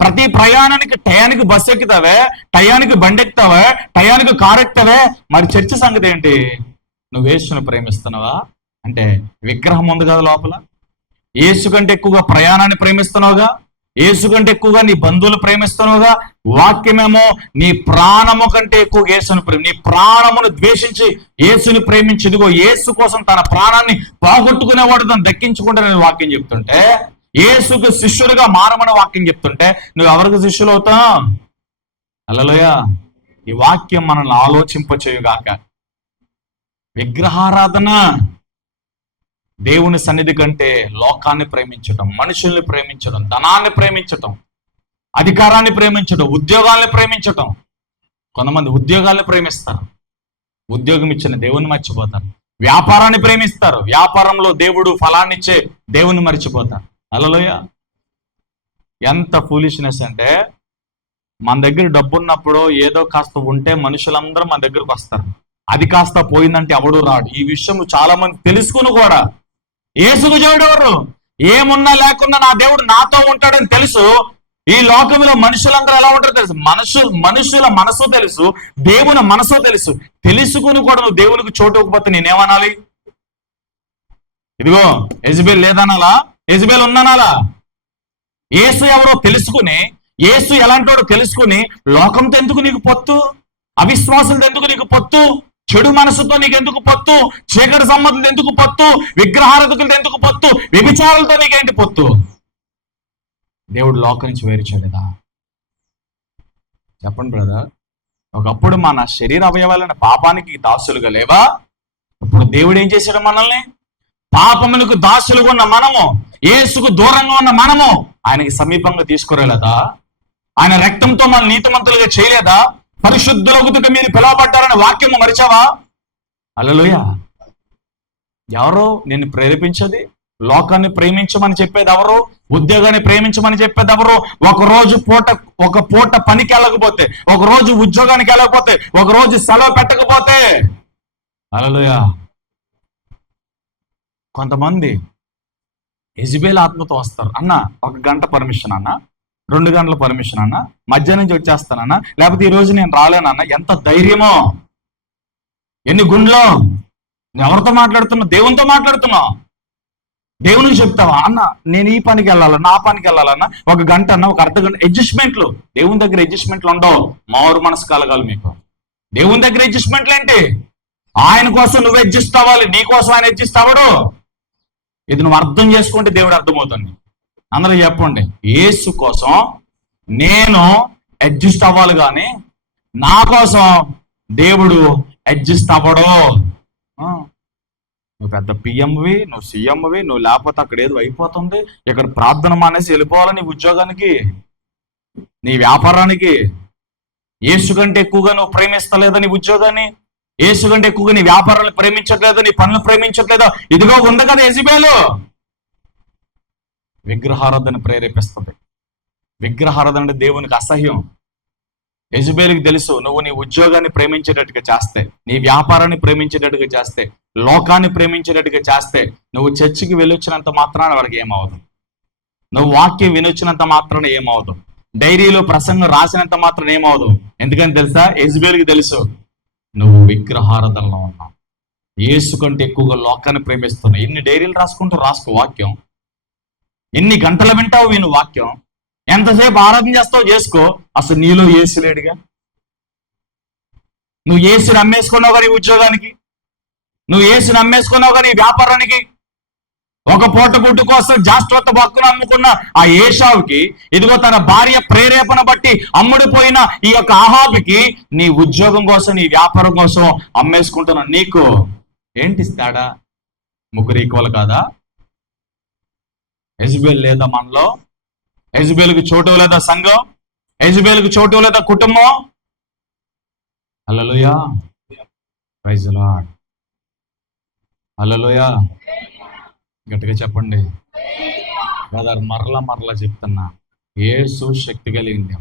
ప్రతి ప్రయాణానికి టయానికి బస్సు ఎక్కుతావే, టయానికి బండి ఎక్కుతావే, టయానికి కారు ఎక్కుతావే. మరి చర్చ సంగతి ఏంటి? నువ్వు యేసుని ప్రేమిస్తున్నావా అంటే విగ్రహం ఉంది కదా లోపల. యేసు కంటే ఎక్కువగా ప్రయాణాన్ని ప్రేమిస్తున్నావుగా, యేసు కంటే ఎక్కువగా నీ బంధువులు ప్రేమిస్తున్నావుగా. వాక్యమేమో నీ ప్రాణము కంటే ఎక్కువగా యేసుని నీ ప్రాణమును ద్వేషించి యేసుని ప్రేమించేదిగో యేసు కోసం తన ప్రాణాన్ని పోగొట్టుకునేవాడు తను దక్కించుకుంటానని వాక్యం చెప్తుంటే, యేసుకు శిష్యులుగా మారమని వాక్యం చెప్తుంటే నువ్వు ఎవరికి శిష్యులు అవుతావు? హల్లెలూయా. ఈ వాక్యం మనల్ని ఆలోచింపచేయుగాక. విగ్రహారాధన దేవుని సన్నిధి కంటే లోకాన్ని ప్రేమించడం, మనుషుల్ని ప్రేమించడం, ధనాన్ని ప్రేమించటం, అధికారాన్ని ప్రేమించడం, ఉద్యోగాల్ని ప్రేమించటం. కొంతమంది ఉద్యోగాల్ని ప్రేమిస్తారు, ఉద్యోగం ఇచ్చిన దేవుని మర్చిపోతారు. వ్యాపారాన్ని ప్రేమిస్తారు, వ్యాపారంలో దేవుడు ఫలాన్నిచ్చే దేవుని మర్చిపోతారు. హల్లెలూయా. ఎంత ఫూలిష్నెస్ అంటే, మన దగ్గర డబ్బు ఉన్నప్పుడు ఏదో కాస్త ఉంటే మనుషులందరూ మన దగ్గరకు వస్తారు, అది కాస్త పోయిందంటే ఎవడు రాడు. ఈ విషయం చాలా మంది తెలుసుకుని కూడా యేసుకు దేవుడు ఎవరు? ఏమున్నా లేకున్నా నా దేవుడు నాతో ఉంటాడని తెలుసు. ఈ లోకంలో మనుషులందరూ ఎలా ఉంటారో తెలుసు. మనుషుల మనసు తెలుసు, దేవుని మనసు తెలుసు. తెలుసుకుని కూడా నువ్వు దేవునికి చోటు ఇవ్వకపోతే నేనేమనాలి? ఇదిగో యెజబెల్ లేదనాలా? యెజబెల్ ఉందనాలా? యేసు ఎవరో తెలుసుకుని, యేసు ఎలాంటివాడో తెలుసుకుని లోకంతో ఎందుకు నీకు పొత్తు? అవిశ్వాసులతో ఎందుకు నీకు పొత్తు? చెడు మనసుతో నీకు ఎందుకు పొత్తు? చీకటి సంబంధులతో ఎందుకు పొత్తు? విగ్రహారాధకులతో ఎందుకు పొత్తు? వ్యభిచారాలతో నీకేంటి పొత్తు? దేవుడు లోకం నుంచి వేరు చేయలేదా? చెప్పండి బ్రదర్. ఒకప్పుడు మన శరీర అవయవాలైన పాపానికి దాసులుగా లేవా? ఇప్పుడు దేవుడు ఏం చేశాడు? మనల్ని పాపములకు దాసులుగా ఉన్న మనము, యేసుకు దూరంగా ఉన్న మనము ఆయనకి సమీపంగా తీసుకురాలేదా? ఆయన రక్తంతో మన నీతిమంతులుగా చేయలేదా? పరిశుద్ధులగుతుక మీరు పిలువబడ్డారని వాక్యము మరిచావా? హల్లెలూయా. ఎవరో నిన్ను ప్రేరేపించేది? లోకాన్ని ప్రేమించమని చెప్పేది ఎవరు? ఉద్యోగాన్ని ప్రేమించమని చెప్పేది ఎవరు? ఒక పూట పనికి వెళ్ళకపోతే, ఒక రోజు ఉద్యోగానికి వెళ్ళకపోతే, ఒక రోజు సెలవు పెట్టకపోతే, హల్లెలూయా, కొంతమంది యెజబెల్ ఆత్మతో వస్తారు. అన్న 1 గంట పర్మిషన్ అన్న, 2 గంటల పర్మిషన్ అన్న, మధ్యాహ్నం నుంచి వచ్చేస్తానన్నా, లేకపోతే ఈ రోజు నేను రాలేనన్నా. ఎంత ధైర్యమో, ఎన్ని గుండ్లో. నువ్వు ఎవరితో మాట్లాడుతున్నావు? దేవునితో మాట్లాడుతున్నావు. దేవునికి చెప్తావా అన్న నేను ఈ పనికి వెళ్ళాలన్నా, ఆ పనికి వెళ్ళాలన్నా, 1 గంట అన్న, 1 అర్ధ గంట అడ్జస్ట్మెంట్లు. దేవుని దగ్గర అడ్జస్ట్మెంట్లు ఉండవు. మారు మనసు కలగాలి మీకు. దేవుని దగ్గర అడ్జస్ట్మెంట్లు ఏంటి? ఆయన కోసం నువ్వు అడ్జస్ట్ అవ్వాలి, నీ కోసం ఆయన అడ్జస్ట్ అవ్వడు. ఇది నువ్వు అర్థం చేసుకుంటే దేవుడు అర్థమవుతుంది. అందరూ చెప్పండి, యేసు కోసం నేను అడ్జస్ట్ అవ్వాలి, కానీ నా కోసం దేవుడు అడ్జస్ట్ అవ్వడు. నువ్వు పెద్ద పిఎంవి, నువ్వు సీఎంవి, నువ్వు లేకపోతే అక్కడ ఏదో అయిపోతుంది, ఇక్కడ ప్రార్థన మానేసి వెళ్ళిపోవాలి నీ ఉద్యోగానికి, నీ వ్యాపారానికి. యేసు కంటే ఎక్కువగా నువ్వు ప్రేమిస్తలేదా నీ ఉద్యోగాన్ని? యేసు కంటే ఎక్కువగా నీ వ్యాపారాన్ని ప్రేమించట్లేదా? నీ పనులు ప్రేమించట్లేదా? ఇదిగో ఉంది కదా యెజబెలు. విగ్రహారాధన ప్రేరేపిస్తుంది. విగ్రహారాధన అంటే దేవునికి అసహ్యం. యెజబెలుకి తెలుసు, నువ్వు నీ ఉద్యోగాన్ని ప్రేమించేటట్టుగా చేస్తే, నీ వ్యాపారాన్ని ప్రేమించేటట్టుగా చేస్తే, లోకాన్ని ప్రేమించేటట్టుగా చేస్తే, నువ్వు చర్చికి వెళ్ళొచ్చినంత మాత్రాన వాడికి ఏమవదు. నువ్వు వాక్యం వినొచ్చినంత మాత్రాన ఏమవదు. డైరీలో ప్రసంగం రాసినంత మాత్రం ఏమవదు. ఎందుకని తెలుసా? యెజబెలుకి తెలుసు, నువ్వు విగ్రహారాధనలో ఉన్నావు. యేసు కంటే ఎక్కువగా లోకాన్ని ప్రేమిస్తున్నావు. ఎన్ని డైరీలు రాసుకో వాక్యం. ఎన్ని గంటలు వింటావు విను వాక్యం. ఎంతసేపు ఆరాధన చేస్తావు చేసుకో. అసలు నీలో యేసు లేడుగా. నువ్వు యేసుని అమ్మేసుకున్నావు కానీ ఉద్యోగానికి, నువ్వు యేసుని అమ్మేసుకున్నావు కానీ వ్యాపారానికి. ఒక పూట గుడ్డు కోసం జాస్ట్వత భక్తులు అమ్ముకున్న ఆ ఏషావుకి, ఇదిగో తన భార్య ప్రేరేపణ బట్టి అమ్ముడిపోయిన ఈ యొక్క ఆహాబుకి, నీ ఉద్యోగం కోసం, నీ వ్యాపారం కోసం అమ్మేసుకుంటున్న నీకు ఏంటి తేడా? ముగ్గురు ఈక్వల్ కాదా? యెజబెల్ లేదా మనలో? యెజబెలుకి చోటు లేదా సంఘం? యెజబెలుకి చోటు లేదా కుటుంబం? హల్లెలూయా, ప్రైజ్ ది లార్డ్, హల్లెలూయా. గట్టిగా చెప్పండి బ్రదర్. మరలా చెప్తున్నా, యేసు శక్తి కలిగింది.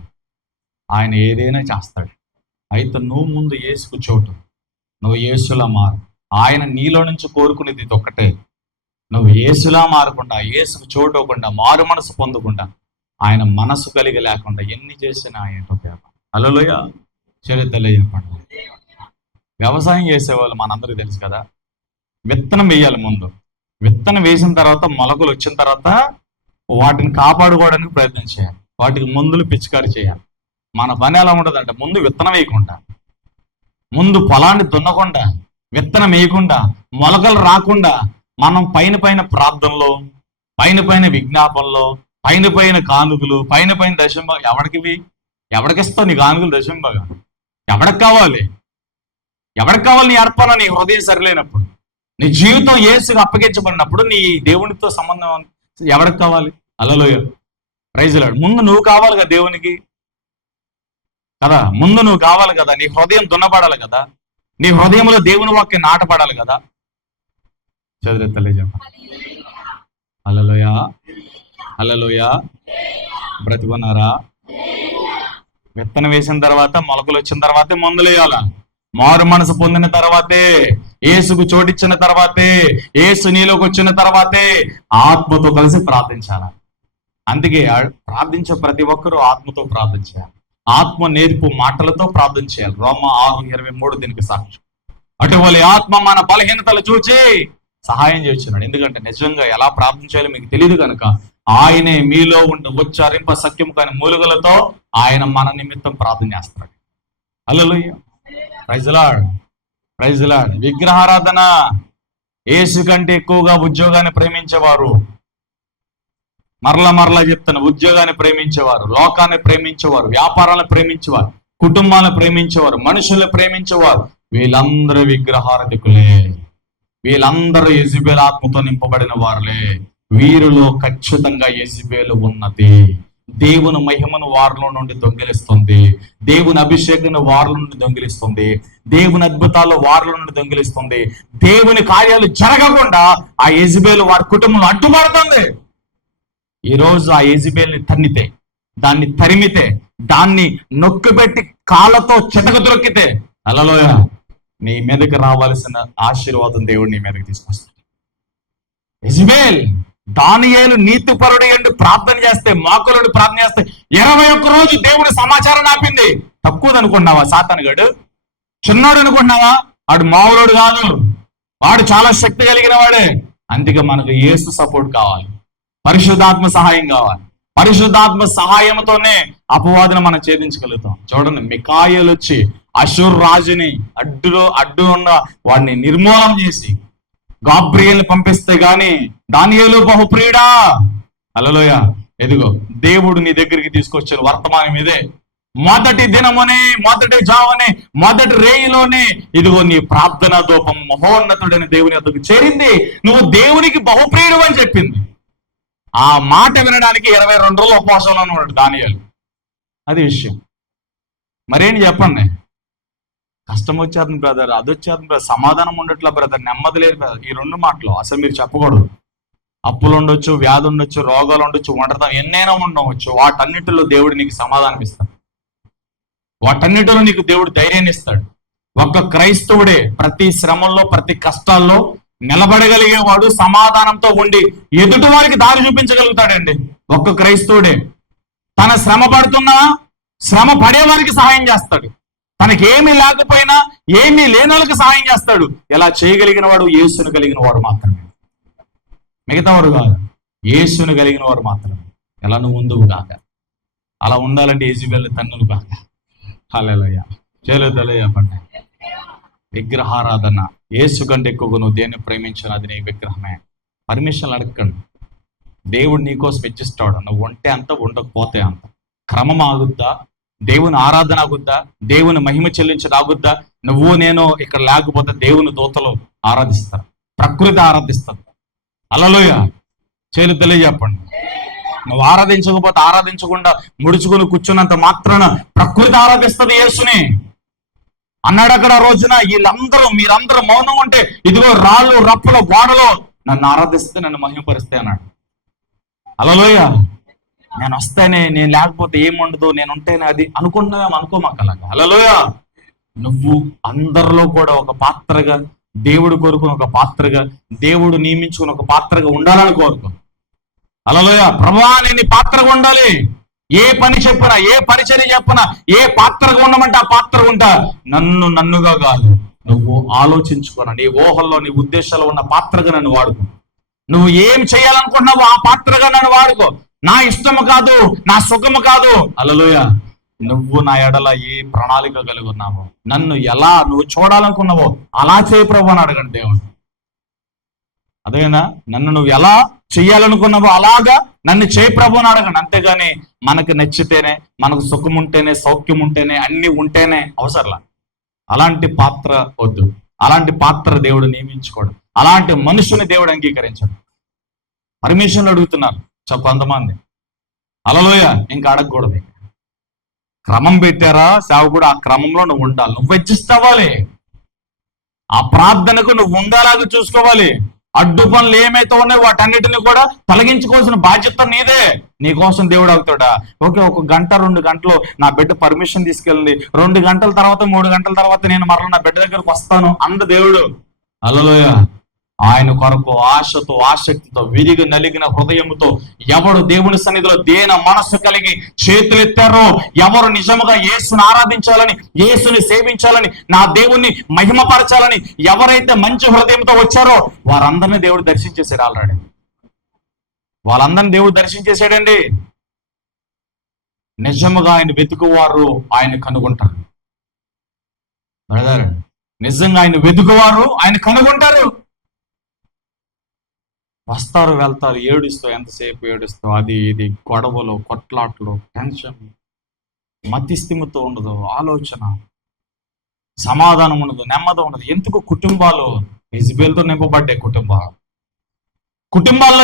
ఆయన ఏదైనా చేస్తాడు. అయితే నువ్వు ముందు యేసుకు చోటు, నువ్వు యేసులా మారు. ఆయన నీలో నుంచి కోరుకునేది ఇది ఒక్కటే, నువ్వు యేసులా మారకుండా, యేసుకు చోటు అవ్వకుండా, మారు మనసు పొందకుండా, ఆయన మనసు కలిగి లేకుండా ఎన్ని చేసినా ఏంటో కేవలం. హల్లెలూయా, చరిత్రలే చెప్పండి. వ్యవసాయం చేసేవాళ్ళు మనందరికీ తెలుసు కదా, విత్తనం వేయాలి. ముందు విత్తనం వేసిన తర్వాత, మొలకలు వచ్చిన తర్వాత వాటిని కాపాడుకోవడానికి ప్రయత్నం చేయాలి. వాటికి మందులు పిచికారి చేయాలి. మన పని ఎలా ఉంటుందంటే, ముందు విత్తనం వేయకుండా, ముందు పొలాన్ని దున్నకుండా, విత్తనం వేయకుండా, మొలకలు రాకుండా, మనం పైన ప్రార్థనలో, పైన విజ్ఞాపనలో, పైన కానుకలు, పైన దశంభాగం. ఎవడికిస్తావు నీ కానుకలు దశంభాగం? ఎవడికి కావాలి నీ అర్పణ? నీ హృదయం సరిలేనప్పుడు, నీ జీవితం యేసుకు అప్పగించబడినప్పుడు, నీ దేవునితో సంబంధం ఎవరికి కావాలి? Hallelujah, praise the lord. ముందు నువ్వు కావాలి కదా దేవునికి కదా, ముందు నువ్వు కావాలి కదా. నీ హృదయం దున్నపడాలి కదా, నీ హృదయంలో దేవుని వాక్యం నాటపడాలి కదా. చదివేత్తలే చెప్ప. హల్లెలూయా, హల్లెలూయా. బ్రతికున్నారా? విత్తనం వేసిన తర్వాత, మొలకలు వచ్చిన తర్వాతే మందులు వేయాలా. మారు మనసు పొందిన తర్వాతే, యేసుకు చోటిచ్చిన తర్వాతే, యేసు నీలోకి వచ్చిన తర్వాతే ఆత్మతో కలిసి ప్రార్థించాలి. అందుకే ప్రార్థించే ప్రతి ఒక్కరూ ఆత్మతో ప్రార్థించాలి. ఆత్మ నేర్పు మాటలతో ప్రార్థన చేయాలి. రోమా 6:23 దీనికి సాక్ష్యం. అటువంటి ఆత్మ మన బలహీనతలు చూచి సహాయం చేస్తున్నాడు. ఎందుకంటే నిజంగా ఎలా ప్రార్థించాలో మీకు తెలియదు కనుక, ఆయనే మీలో ఉండి ఉచ్చారింప సఖ్యం కాని మూలుగలతో ఆయన మన నిమిత్తం ప్రార్థన చేస్తున్నాడు. Hallelujah, praise the lord, praise the lord. విగ్రహారాధన. యేసు కంటే ఎక్కువగా ఉద్యోగాన్ని ప్రేమించేవారు, మరలా చెప్తాను, ఉద్యోగాన్ని ప్రేమించేవారు, లోకాన్ని ప్రేమించేవారు, వ్యాపారాలను ప్రేమించేవారు, కుటుంబాలను ప్రేమించేవారు, మనుషుల్ని ప్రేమించేవారు, వీళ్ళందరూ విగ్రహారాధికులే. వీళ్ళందరూ యెజబెల్ ఆత్మతో నింపబడిన వారులే. వీరిలో ఖచ్చితంగా యెజబెల్ ఉన్నది. దేవుని మహిమను వారిలో నుండి దొంగిలిస్తుంది. దేవుని అభిషేకాన్ని వారిలో నుండి దొంగిలిస్తుంది. దేవుని అద్భుతాలు వారిలో నుండి దొంగిలిస్తుంది. దేవుని కార్యాలు జరగకుండా ఆ యెజబెల్ వారి కుటుంబంలో అడ్డుపడుతుంది. ఈరోజు ఆ యెజబెల్ని తన్నితే, దాన్ని తరిమితే, దాన్ని నొక్కిపెట్టి కాళ్ళతో చితకద్రొక్కితే, హల్లెలూయా, నీ మీదకి రావాల్సిన ఆశీర్వాదం దేవుడు నీ మీదకి తీసుకొస్తాడు. యెజబెల్ దానియేలు నీతిపరుడు ఎందు ప్రార్థన చేస్తే, మోకలుడు ప్రార్థన చేస్తే 21 రోజు దేవుడి సమాచారం ఆపింది. తక్కువది అనుకున్నావా సాతానుగాడు? చిన్నాడు అనుకున్నావా? వాడు మామూలుడు కాదు, వాడు చాలా శక్తి కలిగిన వాడే. అందుకే మనకు యేసు సపోర్ట్ కావాలి, పరిశుద్ధాత్మ సహాయం కావాలి. పరిశుద్ధాత్మ సహాయంతోనే అపవాదిని మనం ఛేదించగలుగుతాం. చూడండి, మికాయేలు వచ్చి అషూర్ రాజుని అడ్డు ఉన్న వాడిని నిర్మూలన చేసి గాబ్రియేల్ని పంపిస్తే గాని దానియేలు బహుప్రియుడా, హల్లెలూయా, ఎదిగో దేవుడు నీ దగ్గరికి తీసుకొచ్చిన వర్తమానం ఇదే. మొదటి దినమునే, మొదటి జామునే, మొదటి రేయిలోనే ఇదిగో నీ ప్రార్థన ధూపం మహోన్నతుడైన దేవుని వద్దకు చేరింది. నువ్వు దేవునికి బహుప్రియుడు అని చెప్పింది. ఆ మాట వినడానికి 22 రోజులు ఉపవాసంలో ఉన్నాడు దానియేలు. అది విషయం. మరేంటి చెప్పండి? కష్టం వచ్చేది బ్రదర్, అది వచ్చేది బ్రదర్, సమాధానం ఉండట్లా బ్రదర్, నెమ్మది లేదు బ్రదర్. ఈ 2 మాటలు అసలు మీరు చెప్పకూడదు. అప్పులు ఉండొచ్చు, వ్యాధి ఉండొచ్చు, రోగాలు ఉండొచ్చు, ఒంటరితనం ఎన్నైనా ఉండవచ్చు. వాటన్నిటిలో దేవుడు నీకు సమాధానం ఇస్తాడు. వాటన్నిటిలో నీకు దేవుడు ధైర్యాన్ని ఇస్తాడు. ఒక్క క్రైస్తవుడే ప్రతి శ్రమంలో, ప్రతి కష్టాల్లో నిలబడగలిగేవాడు, సమాధానంతో ఉండి ఎదుటి వారికి దారి చూపించగలుగుతాడండి. ఒక్క క్రైస్తవుడే తన శ్రమ పడుతున్నా శ్రమ పడే వారికి సహాయం చేస్తాడు. తనకి ఏమీ లేకపోయినా ఏమీ లేని వాళ్ళకి సహాయం చేస్తాడు. ఎలా చేయగలిగిన వాడు యేసును కలిగిన వాడు మాత్రమే, మిగతా వాడు కాదు. యేసును కలిగిన వాడు మాత్రమే. ఎలా నువ్వు ముందుకు కాక, అలా ఉండాలంటే యెజబెల్ తన్నులు కాక. హల్లెలూయా, చేయలేదలే చెప్పండి. విగ్రహారాధన, యేసు కంటే ఎక్కువగా నువ్వు దేన్ని ప్రేమించిన అది నీ విగ్రహమే. పర్మిషన్ అడగండి. దేవుడు నీకోసం ఇచ్చిస్తాడు. నువ్వు ఉంటే అంత, ఉండకపోతే అంత. క్రమం ఆగుద్దా? దేవుని ఆరాధన ఆగుద్దా? దేవుని మహిమ చెల్లించడం ఆగుద్దా? నువ్వు నేను ఇక్కడ లేకపోతే దేవుని దూతలు ఆరాధిస్తారు, ప్రకృతి ఆరాధిస్తారు. హల్లెలూయా, చేలు తెలియజెప్పండి. నువ్వు ఆరాధించకపోతే, ఆరాధించకుండా ముడుచుకుని కూర్చున్నంత మాత్రాన ప్రకృతి ఆరాధిస్తుంది యేసుని అన్నాడు. అక్కడ రోజున వీళ్ళందరూ, మీరందరూ మౌనం ఉంటే ఇదిగో రాళ్ళు రప్పుల గోడలో నన్ను ఆరాధిస్తే, నన్ను మహిమపరిస్తే అన్నాడు. హల్లెలూయా, నేను వస్తేనే, నేను లేకపోతే ఏముండదు, నేను ఉంటేనే అది అనుకున్నావేమో, అనుకోమాక అలాగా. హల్లెలూయా, నువ్వు అందరిలో కూడా ఒక పాత్రగా, దేవుడు కోరుకుని ఒక పాత్రగా, దేవుడు నియమించుకుని ఒక పాత్రగా ఉండాలని కోరుకో. హల్లెలూయా, ప్రభువా నేను పాత్రగా ఉండాలి. ఏ పని చెప్పినా, ఏ పరిచర్య చెప్పినా, ఏ పాత్రగా ఉండమంటే ఆ పాత్ర ఉంటా. నన్నుగా కాదు, నువ్వు ఆలోచించుకున్నా, నీ ఊహల్లో, నీ ఉద్దేశాల్లో ఉన్న పాత్రగా నన్ను వాడుకో. నువ్వు ఏం చేయాలనుకుంటున్నావు ఆ పాత్రగా నన్ను వాడుకో. నా ఇష్టము కాదు, నా సుఖము కాదు. హల్లెలూయా, నువ్వు నా ఎడల ఏ ప్రణాళిక కలిగి ఉన్నావో, నన్ను ఎలా నువ్వు చూడాలనుకున్నావో అలా చేయి ప్రభు అని అడగండి దేవుడు. అదేనా, నన్ను నువ్వు ఎలా చెయ్యాలనుకున్నావో అలాగా నన్ను చేయి ప్రభు అని అడగండి. అంతేగాని మనకు నచ్చితేనే, మనకు సుఖం ఉంటేనే, సౌఖ్యం ఉంటేనే, అన్ని ఉంటేనే అవసరంలా. అలాంటి పాత్ర వద్దు. అలాంటి పాత్ర దేవుడు నియమించుకోడు. అలాంటి మనుషుని దేవుడు అంగీకరించాడు. పర్మిషన్లు అడుగుతున్నారు కొంతమంది. హల్లెలూయా, ఇంకా అడగకూడదు. క్రమం పెట్టారా సేవకుడు, ఆ క్రమంలో నువ్వు ఉండాలి. నువ్వు వెచ్చిస్తావాలి. ఆ ప్రార్థనకు నువ్వు ఉండేలాగా చూసుకోవాలి. అడ్డు పనులు ఏమైతే ఉన్నాయో వాటన్నిటిని కూడా తొలగించుకోవాల్సిన బాధ్యత నీదే. నీ కోసం దేవుడు అవుతాడా? ఓకే, 1 గంట 2 గంటలు నా బిడ్డ పర్మిషన్ తీసుకెళ్ళింది, 2 గంటల తర్వాత 3 గంటల తర్వాత నేను మరలా నా బిడ్డ దగ్గరకు వస్తాను అంద దేవుడు. హల్లెలూయా, ఆయన కొరకు ఆశతో, ఆసక్తితో, విరిగి నలిగిన హృదయముతో ఎవరు దేవుని సన్నిధిలో దేన మనస్సు కలిగి చేతులెత్తారో, ఎవరు నిజముగా యేసుని ఆరాధించాలని, యేసుని సేవించాలని, నా దేవుణ్ణి మహిమపరచాలని ఎవరైతే మంచి హృదయంతో వచ్చారో వారందరినీ దేవుడు దర్శించేసాడు. ఆల్రెడీ వాళ్ళందరినీ దేవుడు దర్శించేసాడండి. నిజముగా ఆయన వెతుకువారు ఆయన కనుగొంటారు. బ్రదర్, నిజంగా ఆయన వెతుకువారు ఆయన కనుగొంటారు. వస్తారు, వెళ్తారు, ఏడుస్తూ, ఎంతసేపు ఏడుస్తూ, అది ఇది గొడవలు, కొట్లాట్లు, టెన్షన్, మతిస్థిమితో ఉండదు, ఆలోచన, సమాధానం ఉండదు, నెమ్మది ఉండదు. ఎందుకు? కుటుంబాలు యెజబెల్తో నింపబడ్డాయి. కుటుంబాల్లో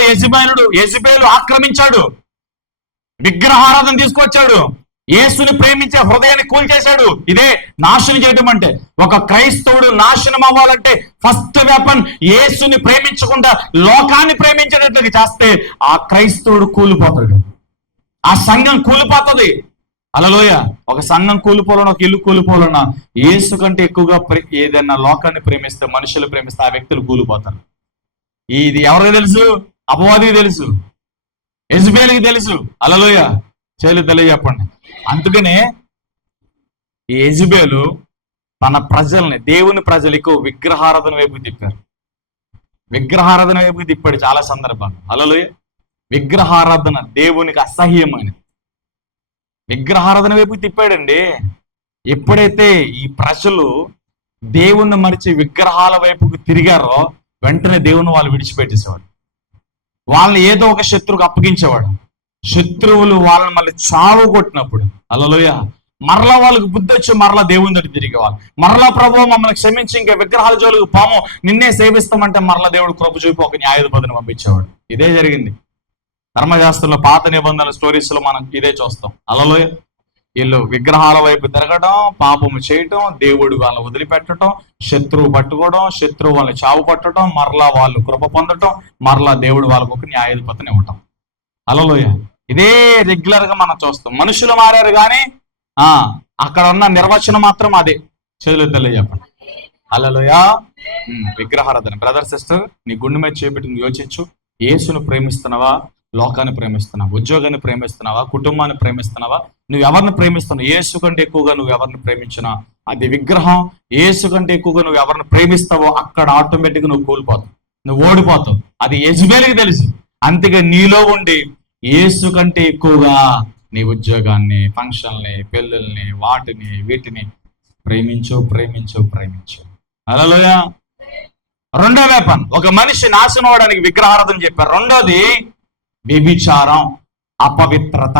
యెజబెలు ఆక్రమించాడు, విగ్రహారాధన తీసుకొచ్చాడు, యేసుని ప్రేమించే హృదయాన్ని కూల్చేశాడు. ఇదే నాశనం చేయడం అంటే. ఒక క్రైస్తవుడు నాశనం అవ్వాలంటే ఫస్ట్ వెపన్ యేసుని ప్రేమించకుండా లోకాన్ని ప్రేమించేటట్లుగా చేస్తే ఆ క్రైస్తవుడు కూలిపోతాడు, ఆ సంఘం కూలిపోతుంది. హల్లెలూయా, ఒక సంఘం కూలిపోవాలన్నా, ఒక ఇల్లు కూలిపోవాలన్నా యేసు కంటే ఎక్కువగా ఏదైనా లోకాన్ని ప్రేమిస్తే, మనుషులు ప్రేమిస్తే ఆ వ్యక్తులు కూలిపోతారు. ఇది ఎవరికి తెలుసు? అపవాదికి తెలుసు, యెజబెలుకి తెలుసు. హల్లెలూయా, చేతులు తెలియజెప్పండి. అందుకనే ఈ యెజబెలు తన ప్రజల్ని, దేవుని ప్రజలకు విగ్రహారాధన వైపు తిప్పారు. విగ్రహారాధన వైపు తిప్పాడు చాలా సందర్భాలు. హల్లెలూయా, విగ్రహారాధన దేవునికి అసహ్యమైనది. విగ్రహారాధన వైపు తిప్పాడండి. ఎప్పుడైతే ఈ ప్రజలు దేవుణ్ణి మరిచి విగ్రహాల వైపుకు తిరిగారో వెంటనే దేవుని వాళ్ళు విడిచిపెట్టేసేవాడు. వాళ్ళని ఏదో ఒక శత్రువుకు అప్పగించేవాడు. శత్రువులు వాళ్ళని మళ్ళీ చావు కొట్టినప్పుడు హల్లెలూయా మరలా వాళ్ళకి బుద్ధి వచ్చి మరలా దేవుని దగ్గర తిరిగేవాళ్ళు. మరలా ప్రభువు మమ్మల్ని క్షమించి ఇంకా విగ్రహాల జోలికి పాము, నిన్నే సేవిస్తామంటే మరలా దేవుడు కృప చూపి ఒక న్యాయాధిపతిని పంపించేవాడు. ఇదే జరిగింది ధర్మశాస్త్రంలో, పాత నిబంధనల స్టోరీస్ లో మనం ఇదే చూస్తాం. హల్లెలూయా, వీళ్ళు విగ్రహాల వైపు తిరగడం, పాపము చేయటం, దేవుడు వాళ్ళని వదిలిపెట్టడం, శత్రువు పట్టుకోవడం, శత్రువు వాళ్ళని చావు పట్టడం, మరలా వాళ్ళు కృప పొందటం, మరలా దేవుడు వాళ్ళకు ఒక న్యాయాధిపతిని ఇవ్వటం. హల్లెలూయా, ఇదే రెగ్యులర్ గా మనం చూస్తాం. మనుషులు మారారు కానీ అక్కడ ఉన్న నిర్వచనం మాత్రం అదే. చేతులు తెలియజెప్పండి. హల్లెలూయా. విగ్రహారాధన. బ్రదర్ సిస్టర్, నీ గుండె మీద చేపెట్టుకుని యోచించు. యేసును ప్రేమిస్తున్నావా, లోకాన్ని ప్రేమిస్తున్నావా, ఉద్యోగాన్ని ప్రేమిస్తున్నావా, కుటుంబాన్ని ప్రేమిస్తున్నావా? నువ్వు ఎవరిని ప్రేమిస్తున్నావు? యేసు కంటే ఎక్కువగా నువ్వు ఎవరిని ప్రేమించినా అది విగ్రహం. యేసు కంటే ఎక్కువగా నువ్వు ఎవరిని ప్రేమిస్తావో అక్కడ ఆటోమేటిక్గా నువ్వు కూలిపోతావు, నువ్వు ఓడిపోతావు. అది యెజబెలుకి తెలుసు. అందుకే నీలో ఉండి యేసు కంటే ఎక్కువగా నీ ఉద్యోగాన్ని, ఫంక్షన్ని, పెళ్ళిల్ని, వాటిని వీటిని ప్రేమించు ప్రేమించు ప్రేమించు. హల్లెలూయా. రెండో వేపన్, ఒక మనిషి నాశనం అవడానికి విగ్రహారాధన చెప్పారు. రెండోది వ్యభిచారం, అపవిత్రత,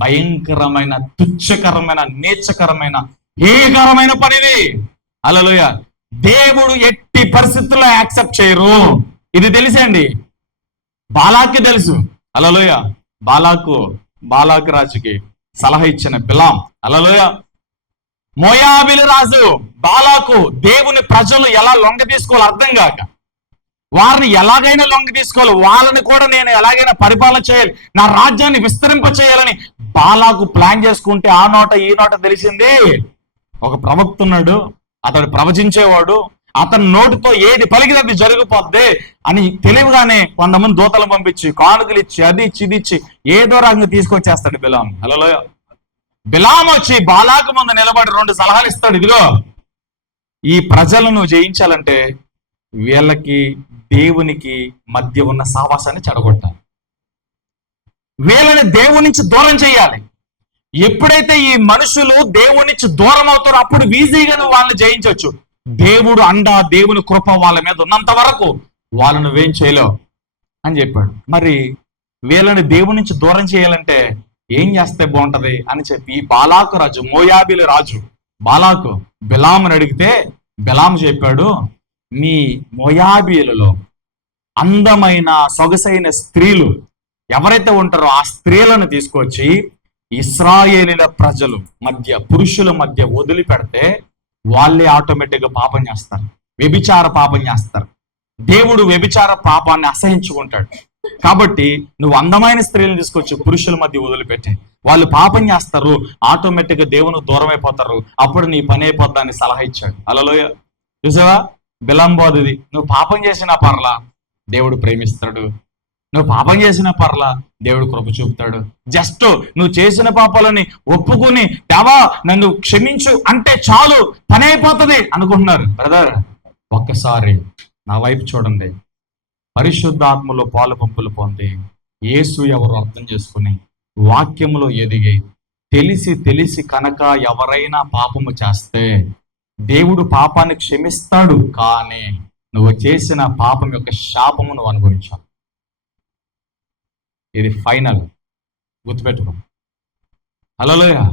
భయంకరమైన, తుచ్చకరమైన, నీచకరమైన, హేయకరమైన పనిది. హల్లెలూయా, దేవుడు ఎట్టి పరిస్థితుల్లో యాక్సెప్ట్ చేయరు. ఇది తెలిసండి, బాలాక్కి తెలుసు. హల్లెలూయా, బాలాకు రాజుకి సలహా ఇచ్చిన బిలాం. హల్లెలూయా, మోయాబీలు రాజు బాలాకు దేవుని ప్రజలు ఎలా లొంగ తీసుకోవాలి అర్థం కాక, వారిని ఎలాగైనా లొంగ తీసుకోవాలి, వాళ్ళని కూడా నేను ఎలాగైనా పరిపాలన చేయాలి, నా రాజ్యాన్ని విస్తరింప చేయాలని బాలాకు ప్లాన్ చేసుకుంటే ఆ నోట ఈ నోట తెలిసింది ఒక ప్రవక్త ఉన్నాడు, అతడు ప్రవచించేవాడు, అతని నోటితో ఏది పలికితే అది జరిగిపోద్ది అని తెలివిగానే కొంతమంది దూతలు పంపించి కానుకలు ఇచ్చి అది ఇచ్చి ఇది ఇచ్చి ఏదో రకంగా తీసుకొచ్చేస్తాడు బిలాం. హల్లెలూయా, బిలాం వచ్చి బాలాకు ముందు నిలబడి 2 సలహాలు ఇస్తాడు. ఇదిగో, ఈ ప్రజలను జయించాలంటే వీళ్ళకి దేవునికి మధ్య ఉన్న సావాసాన్ని చెడగొట్టాలి, వీళ్ళని దేవుని నుంచి దూరం చేయాలి. ఎప్పుడైతే ఈ మనుషులు దేవుని నుంచి దూరం అవుతారో అప్పుడు ఈజీగా నువ్వు వాళ్ళని జయించవచ్చు. దేవుడు అండ, దేవుని కృప వాళ్ళ మీద ఉన్నంత వరకు వాళ్ళను నువ్వేం చేయలేవు అని చెప్పాడు. మరి వీళ్ళని దేవుని నుంచి దూరం చేయాలంటే ఏం చేస్తే బాగుంటది అని చెప్పి బాలాకు రాజు, మోయాబీల రాజు బాలాకు బిలాముని అడిగితే బిలాము చెప్పాడు, మీ మోయాబీలలో అందమైన సొగసైన స్త్రీలు ఎవరైతే ఉంటారో ఆ స్త్రీలను తీసుకొచ్చి ఇశ్రాయేలీల ప్రజలు మధ్య, పురుషుల మధ్య వదిలిపెడితే వాళ్ళే ఆటోమేటిక్గా పాపం చేస్తారు, వ్యభిచార పాపం చేస్తారు. దేవుడు వ్యభిచార పాపాన్ని అసహించుకుంటాడు. కాబట్టి నువ్వు అందమైన స్త్రీలను తీసుకొచ్చి పురుషుల మధ్య వదిలిపెట్టే, వాళ్ళు పాపం చేస్తారు, ఆటోమేటిక్గా దేవునికి దూరం అయిపోతారు, అప్పుడు నీ పని అయిపోద్దని సలహా ఇచ్చాడు. హల్లెలూయా, చూసావా బిలాం బోధది. నువ్వు పాపం చేసినా పర్లా దేవుడు ప్రేమిస్తాడు, నువ్వు పాపం చేసిన పర్లా దేవుడు కృప చూపుతాడు. జస్ట్ నువ్వు చేసిన పాపాలని ఒప్పుకొని దేవా నన్ను క్షమించు అంటే చాలు పని అయిపోతుంది అనుకుంటున్నారు. బ్రదర్, ఒక్కసారి నా వైపు చూడండి. పరిశుద్ధాత్మలో పాలు పంపులు పొంది యేసు ఎవరు అర్థం చేసుకుని వాక్యములో ఎదిగి తెలిసి కనుక ఎవరైనా పాపము చేస్తే దేవుడు పాపాన్ని క్షమిస్తాడు, కానీ నువ్వు చేసిన పాపం యొక్క శాపము నువ్వు అనుభవించావు. ఇది ఫైనల్, గుర్తుపెట్టుకో. హల్లెలూయా.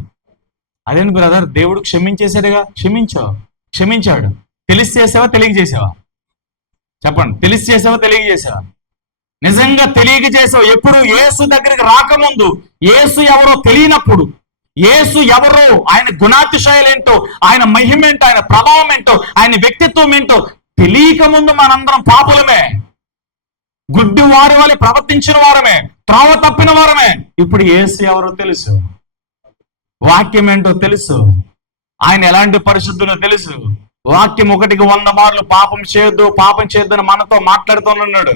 అదేంటి బ్రదర్, దేవుడు క్షమించేసాడుగా? క్షమించాడు. తెలిసి చేసావా తెలియక చేసావా? చెప్పండి, తెలిసి చేసావా తెలియక చేసావా? నిజంగా తెలియక చేసావు. ఎప్పుడు? యేసు దగ్గరికి రాకముందు, యేసు ఎవరో తెలియనప్పుడు, యేసు ఎవరో, ఆయన గుణాతిశయాలు ఏంటో, ఆయన మహిమ ఏంటో, ఆయన ప్రభావం ఏంటో, ఆయన వ్యక్తిత్వం ఏంటో తెలియక ముందు మనందరం పాపులమే, గుడ్డి వారి వల్ల ప్రవర్తించిన వారమే, త్రోవ తప్పిన వారమే. ఇప్పుడు యేసు ఎవరో తెలుసు, వాక్యం ఏంటో తెలుసు, ఆయన ఎలాంటి పరిశుద్ధులో తెలుసు, వాక్యం 100 మార్లు పాపం చేయొద్దు అని మనతో మాట్లాడుతూనున్నాడు.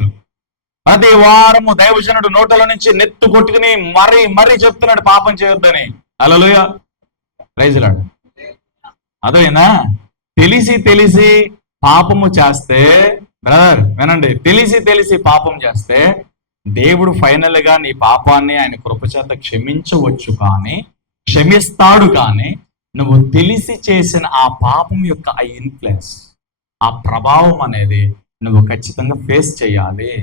ప్రతి వారము దైవజనుడు నోటల నుంచి నెత్తు కొట్టుకుని మరీ చెప్తున్నాడు పాపం చేయొద్దని. హల్లెలూయా, ప్రైజ్ లార్డ్. అదేనా? తెలిసి పాపము చేస్తే, బ్రదర్ వినండి, తెలిసి పాపం చేస్తే దేవుడు ఫైనల్ గా నీ పాపాన్ని ఆయన కృపచేత క్షమిస్తాడు. కానీ నువ్వు తెలిసి చేసిన ఆ పాపం యొక్క ఆ ఇన్ఫ్లుయెన్స్, ఆ ప్రభావం అనేది నువ్వు ఖచ్చితంగా ఫేస్ చేయాలి.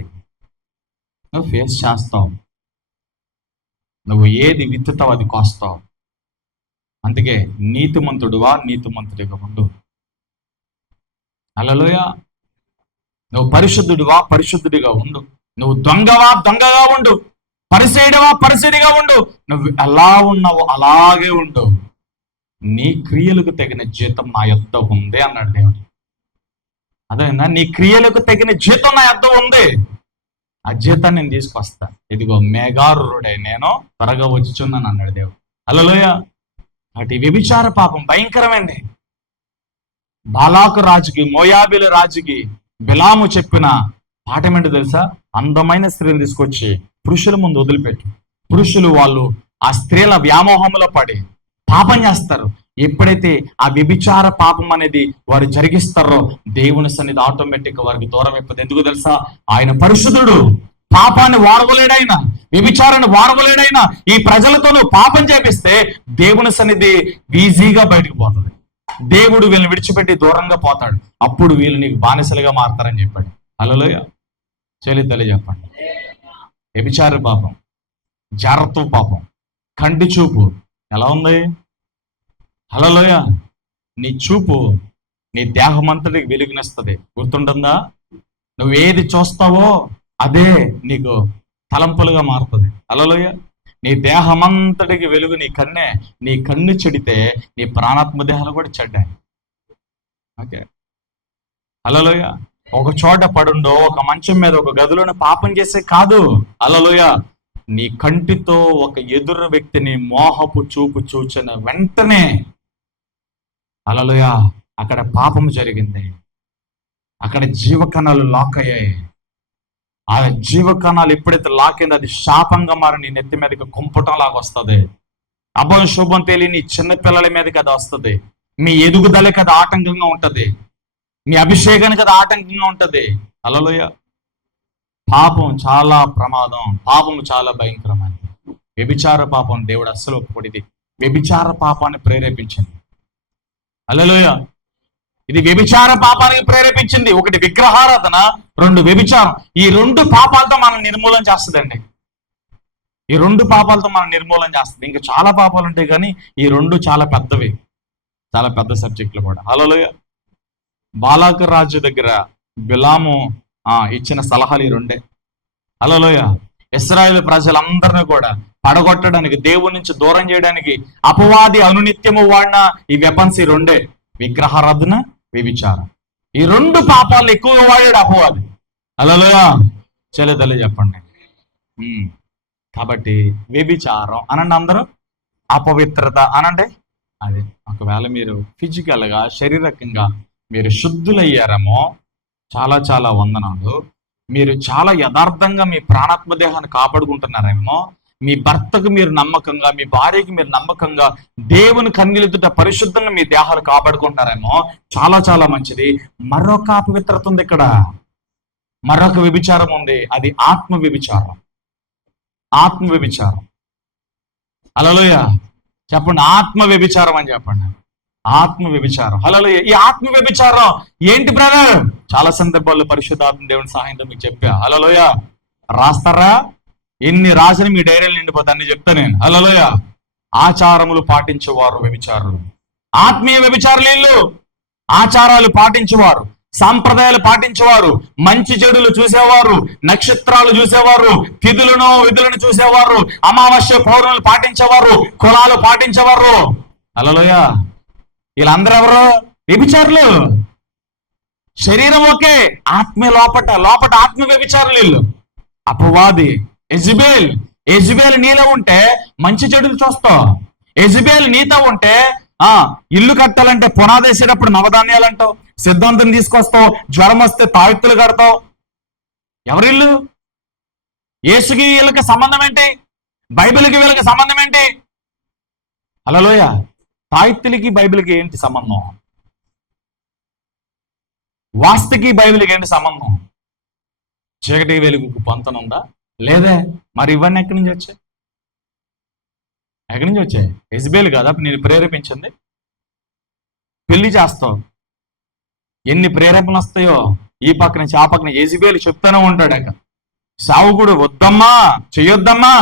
నువ్వు ఫేస్ చేస్తావు. నువ్వు ఏది విత్తుతావు అది కోస్తావు. అందుకే నీతిమంతుడిగా ఉండు. హల్లెలూయా. నువ్వు పరిశుద్ధుడిగా ఉండు. నువ్వు దొంగగా ఉండు. పరిసయ్యుడిగా ఉండు. నువ్వు ఎలా ఉన్నావో అలాగే ఉండు. నీ క్రియలకు తగిన జీతం నా యొద్ద ఉంది అన్నాడు దేవుడు. అదేనా? నీ క్రియలకు తగిన జీతం నా యొద్ద ఉంది. ఆ జీతాన్ని నేను తీసుకొస్తా. ఇదిగో మేఘారుడై నేను త్వరగా వచ్చుచున్నాను అన్నాడు దేవుడు. హల్లెలూయా. అటు వ్యభిచార పాపం భయంకరమైంది. బాలాకు రాజుకి, మోయాబీల రాజుకి బిలాము చెప్పిన పాఠం ఏంటో తెలుసా? అందమైన స్త్రీలు తీసుకొచ్చి పురుషుల ముందు వదిలిపెట్టు. పురుషులు వాళ్ళు ఆ స్త్రీల వ్యామోహంలో పడి పాపం చేస్తారు. ఎప్పుడైతే ఆ వ్యభిచార పాపం అనేది వారు జరిగిస్తారో దేవుని సన్నిధి ఆటోమేటిక్ వారికి దూరం అయిపోతుంది. ఎందుకు తెలుసా? ఆయన పరిశుద్ధుడు. పాపాన్ని వాడవలేడైనా, వ్యభిచారాన్ని వాడవలేడైనా ఈ ప్రజలతోనూ పాపం చేపిస్తే దేవుని సన్నిధి ఈజీగా బయటకు పోతుంది. దేవుడు వీళ్ళని విడిచిపెట్టి దూరంగా పోతాడు. అప్పుడు వీళ్ళు నీకు బానిసలుగా మారతారని చెప్పాడు. హల్లెలూయా. చెల్లి చెప్పండి. వ్యభిచార పాపం, జాగ్రత్త పాపం, కంటి చూపు ఎలా ఉంది? హల్లెలూయా. నీ చూపు నీ దేహమంతటికి వెలుగునిస్తుంది. గుర్తుంటుందా? నువ్వు ఏది చూస్తావో అదే నీకు తలంపులుగా మారుతుంది. హల్లెలూయా. నీ దేహమంతటికి వెలుగు నీ కన్నే. నీ కన్ను చెడితే నీ ప్రాణాత్మ దేహాలు కూడా చెడ్డాయి. ఓకే. హల్లెలూయా. ఒక చోట పడుండో, ఒక మంచం మీద, ఒక గదిలోనే పాపం చేసే కాదు. హల్లెలూయా. నీ కంటితో ఒక ఎదురు వ్యక్తిని మోహపు చూపు చూచిన వెంటనే, హల్లెలూయా, అక్కడ పాపం జరిగింది. అక్కడ జీవకణాలు లాక్ అయ్యాయి. ఆ జీవకణాలు ఎప్పుడైతే లాక్ అయిందో అది శాపంగా మారి నీ నెత్తి మీదకి కుంపటం లాగా వస్తుంది. అభం శుభం తెలియని చిన్న పిల్లల మీదకి అది వస్తుంది. మీ ఎదుగుదలకి అది ఆటంకంగా ఉంటది. మీ అభిషేకానికి అది ఆటంకంగా ఉంటది. హల్లెలూయా. పాపం చాలా ప్రమాదం. పాపం చాలా భయంకరమైనది. వ్యభిచార పాపం దేవుడు అస్సలు ఒప్పుకోడిది. వ్యభిచార పాపాన్ని ప్రేరేపించింది. హల్లెలూయా. ఇది వ్యభిచార పాపానికి ప్రేరేపించింది. ఒకటి విగ్రహారాధన, 2 వ్యభిచారం. ఈ 2 పాపాలతో మనం నిర్మూలన చేస్తుందండి. ఈ 2 పాపాలతో మనం నిర్మూలన చేస్తుంది. ఇంకా చాలా పాపాలు ఉంటాయి కానీ ఈ 2 చాలా పెద్దవి, చాలా పెద్ద సబ్జెక్టులు కూడా. హల్లెలూయా. బాలాకు రాజు దగ్గర బిలాము ఇచ్చిన సలహాలు ఈ 2. హల్లెలూయా. ఇశ్రాయేలు ప్రజలందరినీ కూడా పడగొట్టడానికి, దేవుడి నుంచి దూరం చేయడానికి అపవాది అనునిత్యము వాడిన ఈ వెపన్స్ ఈ 2. విగ్రహారాధన, వ్యభిచారం. ఈ 2 పాపాలు ఎక్కువగా వాడాడు అపవాది. హల్లెలూయా. చెల్లెదలే చెప్పండి. కాబట్టి వ్యభిచారం అనండి అందరూ. అపవిత్రత అనండి. అది ఒకవేళ మీరు ఫిజికల్గా, శారీరకంగా మీరు శుద్ధులయ్యారేమో చాలా చాలా వందనాలు. మీరు చాలా యథార్థంగా మీ ప్రాణాత్మ దేహాన్ని కాపాడుకుంటున్నారేమో, మీ భర్తకు మీరు నమ్మకంగా, మీ భార్యకి మీరు నమ్మకంగా దేవుని కన్నీళ్ళెదుట పరిశుద్ధంగా మీ దేహాలు కాపాడుకుంటారేమో చాలా చాలా మంచిది. మరొక అపవిత్రత ఉంది ఇక్కడ, మరొక వ్యభిచారం ఉంది. అది ఆత్మ వ్యభిచారం. ఆత్మ వ్యభిచారం. హల్లెలూయా. చెప్పండి, ఆత్మ వ్యభిచారం అని చెప్పండి. ఆత్మ వ్యభిచారం. హల్లెలూయా. ఈ ఆత్మ వ్యభిచారం ఏంటి బ్రదర్? చాలా సందర్భాల్లో పరిశుద్ధాత్మ దేవుని సహాయంతో మీకు చెప్పా. హల్లెలూయా. రాస్తారా? ఎన్ని రాసిన మీ డైరీలు నిండిపోతా అన్ని చెప్తా నేను. హల్లెలూయా. ఆచారములు పాటించేవారు వ్యభిచారులు. ఆత్మీయ వ్యభిచారులు వీళ్ళు. ఆచారాలు పాటించేవారు, సాంప్రదాయాలు పాటించేవారు, మంచి చెడులు చూసేవారు, నక్షత్రాలు చూసేవారు, తిథులను విధులను చూసేవారు, అమావాస్య పౌర్ణములు పాటించేవారు, కులాలు పాటించేవారు. హల్లెలూయా. వీళ్ళందరూ ఎవరు? వ్యభిచారులు. శరీరం ఓకే, ఆత్మ లోపట ఆత్మ వ్యభిచారులు వీళ్ళు. అపవాది యెజబెల్ నీలో ఉంటే మంచి చెడులు చూస్తావు. యెజబెల్ నీతో ఉంటే ఇల్లు కట్టాలంటే పునాదేసేటప్పుడు నవధాన్యాలు అంటావు, సిద్ధాంతం తీసుకొస్తావు, జ్వరం వస్తే తాయెత్తులు కడతావు. ఎవరిల్లు? యేసుకి వీళ్ళకి సంబంధం ఏంటి? బైబిల్కి వీళ్ళకి సంబంధం ఏంటి? హల్లెలూయా. తాయెత్తులకి బైబిల్కి ఏంటి సంబంధం? వాస్తుకి బైబిల్కి ఏంటి సంబంధం? చీకటి వెలుగుకు పొంతనుందా? లేదే. మరి ఇవన్నీ ఎక్కడి నుంచి వచ్చాయి? ఎక్కడి నుంచి వచ్చాయి? యెజబెల్ కదా నేను ప్రేరేపించింది. పెళ్లి చేస్తావు, ఎన్ని ప్రేరేపణలు వస్తాయో ఈ పక్క నుంచి ఆ పక్కన. యెజబెల్ చెప్తూనే ఉంటాడాక, సావుకుడు వద్దమ్మా, చెయ్యొద్దమ్మా.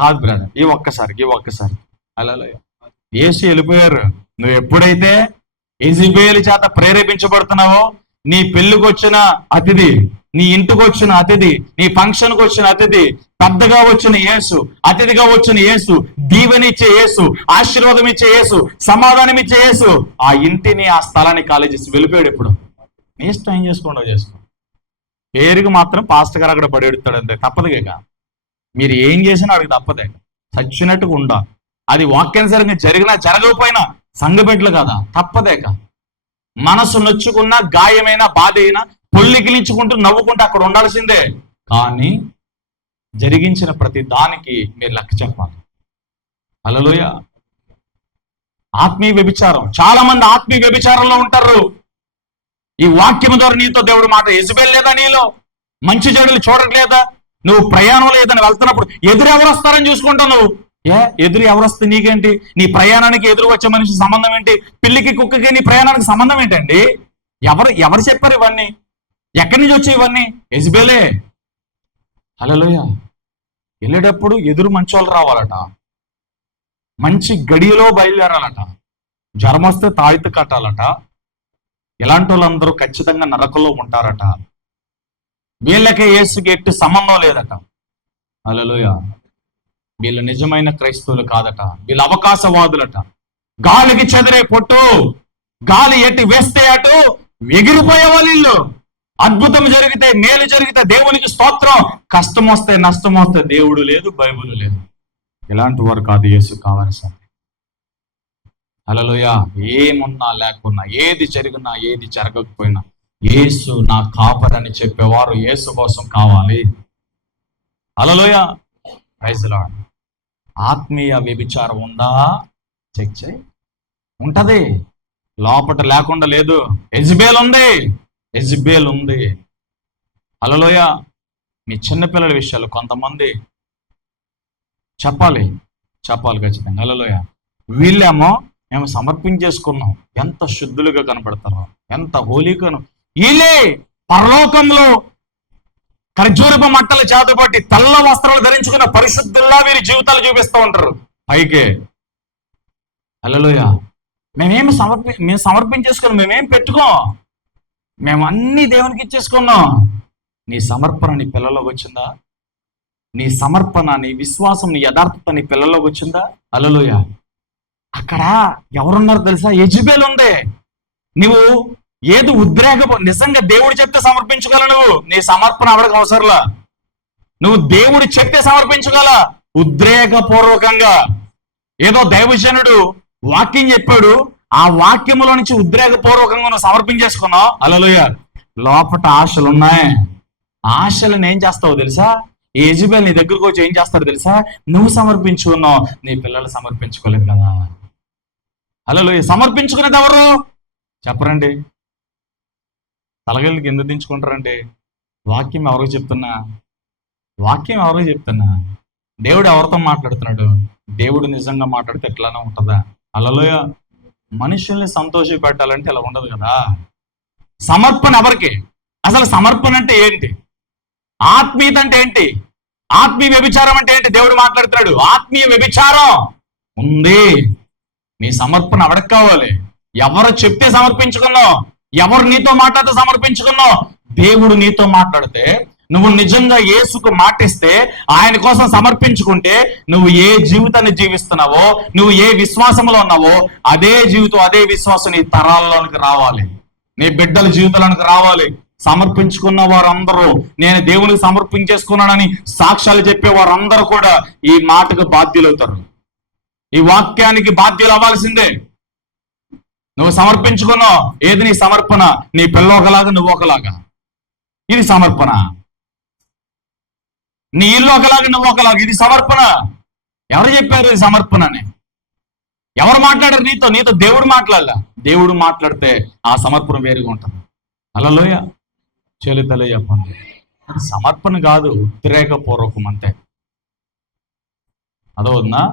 కాదు బ్రదర్, ఈ ఒక్కసారి అలా యేసు వెళ్ళిపోయారు. నువ్వు ఎప్పుడైతే యెజబెల్ చేత ప్రేరేపించబడుతున్నావో, నీ పెళ్ళికి వచ్చిన అతిథి, నీ ఇంటికి వచ్చిన అతిథి, నీ ఫంక్షన్కి వచ్చిన అతిథి, పెద్దగా వచ్చిన యేసు, అతిథిగా వచ్చిన యేసు, దీవెనిచ్చే యేసు, ఆశీర్వాదం ఇచ్చే యేసు, సమాధానం ఇచ్చే యేసు ఆ ఇంటిని, ఆ స్థలాన్ని ఖాళీ చేసి వెళ్ళిపోయాడు. ఇప్పుడు నీ ఇష్టం, ఏం చేసుకోండో చేసుకో. పేరుకి మాత్రం పాస్టర్ గారు అక్కడ పడేడుతాడు అంతే, తప్పదుగా. మీరు ఏం చేసినా అడిగి తప్పదే, చచ్చినట్టుగా ఉండాలి. అది వాక్యానుసారంగా జరిగినా జరగకపోయినా సంఘబిడ్డలు కదా, తప్పదేక. మనసు నొచ్చుకున్నా, గాయమైన, బాధ అయినా పొల్లికిలించుకుంటూ నవ్వుకుంటూ అక్కడ ఉండాల్సిందే. కానీ జరిగించిన ప్రతి దానికి మీరు లెక్క చెప్పాలి. హల్లెలూయా. ఆత్మీయ వ్యభిచారం, చాలా మంది ఆత్మీయ వ్యభిచారంలో ఉంటారు. ఈ వాక్యం ద్వారా నీతో దేవుడు మాట, యెజబెల్ లేదా నీలో? మంచి చెడులు చూడట్లేదా? నువ్వు ప్రయాణంలో ఏదైనా వెళ్తున్నప్పుడు ఎదురు ఎవరు వస్తారని చూసుకుంటావు. నువ్వు ఎదురు ఎవరు వస్తే నీకేంటి? నీ ప్రయాణానికి ఎదురు వచ్చే మనిషి సంబంధం ఏంటి? పిల్లికి కుక్కకి నీ ప్రయాణానికి సంబంధం ఏంటండి? ఎవరు చెప్పారు ఇవన్నీ? ఎక్కడి నుంచి వచ్చాయి ఇవన్నీ? యెజబెలే. హల్లెలూయా. వెళ్ళేటప్పుడు ఎదురు మంచి వాళ్ళు రావాలట, మంచి గడియలో బయలుదేరాలట, జ్వరం వస్తే తాయెత్తు కట్టాలట. ఇలాంటి వాళ్ళందరూ ఖచ్చితంగా నరకంలో ఉంటారట. వీళ్ళకే యేసుకి ఎట్టి సంబంధం లేదట. హల్లెలూయా. వీళ్ళు నిజమైన క్రైస్తవులు కాదట, వీళ్ళు అవకాశవాదులట. గాలికి చెదిరే పొట్టు, గాలి ఎట్టి వేస్తే అటు ఎగిరిపోయే వాళ్ళు. అద్భుతం జరిగితే, మేలు జరిగితే దేవునికి స్తోత్రం, కష్టం వస్తే, నష్టం వస్తే దేవుడు లేదు, బైబిల్ లేదు. ఇలాంటి వారు కాదు యేసు కావాల్సింది. హల్లెలూయా. ఏమున్నా లేకున్నా, ఏది జరిగినా ఏది జరగకపోయినా యేసు నా కాపరని చెప్పేవారు యేసు కోసం కావాలి. హల్లెలూయా. Praise the lord. ఆత్మీయ వ్యభిచారం ఉందా? చెక్ చేయి. ఉంటది, లోపట లేకుండా లేదు. యెజబెల్ ఉంది. హల్లెలూయా. మీ చిన్నపిల్లల విషయాలు కొంతమంది చెప్పాలి ఖచ్చితంగా. హల్లెలూయా. వీళ్ళేమో మేము సమర్పించేసుకున్నాం, ఎంత శుద్ధులుగా కనపడతారో, ఎంత హోలీగా. వీళ్ళే పరలోకంలో ఖర్జూరపు మట్టల చేతబట్టి తెల్ల వస్త్రాలు ధరించుకున్న పరిశుద్ధుల్లా వీరి జీవితాలు చూపిస్తూ ఉంటారు పైకే. హల్లెలూయా. మేము సమర్పించేసుకున్నాం, మేమేం పెట్టుకోం, మేము అన్ని దేవునికి ఇచ్చేసుకున్నాం. నీ సమర్పణ నీ పిల్లల్లోకి వచ్చిందా? నీ సమర్పణ, నీ విశ్వాసం, నీ యథార్థత నీ పిల్లల్లోకి వచ్చిందా? హల్లెలూయా. అక్కడ ఎవరున్నారు తెలుసా? యెజబెల్ ఉంది. నువ్వు ఏది నిజంగా దేవుడు చెప్తే సమర్పించగల, నువ్వు నీ సమర్పణ అవడానికి అవసరంలా. నువ్వు దేవుడు చెప్తే సమర్పించగల ఉద్రేకపూర్వకంగా. ఏదో దైవజనుడు వాక్యం చెప్పాడు, ఆ వాక్యములో నుంచి ఉద్రేకపూర్వకంగా నువ్వు సమర్పించేసుకున్నావు. హల్లెలూయా. లోపట ఆశలు ఉన్నాయి. ఆశలను ఏం చేస్తావు తెలుసా? ఈ యెజబెల్ నీ దగ్గరకు వచ్చి ఏం చేస్తాడు తెలుసా? నువ్వు సమర్పించుకున్నావు, నీ పిల్లలు సమర్పించుకోలేదు కదా. హల్లెలూయా. సమర్పించుకునేది ఎవరు చెప్పరండి? తలగలికి ఎందుకు దించుకుంటారండి? వాక్యం ఎవరో చెప్తున్నా, దేవుడు ఎవరితో మాట్లాడుతున్నాడు? దేవుడు నిజంగా మాట్లాడితే ఎట్లానే ఉంటుందా? హల్లెలూయా. మనుషుల్ని సంతోష పెట్టాలంటే ఇలా ఉండదు కదా. సమర్పణ ఎవరికి? అసలు సమర్పణ అంటే ఏంటి? ఆత్మీయత అంటే ఏంటి? ఆత్మీయ వ్యభిచారం అంటే ఏంటి? దేవుడు మాట్లాడుతున్నాడు, ఆత్మీయ వ్యభిచారం ఉంది. నీ సమర్పణ ఎవరికి కావాలి? ఎవరు చెప్తే సమర్పించుకున్నావు, ఎవరు నీతో మాట్లాడితే సమర్పించుకున్నావు. దేవుడు నీతో మాట్లాడితే, నువ్వు నిజంగా యేసుకు మాటిస్తే, ఆయన కోసం సమర్పించుకుంటే, నువ్వు ఏ జీవితాన్ని జీవిస్తున్నావో, నువ్వు ఏ విశ్వాసంలో ఉన్నావో అదే జీవితం, అదే విశ్వాసం నీ తరాల్లోనికి రావాలి, నీ బిడ్డల జీవితాలకు రావాలి. సమర్పించుకున్న వారందరూ, నేను దేవునికి సమర్పించేసుకున్నానని సాక్ష్యాలు చెప్పే వారందరూ కూడా ఈ మాటకు బాధ్యులవుతారు. ఈ వాక్యానికి బాధ్యులు అవ్వాల్సిందే. నువ్వు సమర్పించుకున్నావు. ఏది నీ సమర్పణ? నీ పిల్ల ఒకలాగా, నువ్వు ఒకలాగా. ఇది సమర్పణ. నీ ఇల్లు ఒకలాగా, నువ్వు ఒకలాగా. ఇది సమర్పణ. ఎవరు చెప్పారు ఇది సమర్పణ అని? ఎవరు మాట్లాడారు నీతో? నీతో దేవుడు మాట్లాడలే. దేవుడు మాట్లాడితే ఆ సమర్పణ వేరుగా ఉంటుంది. హల్లెలూయా. చెల్లితలే చెప్పండి. అది సమర్పణ కాదు, ఉద్రేకపూర్వకం అంతే. అదవుతుందా?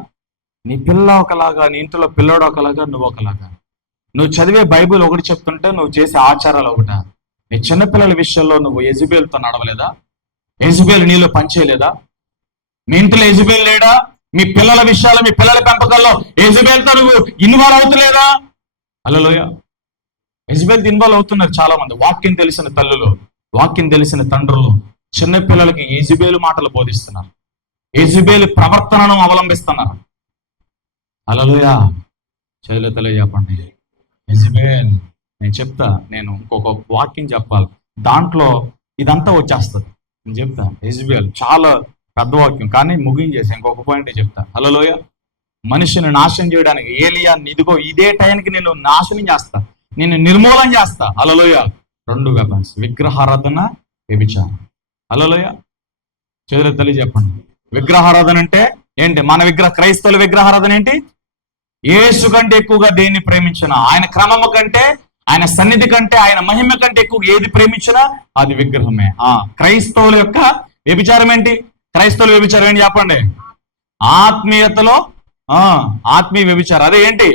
నీ పిల్ల ఒకలాగా, నీ ఇంట్లో పిల్లడు ఒకలాగా, నువ్వు ఒకలాగా. నువ్వు చదివే బైబిల్ ఒకటి చెప్తుంటే నువ్వు చేసే ఆచారాలు ఒకట. నీ చిన్నపిల్లల విషయంలో నువ్వు యెజబెల్తో నడవలేదా? యెజబెల్ నీలో పనిచేయలేదా? మీ ఇంట్లో యెజబెల్ లేడా? మీ పిల్లల విషయాలు, మీ పిల్లల పెంపకంలో యెజబెల్తో నువ్వు ఇన్వాల్వ్ అవుతలేదా? హల్లెలూయా. యెజబెల్తో ఇన్వాల్వ్ అవుతున్నారు చాలా మంది. వాక్యం తెలిసిన తల్లులు, వాక్యం తెలిసిన తండ్రులు చిన్నపిల్లలకి యెజబెల్ మాటలు బోధిస్తున్నారు. యెజబెల్ ప్రవర్తనను అవలంబిస్తున్నారు. హల్లెలూయా. చేయలేతలే చెప్పండి. యెజబెల్, నేను చెప్తా, నేను ఇంకొక వాక్యం చెప్పాలి, దాంట్లో ఇదంతా వచ్చేస్తుంది. నేను చెప్తా. యెజబెల్ చాలా పెద్ద వాక్యం, కానీ ముగించేసి ఇంకొక పాయింట్ చెప్తా. హల్లెలూయా. మనిషిని నాశనం చేయడానికి ఏలియా, ఇదిగో ఇదే టైంకి నేను నాశనం చేస్తా, నేను నిర్మూలన చేస్తా. హల్లెలూయా. 2 వెపన్స్: విగ్రహారాధన, వ్యభిచారం. హల్లెలూయా. చేతులెత్తి చెప్పండి. విగ్రహారాధన అంటే ఏంటి? మన క్రైస్తవుల విగ్రహారాధన ఏంటి? యేసు కంటే ఎక్కువగా దేన్ని ప్రేమించినా, ఆయన క్రమము కంటే, ఆయన సన్నిధి కంటే, ఆయన మహిమ కంటే ఎక్కువ ఏది ప్రేమించినా అది విగ్రహమే. క్రైస్తవుల యొక్క వ్యభిచారం ఏంటి? క్రైస్తవుల వ్యభిచారం ఏంటి చెప్పండి? ఆత్మీయతలో ఆత్మీయ వ్యభిచారం. అదే ఏంటి?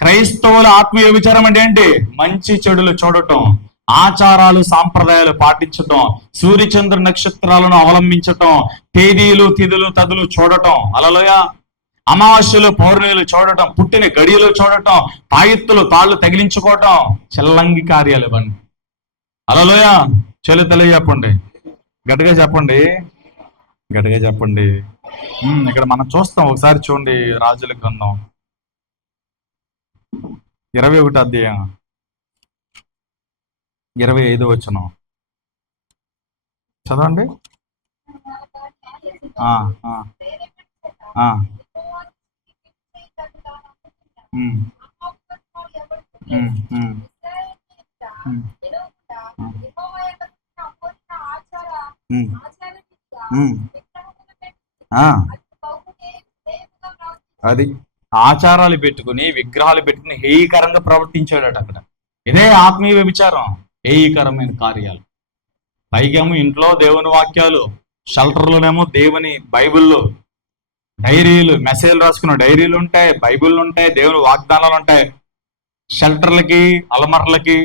క్రైస్తవుల ఆత్మీయ వ్యభిచారం అంటే ఏంటి? మంచి చెడులు చూడటం, ఆచారాలు సాంప్రదాయాలు పాటించటం, సూర్యచంద్ర నక్షత్రాలను అవలంబించటం, తేదీలు తిథులు తదులు చూడటం. హల్లెలూయా. అమావాస్యలు పౌర్ణమిలు చూడటం, పుట్టిన గడియలు చూడటం, తాయెత్తులు తాళ్ళు తగిలించుకోవటం, చెల్లంగి కార్యాలు ఇవన్నీ. హల్లెలూయా. చెల్లి చెప్పండి. గట్టిగా చెప్పండి. గట్టిగా చెప్పండి. ఇక్కడ మనం చూస్తాం, ఒకసారి చూడండి. రాజుల గ్రంథం 21వ అధ్యాయం 25వ వచనం చదవండి. అది ఆచారాలు పెట్టుకుని, విగ్రహాలు పెట్టుకుని హేయకరంగా ప్రవర్తించాడట అక్కడ. ఇదే ఆత్మీయ వ్యభిచారం, హేయకరమైన కార్యాలు. పైకేమో ఇంట్లో దేవుని వాక్యాలు, షెల్టర్లోనేమో దేవుని బైబిల్లో డైరీలు, మెసేజ్లు రాసుకున్న డైరీలు ఉంటాయి, బైబిళ్ళు ఉంటాయి, దేవుని వాగ్దానాలు ఉంటాయి. షెల్టర్లకి, అలమర్లకి,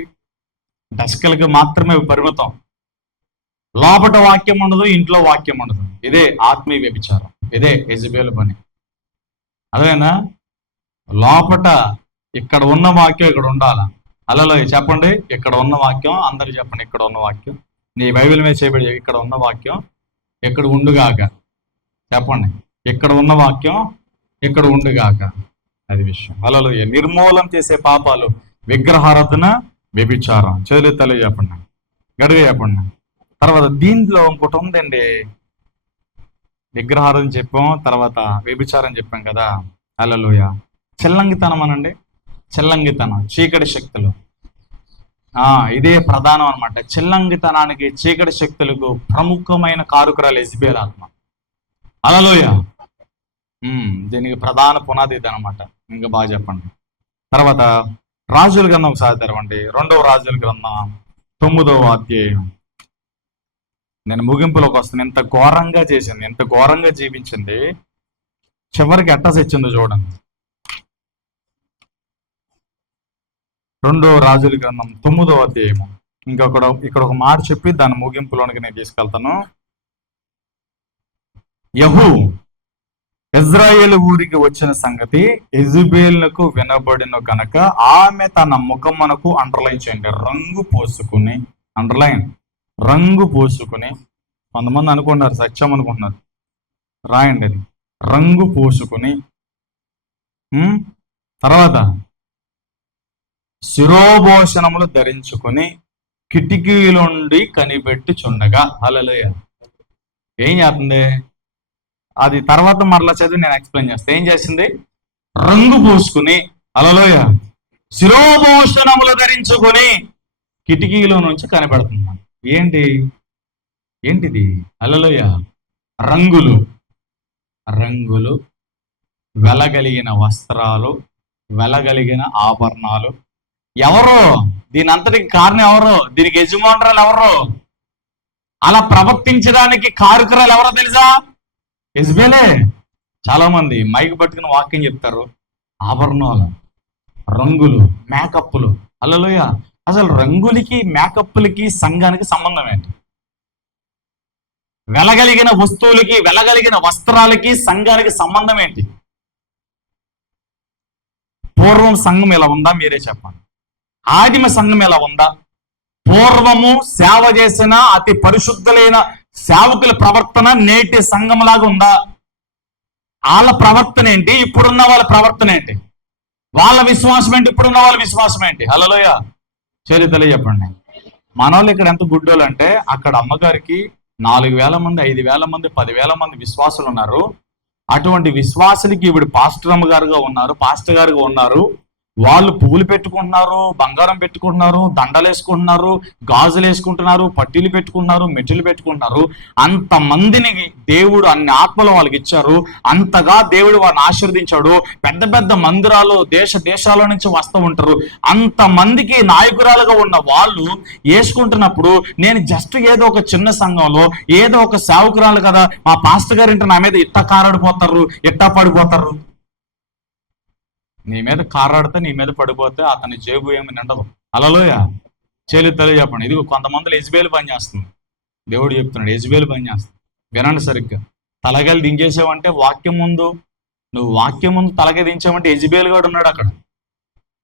డస్కలకి మాత్రమే పరిమితం. లోపట వాక్యం ఉండదు, ఇంట్లో వాక్యం ఉండదు. ఇదే ఆత్మీయ వ్యభిచారం. ఇదే యెజబెల్ పని. అదేనా? లోపట ఇక్కడ ఉన్న వాక్యం ఇక్కడ ఉండాలా? హల్లెలూయా. చెప్పండి. ఇక్కడ ఉన్న వాక్యం అందరూ చెప్పండి. ఇక్కడ ఉన్న వాక్యం నీ బైబిల్ మీద చేయబడి, ఇక్కడ ఉన్న వాక్యం ఇక్కడ ఉండుగాక. చెప్పండి. ఇక్కడ ఉన్న వాక్యం ఇక్కడ ఉండుగాక. అది విషయం. హల్లెలూయా. నిర్మూలన చేసే పాపాలు విగ్రహారాధన, వ్యభిచారం. చేతులెత్తి చెప్పండి. గడిగా చెప్పండి. తర్వాత దీంట్లో ఇంకోటి ఉందండి. విగ్రహారాధన చెప్పాం, తర్వాత వ్యభిచారం చెప్పాం కదా. హల్లెలూయా. చెల్లంగితనం అనండి. చెల్లంగితనం, చీకటి శక్తులు. ఇదే ప్రధానం అనమాట. చెల్లంగితనానికి, చీకటి శక్తులకు ప్రముఖమైన కారుకురాలు యెజబెల్ ఆత్మ. హల్లెలూయా. దీనికి ప్రధాన పునాది ఇది అనమాట. ఇంకా బాగా చెప్పండి. తర్వాత రాజుల గ్రంథం ఒకసారి తెరవండి. 2వ రాజుల గ్రంథం 9వ అధ్యాయం. నేను ముగింపులోకి వస్తాను. ఎంత ఘోరంగా చేసింది, ఎంత ఘోరంగా జీవించింది, చివరికి ఎట్టా తెచ్చిందో చూడండి. 2వ రాజుల గ్రంథం 9వ అధ్యాయము. ఇక్కడ ఒక మాట చెప్పి దాని ముగింపులోనికి నేను తీసుకెళ్తాను. యెహూ ఇజ్రాయేలు ఊరికి వచ్చిన సంగతి యెజబెలుకు వినబడిన కనుక ఆమె తన ముఖమునకు అండర్లైన్ చేయండి, రంగు పోసుకుని. అండర్లైన్, రంగు పోసుకుని. కొంతమంది అనుకుంటున్నారు సత్యం అనుకుంటున్నారు, రాయండి అది. రంగు పోసుకుని, తర్వాత శిరోభూషణములు ధరించుకుని కిటికీలుండి కనిపెట్టుచుండగా. హల్లెలూయా. ఏం చేస్తుంది అది? తర్వాత మరలా చదివి నేను ఎక్స్ప్లెయిన్ చేస్తాను. ఏం చేసింది? రంగు పూసుకుని, హల్లెలూయా, శిరోభూషణములు ధరించుకొని కిటికీలో నుంచి కనబడుతున్నాను. ఏంటిది? హల్లెలూయా. రంగులు, వెలగలిగిన వస్త్రాలు, వెలగలిగిన ఆభరణాలు. ఎవరు దీని అంతటికి కారణం? ఎవరు దీనికి యజమానురాలు? ఎవరు అలా ప్రవర్తించడానికి కారకురాలు? ఎవరో తెలుసా? యెజబెలే. చాలా మంది మైక్ పట్టుకుని వాక్యం చెప్తారు. ఆభరణాలు, రంగులు, మేకప్లు. హల్లెలూయా. అసలు రంగులకి, మేకప్లకి, సంఘానికి సంబంధం ఏంటి? వెలగలిగిన వస్తువులకి, వెలగలిగిన వస్త్రాలకి, సంఘానికి సంబంధం ఏంటి? పూర్వం సంఘం ఎలా ఉందా మీరే చెప్పండి. ఆదిమ సంఘం ఎలా ఉందా? పూర్వము సేవ చేసిన అతి పరిశుద్ధులైన సేవకుల ప్రవర్తన నేటి సంఘంలాగా ఉందా? వాళ్ళ ప్రవర్తన ఏంటి? ఇప్పుడున్న వాళ్ళ ప్రవర్తన ఏంటి? వాళ్ళ విశ్వాసం ఏంటి? ఇప్పుడున్న వాళ్ళ విశ్వాసం ఏంటి? హల్లెలూయా. చరిత్రలో చెప్పండి. మనోళ్ళు ఇక్కడ ఎంత గుడ్డోళ్ళు అంటే, అక్కడ అమ్మగారికి 4,000 మంది, 5,000 మంది, 10,000 మంది విశ్వాసులు ఉన్నారు. అటువంటి విశ్వాసులకి ఇప్పుడు పాస్టర్ గారుగా ఉన్నారు. వాళ్ళు పువ్వులు పెట్టుకుంటున్నారు, బంగారం పెట్టుకుంటున్నారు, దండలు వేసుకుంటున్నారు, గాజులు వేసుకుంటున్నారు, పట్టీలు పెట్టుకుంటున్నారు, మెట్టులు పెట్టుకుంటున్నారు. అంతమందిని దేవుడు అన్ని ఆత్మలు వాళ్ళకి ఇచ్చారు. అంతగా దేవుడు వారిని ఆశీర్వదించాడు. పెద్ద పెద్ద మందిరాలు దేశాల నుంచి వస్తూ ఉంటారు. అంతమందికి నాయకురాలుగా ఉన్న వాళ్ళు వేసుకుంటున్నప్పుడు, నేను జస్ట్ ఏదో ఒక చిన్న సంఘంలో ఏదో ఒక సేవకురాలు కదా, మా పాస్టర్ గారింటి నా మీద ఇట్ట కారాడిపోతారు, ఇట్టా పడిపోతారు. నీ మీద కారాడితే, నీ మీద పడిపోతే అతని జేబు ఏమి నిండదు. హల్లెలూయా. చెల్లి చెప్పండి. ఇదిగో కొంతమందిలో యెజబెల్ పని చేస్తుంది. దేవుడు చెప్తున్నాడు, యెజబెల్ పని చేస్తుంది. వినండి సరిగ్గా. తలగలు దించేసావంటే నువ్వు వాక్యం ముందు తలగ దించావంటే యెజబెల్ కూడా ఉన్నాడు అక్కడ.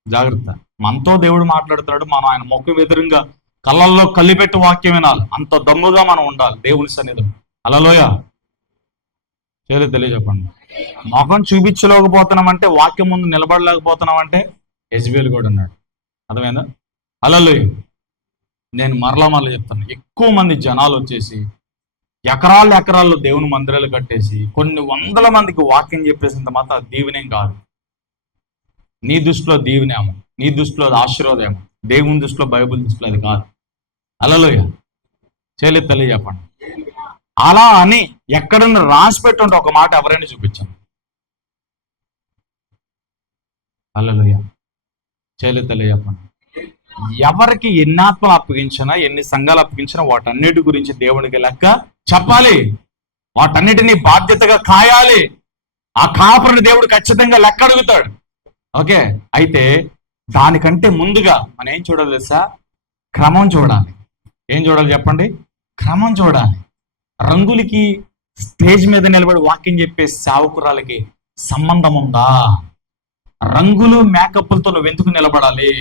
జాగ్రత్త. మనతో దేవుడు మాట్లాడుతున్నాడు. మనం ఆయన ముఖం ఎదురుగా కళ్ళల్లో కళ్ళిపెట్టి వాక్యం వినాలి. అంత దమ్ముగా మనం ఉండాలి దేవుని సన్నిధిలో. హల్లెలూయా. తెలియజెప్పండి. ముఖం చూపించలేకపోతున్నామంటే, వాక్యం ముందు నిలబడలేకపోతున్నామంటే యెజబెల్ కూడా ఉన్నాడు. అర్థమైందా? హల్లెలూయా. నేను మరలా చెప్తాను. ఎక్కువ మంది జనాలు వచ్చేసి ఎకరాల్లో దేవుని మందిరాలు కట్టేసి కొన్ని వందల మందికి వాక్యం చెప్పేసినంత మాత్రం దీవెనేం కాదు. నీ దృష్టిలో దీవెనేమో, నీ దృష్టిలో అది ఆశీర్వాదమేమో, దేవుని దృష్టిలో, బైబిల్ దృష్టిలో అది కాదు. హల్లెలూయా. తెలియజెప్పండి. అలా అని ఎక్కడన్నా రాసి పెట్టుంటే ఒక మాట ఎవరైనా చూపించాను. హల్లెలూయా. తెలియజెప్పండి. ఎవరికి ఎన్ని ఆత్మలు అప్పగించినా, ఎన్ని సంఘాలు అప్పగించినా వాటన్నిటి గురించి దేవునికి లెక్క చెప్పాలి. వాటన్నిటిని బాధ్యతగా కాయాలి. ఆ కాపురిని దేవుడు ఖచ్చితంగా లెక్క అడుగుతాడు. ఓకే. అయితే దానికంటే ముందుగా మనం ఏం చూడాలి తెలుసా? క్రమం చూడాలి. ఏం చూడాలి చెప్పండి? క్రమం చూడాలి. రంగులకి, స్టేజ్ మీద నిలబడి వాక్యం చెప్పే సేవకురాలకి సంబంధం ఉందా? రంగులు, మేకప్లతో నువ్వు ఎందుకు నిలబడాలి?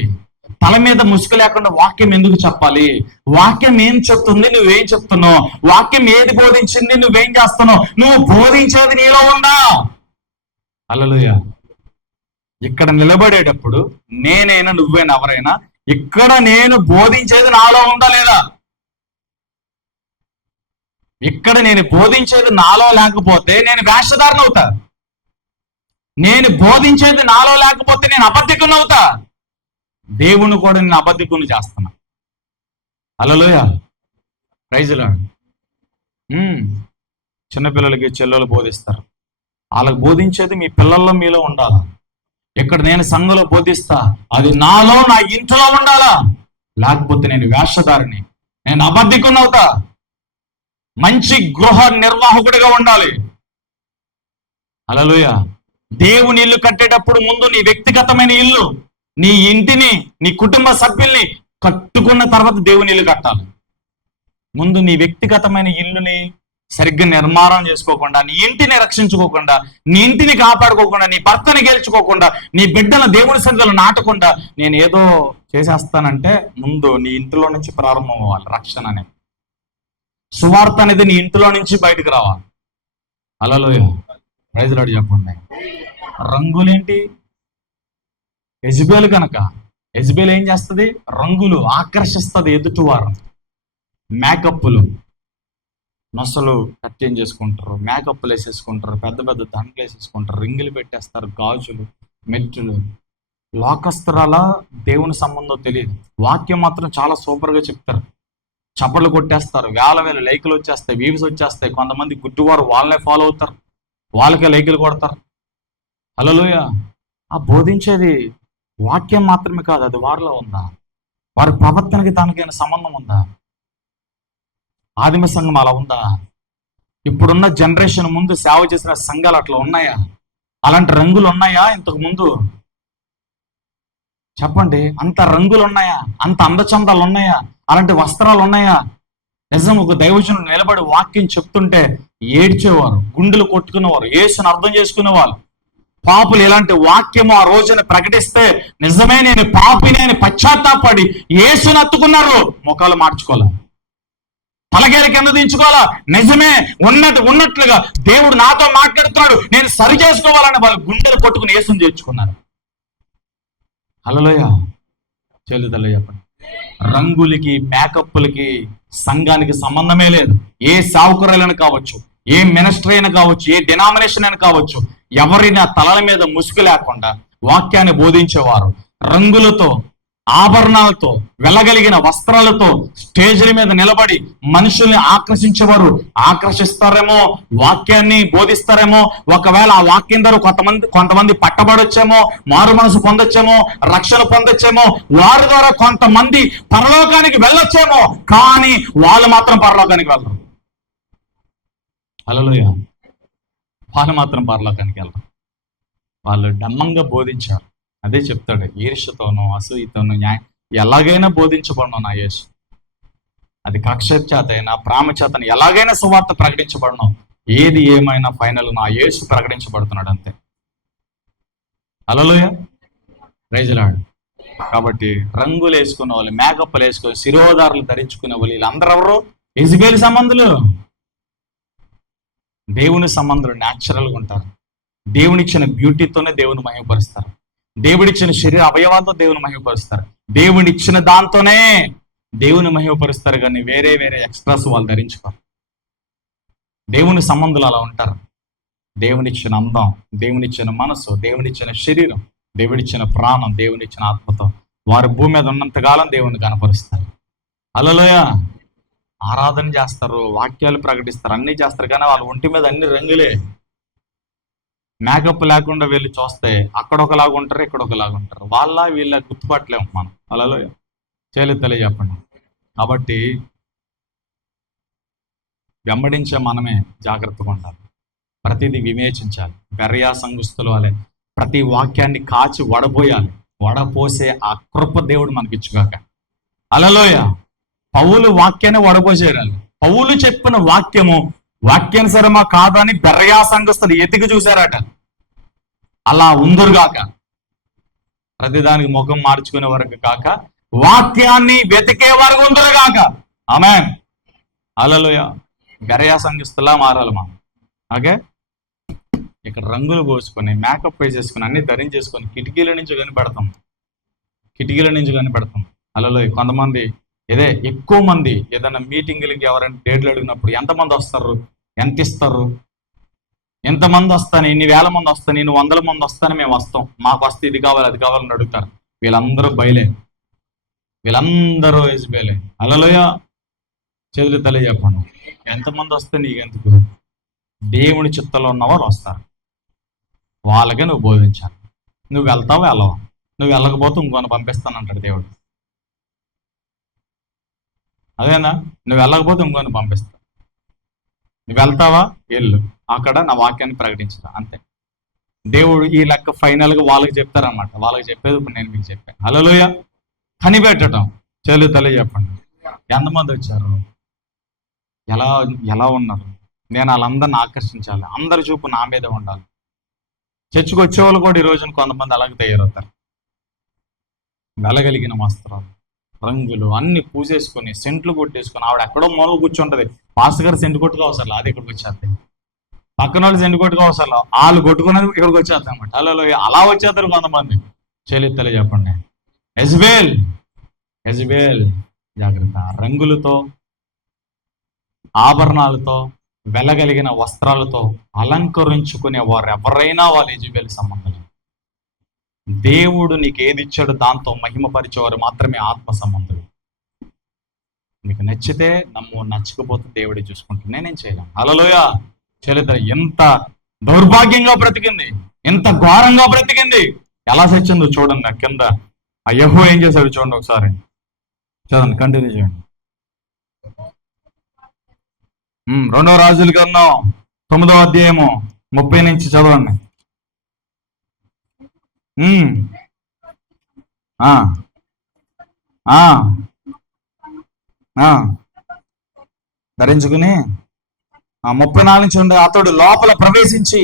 తల మీద ముసుగు లేకుండా వాక్యం ఎందుకు చెప్పాలి? వాక్యం ఏం చెప్తుంది, నువ్వేం చెప్తున్నావు? వాక్యం ఏది బోధించింది, నువ్వేం చేస్తున్నావు? నువ్వు బోధించేది నీలో ఉందా? హల్లెలూయా. ఇక్కడ నిలబడేటప్పుడు నేనైనా, నువ్వైనా, ఎవరైనా ఇక్కడ నేను బోధించేది నాలో ఉందా లేదా? ఇక్కడ నేను బోధించేది నాలో లేకపోతే నేను వేషధారణ అవుతా. నేను బోధించేది నాలో లేకపోతే నేను అబద్ధికుని అవుతా. దేవుని కూడా నేను అబద్ధికుని చేస్తున్నా. హల్లెలూయా. Praise lord. చిన్నపిల్లలకి చెల్లెలు బోధిస్తారు. వాళ్ళకి బోధించేది మీ పిల్లల్లో మీలో ఉండాలా. ఇక్కడ నేను సంఘంలో బోధిస్తా, అది నాలో, నా ఇంట్లో ఉండాలా. లేకపోతే నేను వేషధారిని, నేను అబద్ధికుని అవుతా. మంచి గృహ నిర్వాహకుడిగా ఉండాలి. హల్లెలూయా. దేవుని ఇల్లు కట్టేటప్పుడు ముందు నీ వ్యక్తిగతమైన ఇల్లు, నీ ఇంటిని, నీ కుటుంబ సభ్యుల్ని కట్టుకున్న తర్వాత దేవుని ఇల్లు కట్టాలి. ముందు నీ వ్యక్తిగతమైన ఇల్లుని సరిగ్గా నిర్మాణం చేసుకోకుండా, నీ ఇంటిని రక్షించుకోకుండా, నీ ఇంటిని కాపాడుకోకుండా, నీ భర్తని గెలుచుకోకుండా, నీ బిడ్డల దేవుని సన్నిధిలో నాటకుండా నేను ఏదో చేసేస్తానంటే, ముందు నీ ఇంటిలో నుంచి ప్రారంభం అవ్వాలి రక్షణ అనేది. సువార్త అనేది నీ ఇంటిలో నుంచి బయటకు రావాలి. హల్లెలూయా. ప్రైజ్ లార్డ్ చెప్పండి. రంగులేంటి? యెజబెల్ కనుక, యెజబెల్ ఏం చేస్తుంది? రంగులు ఆకర్షిస్తుంది ఎదుటివారు. మేకప్పులు, నొసలు కట్ చేంజ్ చేసుకుంటారు, మేకప్లు వేసేసుకుంటారు, పెద్ద పెద్ద దండలు వేసేసుకుంటారు, రింగులు పెట్టేస్తారు, గాజులు, మెట్టులు. లోకస్త్రాల దేవుని సంబంధం తెలియదు. వాక్యం మాత్రం చాలా సూపర్గా చెప్తారు. చప్పట్లు కొట్టేస్తారు, వేల వేల లైకులు వచ్చేస్తాయి, వ్యూస్ వచ్చేస్తాయి. కొంతమంది గుడ్డివారు వాళ్ళనే ఫాలో అవుతారు, వాళ్ళకే లైకులు కొడతారు. హల్లెలూయా. ఆ బోధించేది వాక్యం మాత్రమే కాదు, అది వారిలో ఉందా? వారి ప్రవర్తనకి దానికైనా సంబంధం ఉందా? ఆదిమ సంఘం అలా ఉందా? ఇప్పుడున్న జనరేషన్ ముందు సేవ చేసిన సంఘాలు అట్లా ఉన్నాయా? అలాంటి రంగులు ఉన్నాయా ఇంతకు ముందు? చెప్పండి. అంత రంగులు ఉన్నాయా? అంత అందచందాలు ఉన్నాయా? అలాంటి వస్త్రాలు ఉన్నాయా? నిజం, ఒక దైవజనుడు నిలబడి వాక్యం చెప్తుంటే ఏడ్చేవారు, గుండెలు కొట్టుకునేవారు, యేసుని అర్థం చేసుకునేవాళ్ళు. పాపులు ఇలాంటి వాక్యము ఆ రోజున ప్రకటిస్తే నిజమే నేను పాపిని అని పశ్చాత్తాపడి యేసుని అత్తుకున్నారు. ముఖాలు మార్చుకోవాలి, తలగేల కింద దించుకోవాలా. నిజమే, ఉన్నట్లుగా దేవుడు నాతో మాట్లాడుతున్నాడు, నేను సరి చేసుకోవాలని వాళ్ళు గుండెలు కొట్టుకుని యేసుని చేర్చుకున్నారు. హల్లెలూయా. చెల్లిదల్లో చెప్పండి. రంగులకి, మేకప్లకి సంఘానికి సంబంధమే లేదు. ఏ సావుకురాలైనా కావచ్చు, ఏ మినిస్టర్ అయినా కావచ్చు, ఏ డినామినేషన్ అయినా కావచ్చు, ఎవరైనా తలల మీద ముసుగు లేకుండా వాక్యాన్ని బోధించేవారు, రంగులతో, ఆభరణాలతో, వెళ్ళగలిగిన వస్త్రాలతో స్టేజ్ల మీద నిలబడి మనుషుల్ని ఆకర్షించేవారు. ఆకర్షిస్తారేమో, వాక్యాన్ని బోధిస్తారేమో. ఒకవేళ ఆ వాక్యం ద్వారా కొంతమంది పట్టబడొచ్చేమో, మారు మనసు పొందొచ్చేమో, రక్షణ పొందొచ్చేమో, వారి ద్వారా కొంతమంది పరలోకానికి వెళ్ళొచ్చేమో, కానీ వాళ్ళు మాత్రం పరలోకానికి వెళ్ళరు. హల్లెలూయా. వాళ్ళు మాత్రం పరలోకానికి వెళ్ళరు. వాళ్ళు డమ్మంగా బోధించారు. అదే చెప్తాడు, ఈర్ష్యతోనూ అసూయతోనూ ఎలాగైనా బోధించబడను నా యేసు. అది కక్ష చేత అయినా ప్రేమ చేతను ఎలాగైనా సువార్త ప్రకటించబడను. ఏది ఏమైనా ఫైనల్ నా యేసు ప్రకటించబడుతున్నాడు అంతే. హల్లెలూయా. Praise lord. కాబట్టి రంగులు వేసుకునే వాళ్ళు, మేకప్లు వేసుకొని, శిరోధారులు ధరించుకునే వాళ్ళు, వీళ్ళందరూ ఎవరు? యెజబెలు సంబంధులు. దేవుని సంబంధులు న్యాచురల్గా ఉంటారు. దేవునిచ్చిన బ్యూటీతోనే దేవుని మహిమపరుస్తారు. దేవుడిచ్చిన శరీర అవయవాలతో దేవుని మహిమపరుస్తారు. దేవుడిచ్చిన దాంతోనే దేవుని మహిమపరుస్తారు, కానీ వేరే వేరే ఎక్స్ట్రాస్ వాళ్ళు ధరించుకోరు. దేవుని సంబంధులు అలా ఉంటారు. దేవునిచ్చిన అందం, దేవునిచ్చిన మనసు, దేవునిచ్చిన శరీరం, దేవుడిచ్చిన ప్రాణం, దేవునిచ్చిన ఆత్మతో వారు భూమి మీద ఉన్నంతకాలం దేవుని కనపరుస్తారు. హల్లెలూయా. ఆరాధన చేస్తారు, వాక్యాలు ప్రకటిస్తారు, అన్నీ చేస్తారు, కానీ వాళ్ళ ఒంటి మీద అన్ని రంగులే. మేకప్ లేకుండా వెళ్ళి చూస్తే అక్కడ ఒకలాగా ఉంటారు, ఇక్కడ ఒకలాగా ఉంటారు. వీళ్ళ గుర్తుపట్టలేము మనం. హల్లెలూయా. చేయలేదు చెప్పండి. కాబట్టి వెంబడించే మనమే జాగ్రత్తగా ఉండాలి, ప్రతిదీ వివేచించాలి. బెరయా సంఘస్థులు వలె ప్రతి వాక్యాన్ని కాచి వడపోయాలి. వడపోసే ఆ కృప దేవుడు మనకిచ్చుగాక. హల్లెలూయా. పౌలు వాక్యాన్ని వడపోసేయాలి. పౌలు చెప్పిన వాక్యము వాక్యానుసారమా కాదని బెరయా సంఘస్థులు ఎతికి చూశారట. అలా ఉందురుగాక. ప్రతిదానికి ముఖం మార్చుకునే వరకు కాక వాక్యాన్ని వెతికే వరకు ఉందరుగాక. ఆమేన్. హల్లెలూయా. బెరయా సంఘస్థులా మారాలి మనం. ఓకే. ఇక్కడ రంగులు పోసుకొని, మేకప్ వేసేసుకొని, అన్ని ధరించేసుకొని కిటికీల నుంచి కనిపెడతాం. హల్లెలూయా. కొంతమంది ఎక్కువ మంది ఏదైనా మీటింగులకి ఎవరైనా డేట్లు అడిగినప్పుడు ఎంతమంది వస్తారు, ఎంత ఇస్తారు, ఎంతమంది వస్తాను, ఇన్ని వేల మంది వస్తాను, ఇన్ని 100 మంది వస్తాను, మేము వస్తాం, మాకు వస్తే ఇది కావాలి అది కావాలని అడుగుతారు. వీళ్ళందరూ బయలే, వీళ్ళందరూ యెజబెలే. హల్లెలూయా. చేతులు తల్లి చెప్పండి. ఎంతమంది వస్తే నీకెందుకు? దేవుని చిత్తంలో ఉన్నవారు వస్తారు, వాళ్ళకే నువ్వు బోధించాలి. నువ్వు వెళ్తావా వెళ్ళవా? నువ్వు వెళ్ళకపోతే ఇంకొని పంపిస్తానంటాడు దేవుడు. అదేనా? నువ్వు వెళ్ళకపోతే ఇంకొని పంపిస్తా. నువ్వు వెళ్తావా? వెళ్ళు, అక్కడ నా వాక్యాన్ని ప్రకటించరా, అంతే. దేవుడు ఈ లెక్క ఫైనల్గా వాళ్ళకి చెప్తారన్నమాట. వాళ్ళకి చెప్పేది ఇప్పుడు నేను మీకు చెప్పాను. హల్లెలూయా. కనిపెట్టడం. చెల్లి తల్లి చెప్పండి. ఎంతమంది వచ్చారు, ఎలా ఉన్నారు, నేను వాళ్ళందరిని ఆకర్షించాలి, అందరి చూపు నా మీద ఉండాలి. చర్చకు వచ్చేవాళ్ళు కూడా ఈ రోజున కొంతమంది అలాగే తయారవుతారు. వెళ్ళగలిగిన వస్త్రాలు, రంగులు అన్ని పూసేసుకొని, సెంట్లు కొట్టేసుకొని, ఆవిడ ఎక్కడో మూల కూర్చుంటది. పాస్టర్ గారు సెంటు కొట్టుగా అవసరం, అది ఇక్కడికి వచ్చేస్తాయి. పక్కన వాళ్ళు సెంటు కొట్టుగా అవసరం, వాళ్ళు కొట్టుకునేది ఇక్కడికి వచ్చేస్తాయి అనమాట. అలా వచ్చేస్తారు కొంతమంది. చెల్లిత్తలే చెప్పండి. యెజబెల్ జాగ్రత్త. రంగులతో, ఆభరణాలతో, వెలగలిగిన వస్త్రాలతో అలంకరించుకునే వారు ఎవరైనా వాళ్ళు యెజెబెలు సంబంధం. దేవుడు నీకు ఏది ఇచ్చాడో దాంతో మహిమపరిచేవారు మాత్రమే ఆత్మ సంబంధులు. నీకు నచ్చితే నమ్ము, నచ్చకపోతే దేవుడే చూసుకుంటాడు, నేనేం చేయలేను. హల్లెలూయా. చరిత్ర ఎంత దౌర్భాగ్యంగా బ్రతికింది, ఎంత ఘోరంగా బ్రతికింది, ఎలా చచ్చిందో చూడండి. కింద ఆ యెహోవా ఏం చేశాడు చూడండి ఒకసారి, చదవండి, కంటిన్యూ చేయండి. 2వ రాజుల గ్రంథం 9వ అధ్యాయము 30 నుంచి చదవండి. ధరించుకుని 34 నుంచి ఉండే అతడు లోపల ప్రవేశించి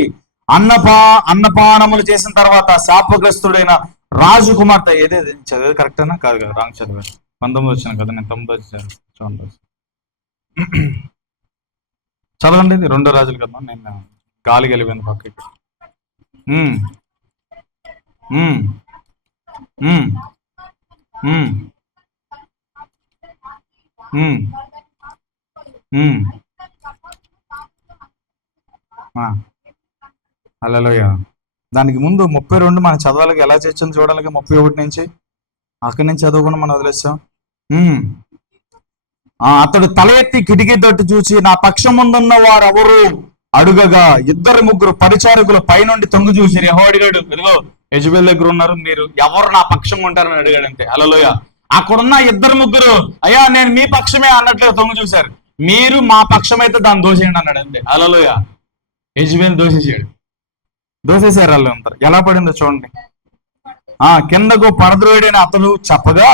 అన్నపానములు చేసిన తర్వాత శాపగ్రస్తుడైన రాజు కుమార్తె ఏదేది చదివేది కరెక్టేనా కాదు కదా, రాంగ్ చదివారు. 19 వచ్చాను కదా, నేను 9 వచ్చాను. చూడండి చదవండి, ఇది 2వ రాజులు కదా, నేను గాలి కలిపింది పక్కకి. హల్లెలూయా. దానికి ముందు 32 మన చదవాలకి ఎలా చేర్చింది చూడాలి. 31 నుంచి అక్కడి నుంచి చదవకుండా మనం వదిలేస్తాం. అతడు తల ఎత్తి కిటికీ తట్టు చూసి నా పక్షం ముందున్న వారు ఎవరు అడుగగా 2-3 పరిచారకులు పైనుండి తొంగి చూసి యెహోవా అడిగాడు, ఇదిగో యెజెబెలు దగ్గర ఉన్నారు, మీరు ఎవరు నా పక్షం ఉంటారని అడిగాడు అంతే. హల్లెలూయా. అక్కడున్న 2-3 అయ్యా నేను మీ పక్షమే అన్నట్లు తొంగి చూశారు. మీరు మా పక్షం అయితే దాన్ని దోసేయండి అన్నాడు అంతే. హల్లెలూయా. యెజెబెలు దోసేశారు వాళ్ళు అంటారు. ఎలా పడిందో చూడండి. కిందకు పడద్రోయుడైన అతడు చెప్పగా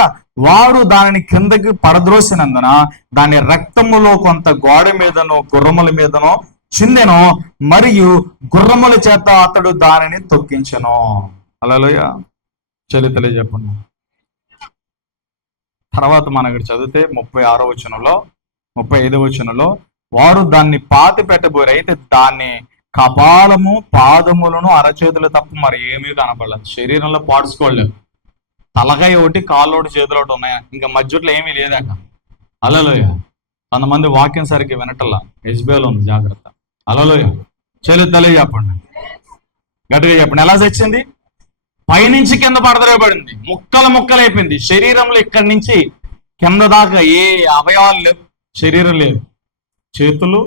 వాడు దానిని కిందకి పడద్రోసినందున దాని రక్తములో కొంత గోడ మీదనో గుర్రముల మీదనో చిందెను, మరియు గుర్రముల చేత అతడు దానిని తొక్కించెను. హల్లెలూయా. చరిత్రలే చెప్పండి. తర్వాత మనం ఇక్కడ చదివితే 36వ వచనంలో 35వ వచనంలో వారు దాన్ని పాతి పెట్టబోయారు. అయితే దాన్ని కపాలము, పాదములను, అరచేతులు తప్ప మరి ఏమీ కనపడలేదు. శరీరంలో పాడుచుకోలేదు. తలకాయ ఒకటి, కాళ్ళు ఒకటి, చేతులు ఒకటి ఉన్నాయా, ఇంకా మధ్యలో ఏమీ లేదాక. హల్లెలూయా. కొంతమంది వాక్యం సరిగ్గా వినటల్లా. యెజెబెలు ఉంది, జాగ్రత్త. హల్లెలూయా. చరిత్రలే చెప్పండి, గట్టిగా చెప్పండి. ఎలా చచ్చింది? పైనుంచి కింద పడదరేయబడింది, ముక్కలు అయిపోయింది. శరీరంలో ఇక్కడి నుంచి కింద దాకా ఏ అవయవాలు లేవు, శరీరం లేదు. చేతులు,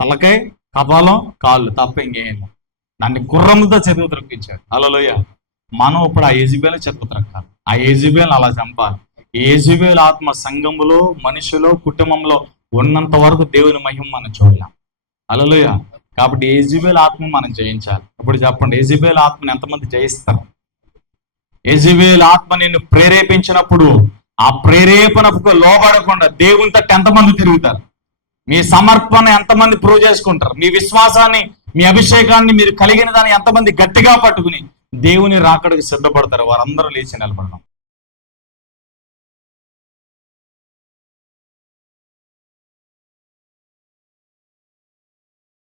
తలకాయ, కపాలం, కాళ్ళు తప్ప ఇంకేం లేదు. దాన్ని గుర్రంతో చెరువు త్రొక్కించాడు. హల్లెలూయా. మనం ఇప్పుడు ఆ యెజెబెలు చెరువు త్రొక్కాలి, ఆ యెజెబెలు అలా చంపాలి. ఈ యెజెబెలు ఆత్మ సంఘములో, మనిషిలో, కుటుంబంలో ఉన్నంత వరకు దేవుని మహిమ మనం చూడలేం. హల్లెలూయా. కాబట్టి యెజెబెలు ఆత్మ మనం జయించాలి. ఇప్పుడు చెప్పండి, యెజెబెలు ఆత్మని ఎంతమంది జయిస్తారు? యెజెబెలు ఆత్మ నిన్ను ప్రేరేపించినప్పుడు ఆ ప్రేరేపణకు లోబడకుండా దేవుని తట్టు ఎంతమంది తిరుగుతారు? మీ సమర్పణ ఎంతమంది ప్రూవ్ చేసుకుంటారు? మీ విశ్వాసాన్ని, మీ అభిషేకాన్ని, మీరు కలిగిన దాన్ని ఎంతమంది గట్టిగా పట్టుకుని దేవుని రాకడకు సిద్ధపడతారు? వారందరూ లేచి నిలబడడం.